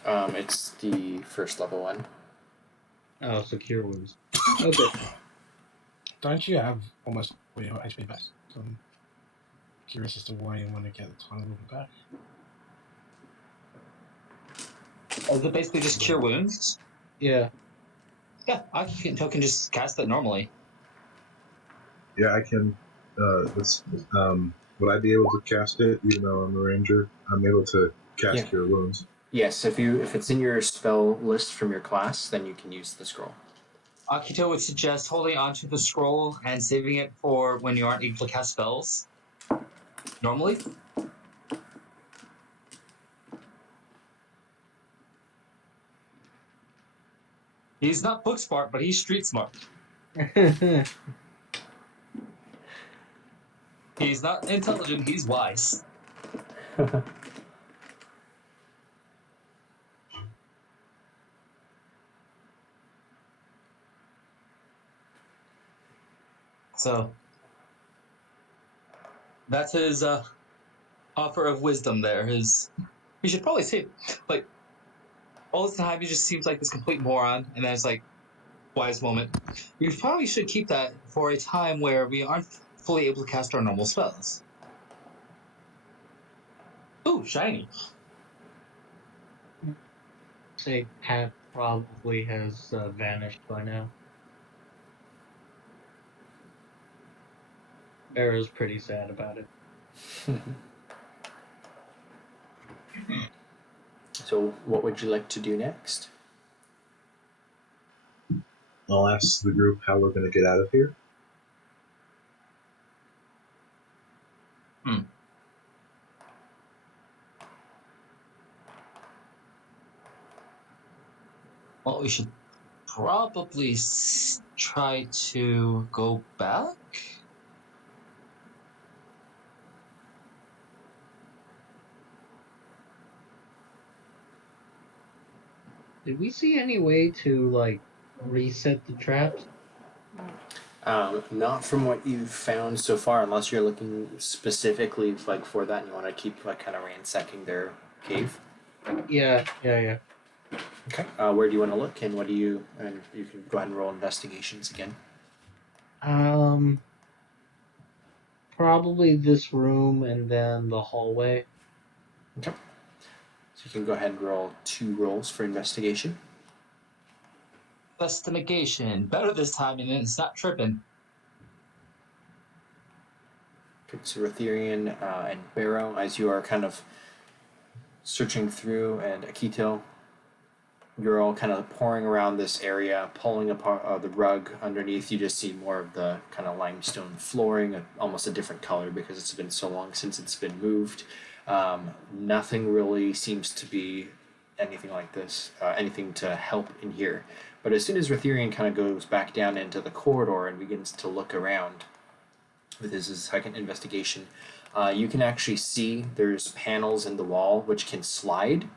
It's the first level one. Oh, so cure wounds. Okay. don't you have almost all your HP back? I'm curious as to why you want to get a tiny little bit back. Is it basically just cure wounds? Yeah. Yeah, Akito can just cast that normally. Yeah, I can. Would I be able to cast it even though I'm a ranger? I'm able to cast Yeah. Cure Wounds. Yes, if it's in your spell list from your class, then you can use the scroll. Akito would suggest holding onto the scroll and saving it for when you aren't able to cast spells. Normally. He's not book smart, but he's street smart. He's not intelligent, he's wise. So that's his offer of wisdom there. We should probably say, like, all the time he just seems like this complete moron, and then it's like, wise moment. We probably should keep that for a time where we aren't fully able to cast our normal spells. Ooh, shiny. Say Pat probably has vanished by now. Era's pretty sad about it. So, what would you like to do next? I'll ask the group how we're going to get out of here. Well, we should probably try to go back. Did we see any way to like reset the traps? Not from what you've found so far, unless you're looking specifically like for that, and you want to keep like kind of ransacking their cave. Yeah. Okay. Where do you want to look, and what do you? And you can go ahead and roll investigations again. Probably this room and then the hallway. Okay. So you can go ahead and roll 2 rolls for investigation. Investigation. Better this time, and it's not tripping. Okay, so Retherian and Barrow, as you are kind of searching through, and Akito, you're all kind of pouring around this area, pulling apart the rug underneath. You just see more of the kind of limestone flooring, almost a different color because it's been so long since it's been moved. Nothing really seems to be anything like this, anything to help in here. But as soon as Retherian kind of goes back down into the corridor and begins to look around with his second investigation, you can actually see there's panels in the wall which can slide,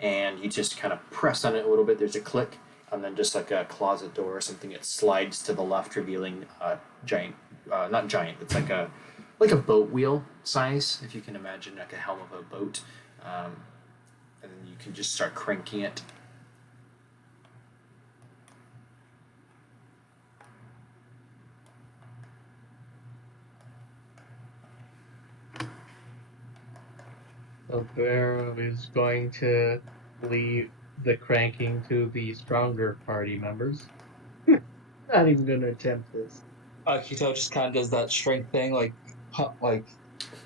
and you just kind of press on it a little bit. There's a click, and then just like a closet door or something, it slides to the left, revealing a giant, not giant, it's like a boat wheel size, if you can imagine, like a helm of a boat. And then you can just start cranking it. So Barrow is going to leave the cranking to the stronger party members. Not even going to attempt this. Akito just kind of does that strength thing, like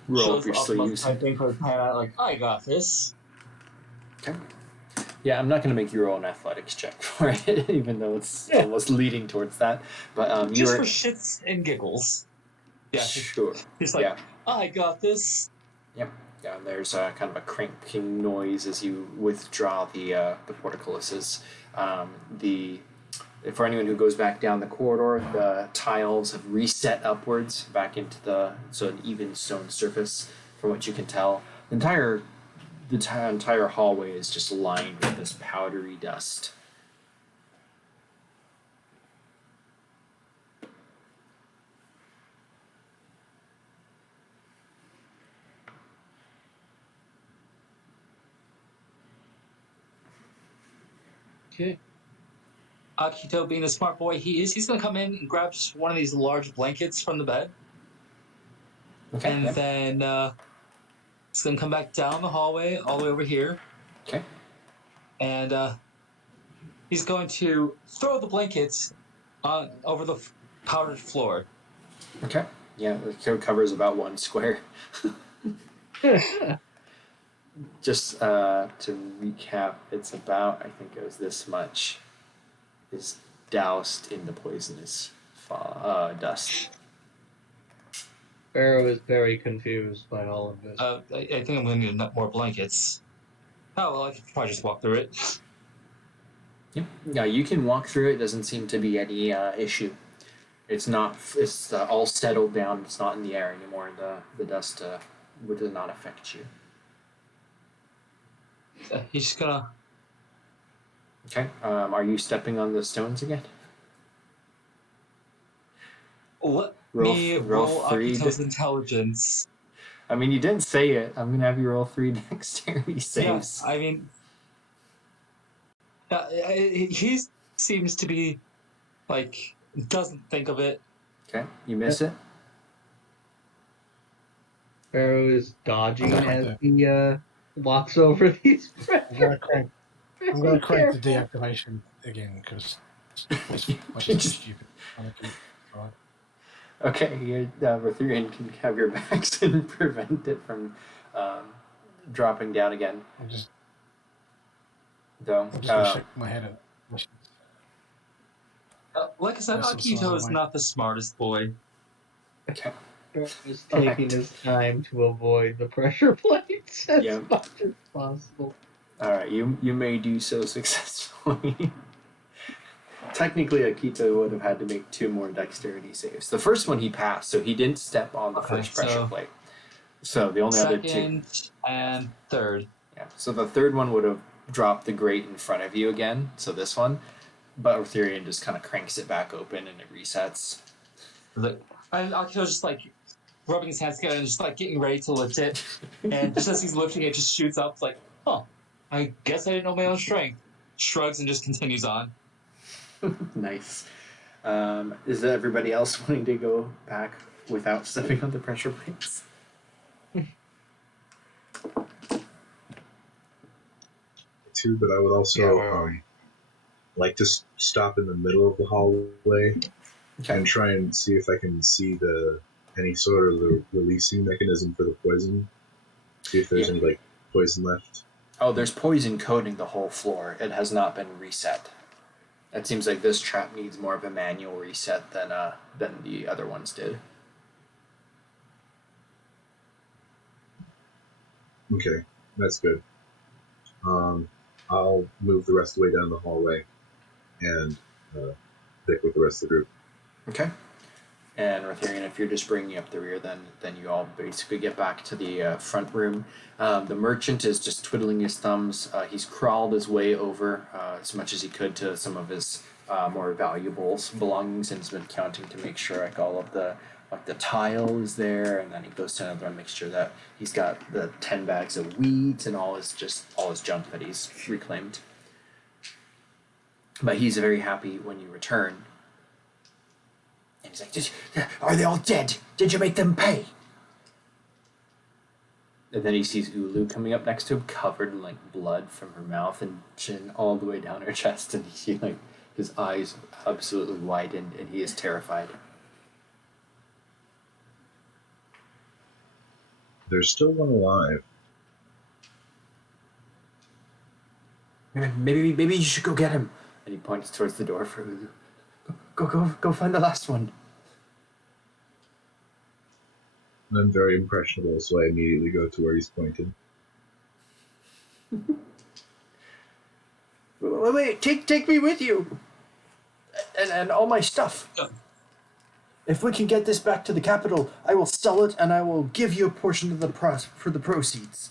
Roll up shows your off sleeves. muscle thing for his hand out, like, I got this. Okay. Yeah, I'm not going to make you roll an athletics check for it, even though it's almost leading towards that. But Just for shits and giggles. Yeah. Sure. He's like, yeah. I got this. Yep. Yeah, and there's kind of a cranking noise as you withdraw the portcullises. For anyone who goes back down the corridor, the tiles have reset upwards back into an even stone surface, from what you can tell. The entire hallway is just lined with this powdery dust. Okay. Akito, being the smart boy he is, he's going to come in and grab just one of these large blankets from the bed. Okay. And yeah. then he's going to come back down the hallway, all the way over here. Okay. And he's going to throw the blankets over the powdered floor. Okay. Yeah, it covers about 1 square. Just to recap, it's about, I think it was this much, is doused in the poisonous dust. Pharaoh is very confused by all of this. I think I'm going to need more blankets. Oh, well, I could probably just walk through it. Yeah, you can walk through it. Doesn't seem to be any issue. It's not. It's all settled down. It's not in the air anymore. The dust does not affect you. He's just gonna. Okay. Are you stepping on the stones again? Let Roll me roll 3. Akito's intelligence. I mean, you didn't say it. I'm gonna have you roll 3 dexterity saves. Yeah, I mean, he seems to be like doesn't think of it. Okay. You miss it. Pharaoh is dodging as he walks over these I'm gonna crank the deactivation again because it's stupid. Right. Okay, Vierton can have your backs and prevent it from dropping down again. I'm just Though, gonna shake my head at. Like I said, Akito is not the smartest boy. okay. Pharaoh is taking his time to avoid the pressure plates as Yeah. much as possible. All right, you may do so successfully. Technically, Akito would have had to make 2 more dexterity saves. The first one he passed, so he didn't step on the first pressure plate. So the only other 2. Second and third. Yeah. So the third one would have dropped the grate in front of you again. So this one, but Vierton just kind of cranks it back open and it resets. And Akito's just like rubbing his hands together and just like getting ready to lift it. And just as he's lifting it, just shoots up. It's like, huh, I guess I didn't know my own strength. Shrugs and just continues on. Nice. Is everybody else wanting to go back without stepping on the pressure plates? Too, but I would also like to stop in the middle of the hallway and try and see if I can see any sort of the releasing mechanism for the poison. See if there's any like poison left. Oh, there's poison coating the whole floor. It has not been reset. It seems like this trap needs more of a manual reset than the other ones did. Okay, that's good. I'll move the rest of the way down the hallway and pick with the rest of the group. Okay. And Vierton, if you're just bringing up the rear, then you all basically get back to the front room. The merchant is just twiddling his thumbs. He's crawled his way over as much as he could to some of his more valuable belongings, and has been counting to make sure like all of the tile is there, and then he goes to another and makes sure that he's got the 10 bags of wheat and all his junk that he's reclaimed. But he's very happy when you return. And he's like, are they all dead? Did you make them pay? And then he sees Ulu coming up next to him, covered in like blood from her mouth and chin all the way down her chest, and you see like his eyes absolutely widened, and he is terrified. There's still one alive. Maybe you should go get him. And he points towards the door for Ulu. Go find the last one. I'm very impressionable, so I immediately go to where he's pointed. Wait, take me with you. And all my stuff. If we can get this back to the capital, I will sell it and I will give you a portion of the for the proceeds.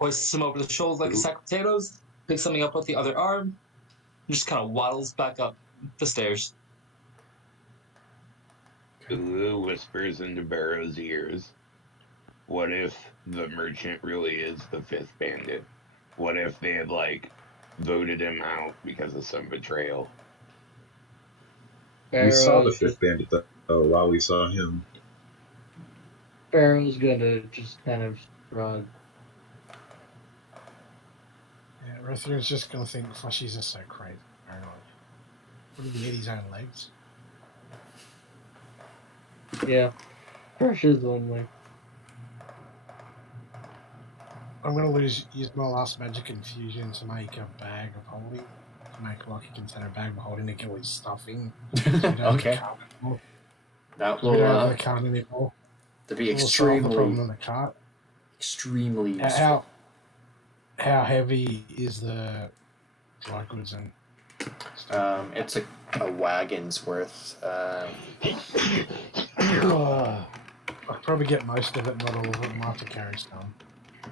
Hoists him over the shoulders like a sack of potatoes, picks something up with the other arm, and just kind of waddles back up the stairs. Ulu whispers into Barrow's ears, what if the merchant really is the 5th bandit? What if they had like voted him out because of some betrayal? We saw the Pharaoh's fifth bandit though while we saw him. Pharaoh's gonna just kind of shrug. Yeah, Rutherford's just gonna think Flushies are so crazy. Paranoid. What did he eat his own legs? Yeah, Crush is lonely. I'm gonna use my last magic infusion to make a bag of holding. To make like a container bag of holding to get all his stuff in. So we don't have the Okay. cart anymore. That We will don't have the cart anymore. to be We'll solve the problem extremely, in the cart. extremely useful. How heavy is the dry goods and stuff? It's a wagon's worth. I'll probably get most of it, not all of it. I might have to carry some.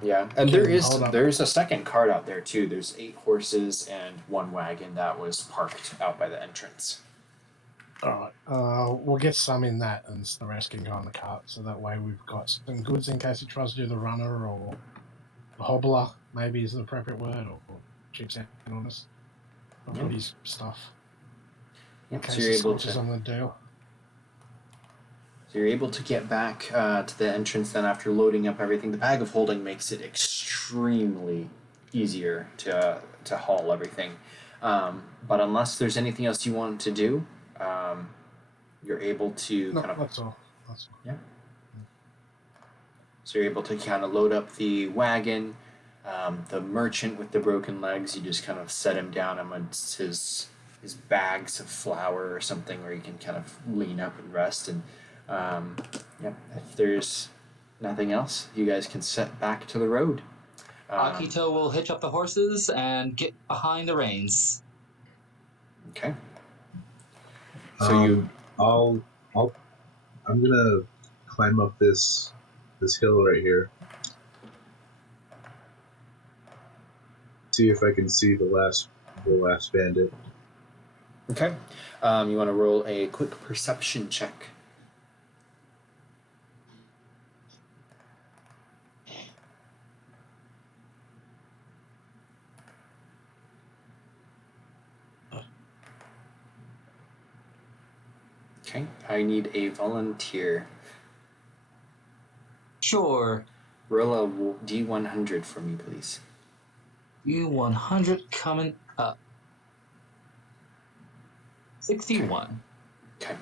Yeah, and Okay, hold up. there's a second cart out there too. There's 8 horses and 1 wagon that was parked out by the entrance. Alright, we'll get some in that, and the rest can go on the cart. So that way we've got some goods in case he tries to do the runner or the hobbler, maybe is the appropriate word, or cheats out on us. I'll put his stuff. In Yep, case so you're he able switches to. on the deal. So you're able to get back to the entrance then after loading up everything. The bag of holding makes it extremely easier to haul everything. But unless there's anything else you want to do, you're able to No, kind of. that's all. That's all. Yeah. So you're able to kind of load up the wagon. The merchant with the broken legs, you just kind of set him down amongst his bags of flour or something where he can kind of lean up and rest. And if there's nothing else, you guys can set back to the road. Akito will hitch up the horses and get behind the reins. Okay. So I'm gonna climb up this hill right here. See if I can see the last bandit. Okay. You want to roll a quick perception check. Okay. I need a volunteer. Sure. Roll a D100 for me, please. U100 coming up. 61. Okay.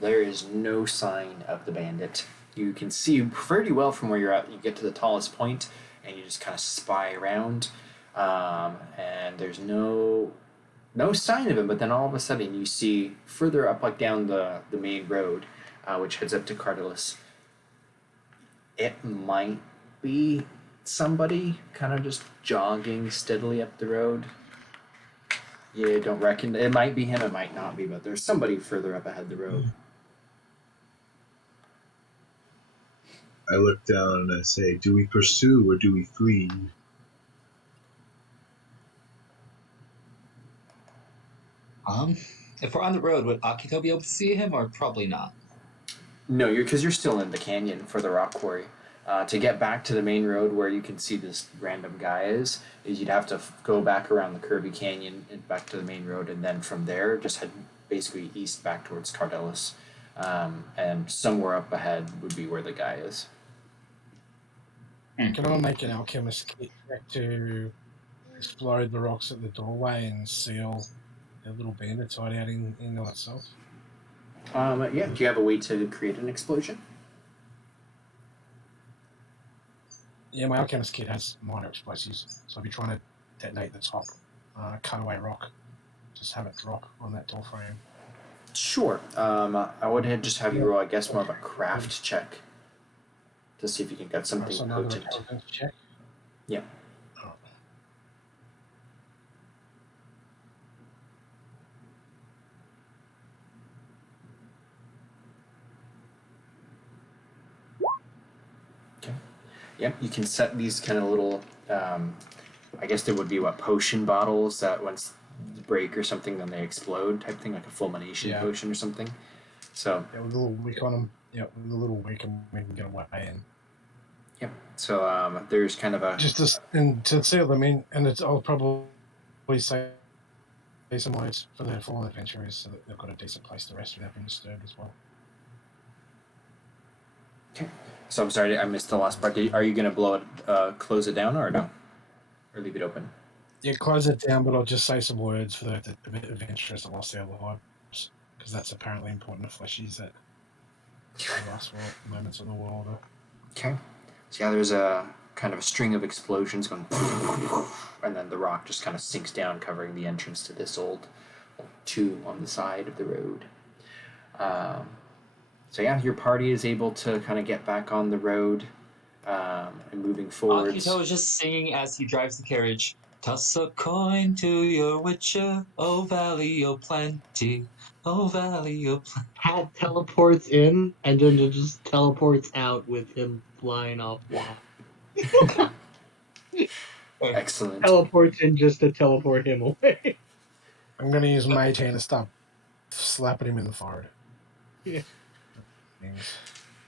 There is no sign of the bandit. You can see pretty well from where you're at. You get to the tallest point, and you just kind of spy around, and there's no sign of him. But then all of a sudden, you see further up, like down the main road, which heads up to Cardellus. It might be somebody kind of just jogging steadily up the road. You don't reckon it might be him, it might not be, but there's somebody further up ahead the road. I look down and I say, do we pursue or do we flee? If we're on the road, would Akito be able to see him, or probably not? No, because you're still in the canyon for the rock quarry. To get back to the main road where you can see this random guy is you'd have to go back around the curvy canyon and back to the main road, and then from there just head basically east back towards Cardellus. And somewhere up ahead would be where the guy is. Can I make an alchemist kit check to explode the rocks at the doorway and seal the little bandit tied out into itself? Yeah, do you have a way to create an explosion? Yeah, my alchemist kit has minor explosives, so I'll be trying to detonate the top cutaway rock. Just have it drop on that door frame. Sure. I would just have you roll, I guess, more of a craft check to see if you can get something So another potent. intelligence check. Yeah. Oh. Okay. Yeah, you can set these kind of little, I guess there would be potion bottles that once they break or something, then they explode type thing, like a fulmination potion or something. So Yeah, with a little wick on them. Yeah, with a little wick, and we can get away. And Yep. So there's kind of a and to seal them in, and I'll probably say some words for the fallen adventurers so that they've got a decent place to rest without being disturbed as well. okay. So I'm sorry, I missed the last part. Are you going to blow it, close it down, or no, or leave it open? Yeah, close it down, but I'll just say some words for the adventurers that lost their lives, because that's apparently important to fleshies that the last moments of the world. Okay. So yeah, there's a kind of a string of explosions going, and then the rock just kind of sinks down, covering the entrance to this old tomb on the side of the road. So yeah, your party is able to kind of get back on the road and moving forwards. Akito is just singing as he drives the carriage. Toss a coin to your witcher, oh valley of plenty, oh valley of plenty. Pat teleports in and then it just teleports out with him flying off wall. Excellent. Teleports in just to teleport him away. I'm going to use Mage Hand to stop slapping him in the forehead. Yeah.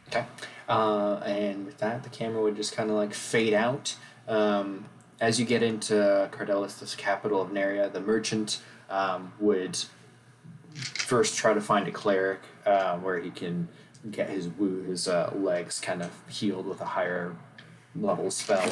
Okay. And with that, the camera would just kind of like fade out. As you get into Cardellus, this capital of Nerria, the merchant would first try to find a cleric where he can get his legs kind of healed with a higher level spell.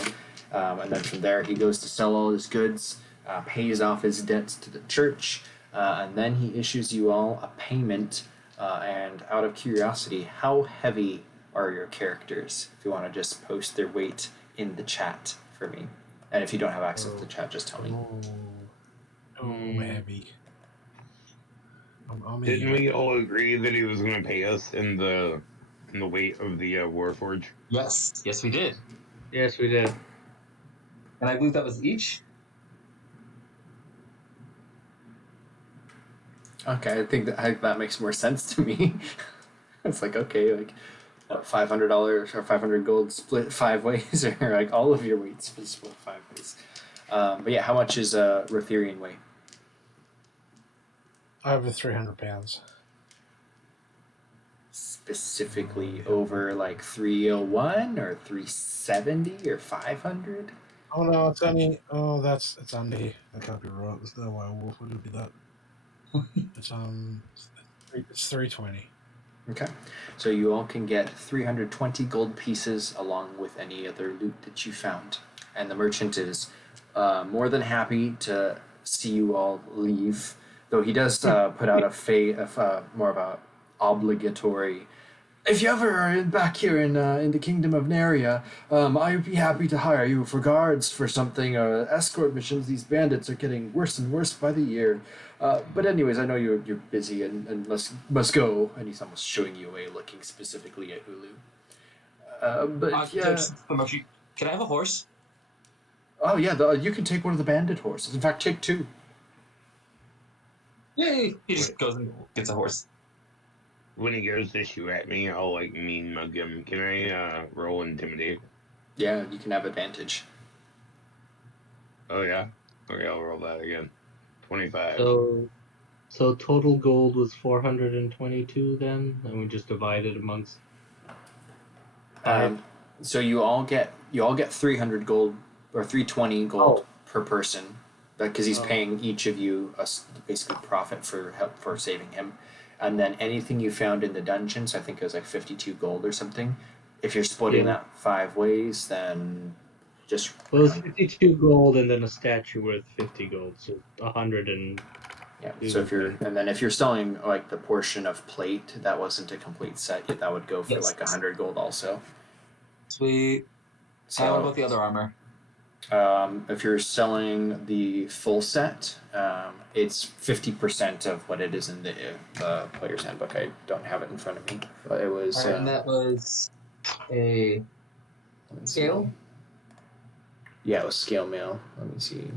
And then from there, he goes to sell all his goods, pays off his debts to the church, and then he issues you all a payment. And out of curiosity, how heavy are your characters? If you want to just post their weight in the chat for me. And if you don't have access to the chat, just tell me. Heavy. Didn't we all agree that he was going to pay us in the weight of the Warforge? Yes, we did. Yes, we did. And I believe that was each. Okay, I think that makes more sense to me. It's like, okay, like $500 or 500 gold split 5 ways, or like all of your weights split 5 ways. But yeah, how much is Ruffian weigh? Over 300 pounds. Specifically over like 301 or 370 or 500? Oh no, it's only. Oh, it's only. I can't be right. There's no way a wolf would be that. It's 320. Okay, so you all can get 320 gold pieces along with any other loot that you found, and the merchant is more than happy to see you all leave. Though he does put out more of a obligatory. If you ever are back here in the kingdom of Nerria, I'd be happy to hire you for guards for something, escort missions. These bandits are getting worse and worse by the year. But anyways, I know you're busy and must go. And he's almost showing you away, looking specifically at Ulu. But yeah. Can I have a horse? Oh yeah, you can take one of the bandit horses. In fact, take 2. Yay! He just goes and gets a horse. When he goes to shoot at me, I'll like mean mug him. Can I roll intimidate? Yeah, you can have advantage. Oh yeah? Okay, I'll roll that again. 25. So total gold was 422 then, and we just divided amongst. So you all get 300 gold or 320 gold per person, because he's paying each of you basically profit for saving him. And then anything you found in the dungeons, I think it was like 52 gold or something. If you're splitting that 5 ways, then just... Well, it was 52 gold and then a statue worth 50 gold, so 100 and... Yeah, so if you're selling like the portion of plate that wasn't a complete set, that would go for like 100 gold also. Sweet. So what about the other armor? If you're selling the full set, it's 50% of what it is in the player's handbook. I don't have it in front of me, but it was. And that was a scale? Yeah, it was scale mail. Let me see.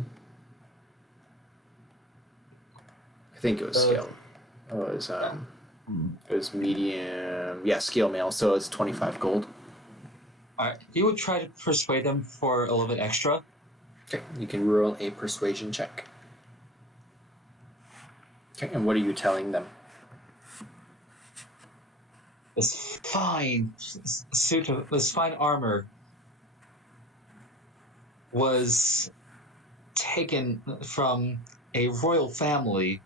I think it was scale. It was medium. Yeah, scale mail. So it's 25 gold. Alright, he would try to persuade them for a little bit extra. Okay, you can roll a persuasion check. Okay, and what are you telling them? This fine suit of this fine armor was taken from a royal family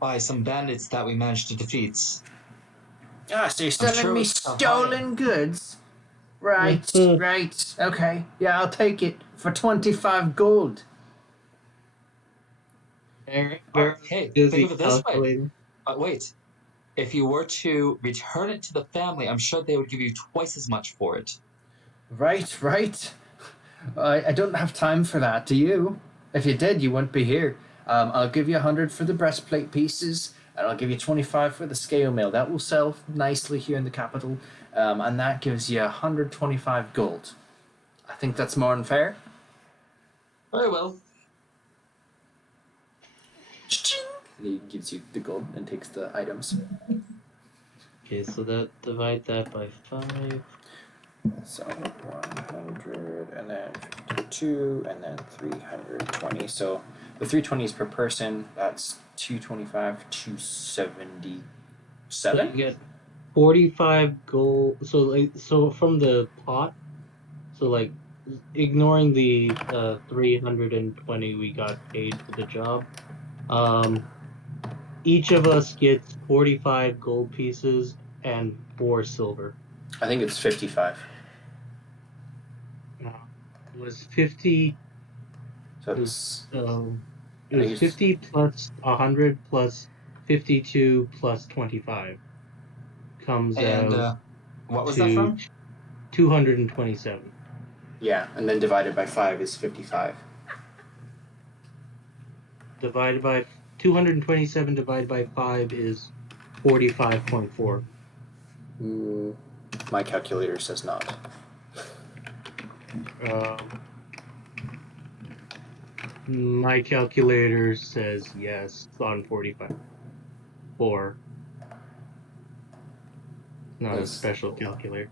by some bandits that we managed to defeat. Ah, so you're I'm selling sure me it was a high-end. stolen goods? Right, right. Okay. Yeah, I'll take it for 25 gold. Very, Hey, think busy of it this way. calculating. But wait, if you were to return it to the family, I'm sure they would give you twice as much for it. Right, right. I don't have time for that, do you? If you did, you wouldn't be here. I'll give you 100 for the breastplate pieces, and I'll give you 25 for the scale mail. That will sell nicely here in the capital, and that gives you 125 gold. I think that's more than fair. Very well. And he gives you the gold and takes the items. Okay, so divide that by 5. So 100, and then 52, and then 320. So the 320 is per person. That's 225, 277. So you get 45 gold. So from the pot, so like ignoring the 320 we got paid for the job, each of us gets 45 gold pieces and 4 silver. I think it's 55. It was 50. So It it's was 50 plus 100 plus 52 plus 25 comes And out what was to that from? 227. yeah, and then divided by 5 is 55. Divided by 227 divided by 5 is 45.4. My calculator says not. My calculator says yes on 45. 4. Not a special calculator.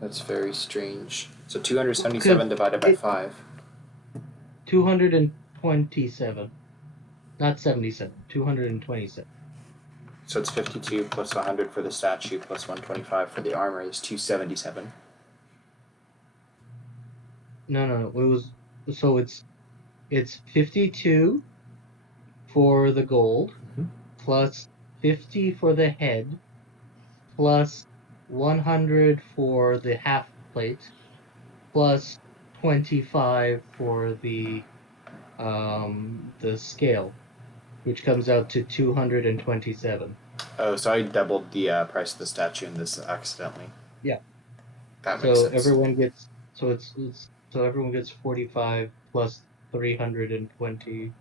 That's very strange. So 277 divided by 5. 227. Not 77. 227. So it's 52 plus 100 for the statue plus 125 for the armor is 277. No. It was so it's 52 for the gold, plus 50 for the head, plus 100 for the half plate, plus 25 for the scale, which comes out to 227. Oh, so I doubled the price of the statue in this accidentally. Yeah. That makes sense. Everyone gets everyone gets 45 plus 320.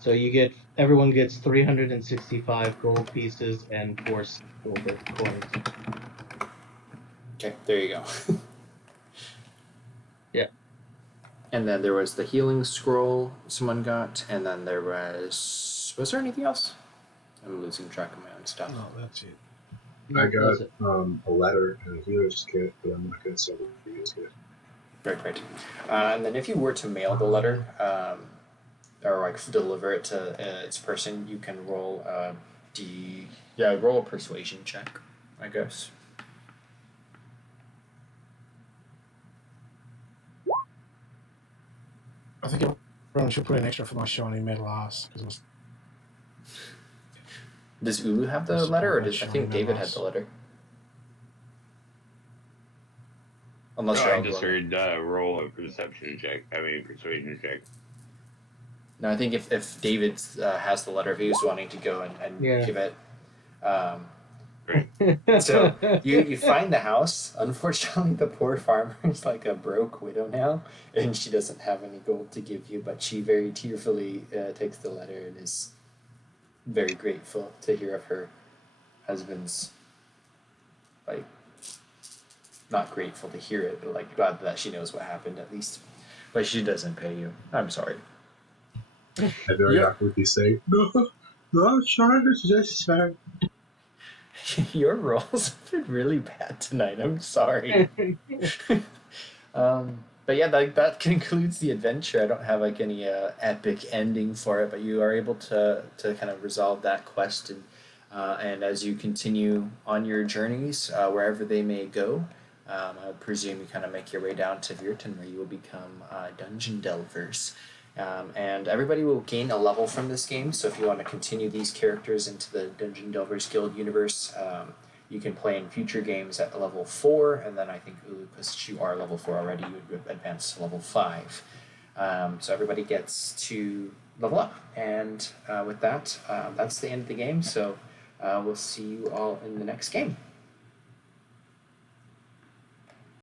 So everyone gets 365 gold pieces and 4 silver coins. Okay, there you go. Yeah. And then there was the healing scroll someone got, and then there was there anything else? I'm losing track of my own stuff. No, that's it. I got a letter and a healer's kit, but I'm not going to sell the previous kit. Right. And then if you were to mail the letter, or like deliver it to its person, you can roll roll a persuasion check, I guess. I think everyone should put in extra for my shiny metal ass because it was. Does Ulu have the letter, or I think David had the letter? Unless I just heard roll a perception check. I mean, persuasion check. No, I think if David has the letter, if he was wanting to go and give it. So you find the house. Unfortunately, the poor farmer is like a broke widow now, and she doesn't have any gold to give you, but she very tearfully takes the letter and is very grateful to hear of her husband's, like, not grateful to hear it, but like glad that she knows what happened at least. But she doesn't pay you. I'm sorry. I very awkwardly say, no, sorry, it's necessary. Your rolls have been really bad tonight. I'm sorry. But yeah, that concludes the adventure. I don't have like any epic ending for it, but you are able to kind of resolve that quest, and as you continue on your journeys, wherever they may go, I would presume you kind of make your way down to Vierton, where you will become dungeon delvers. And everybody will gain a level from this game, so if you want to continue these characters into the Dungeon Delvers Guild universe, you can play in future games at level 4, and then I think, because you are level 4 already, you would advance to level 5. So everybody gets to level up, and with that, that's the end of the game, so we'll see you all in the next game.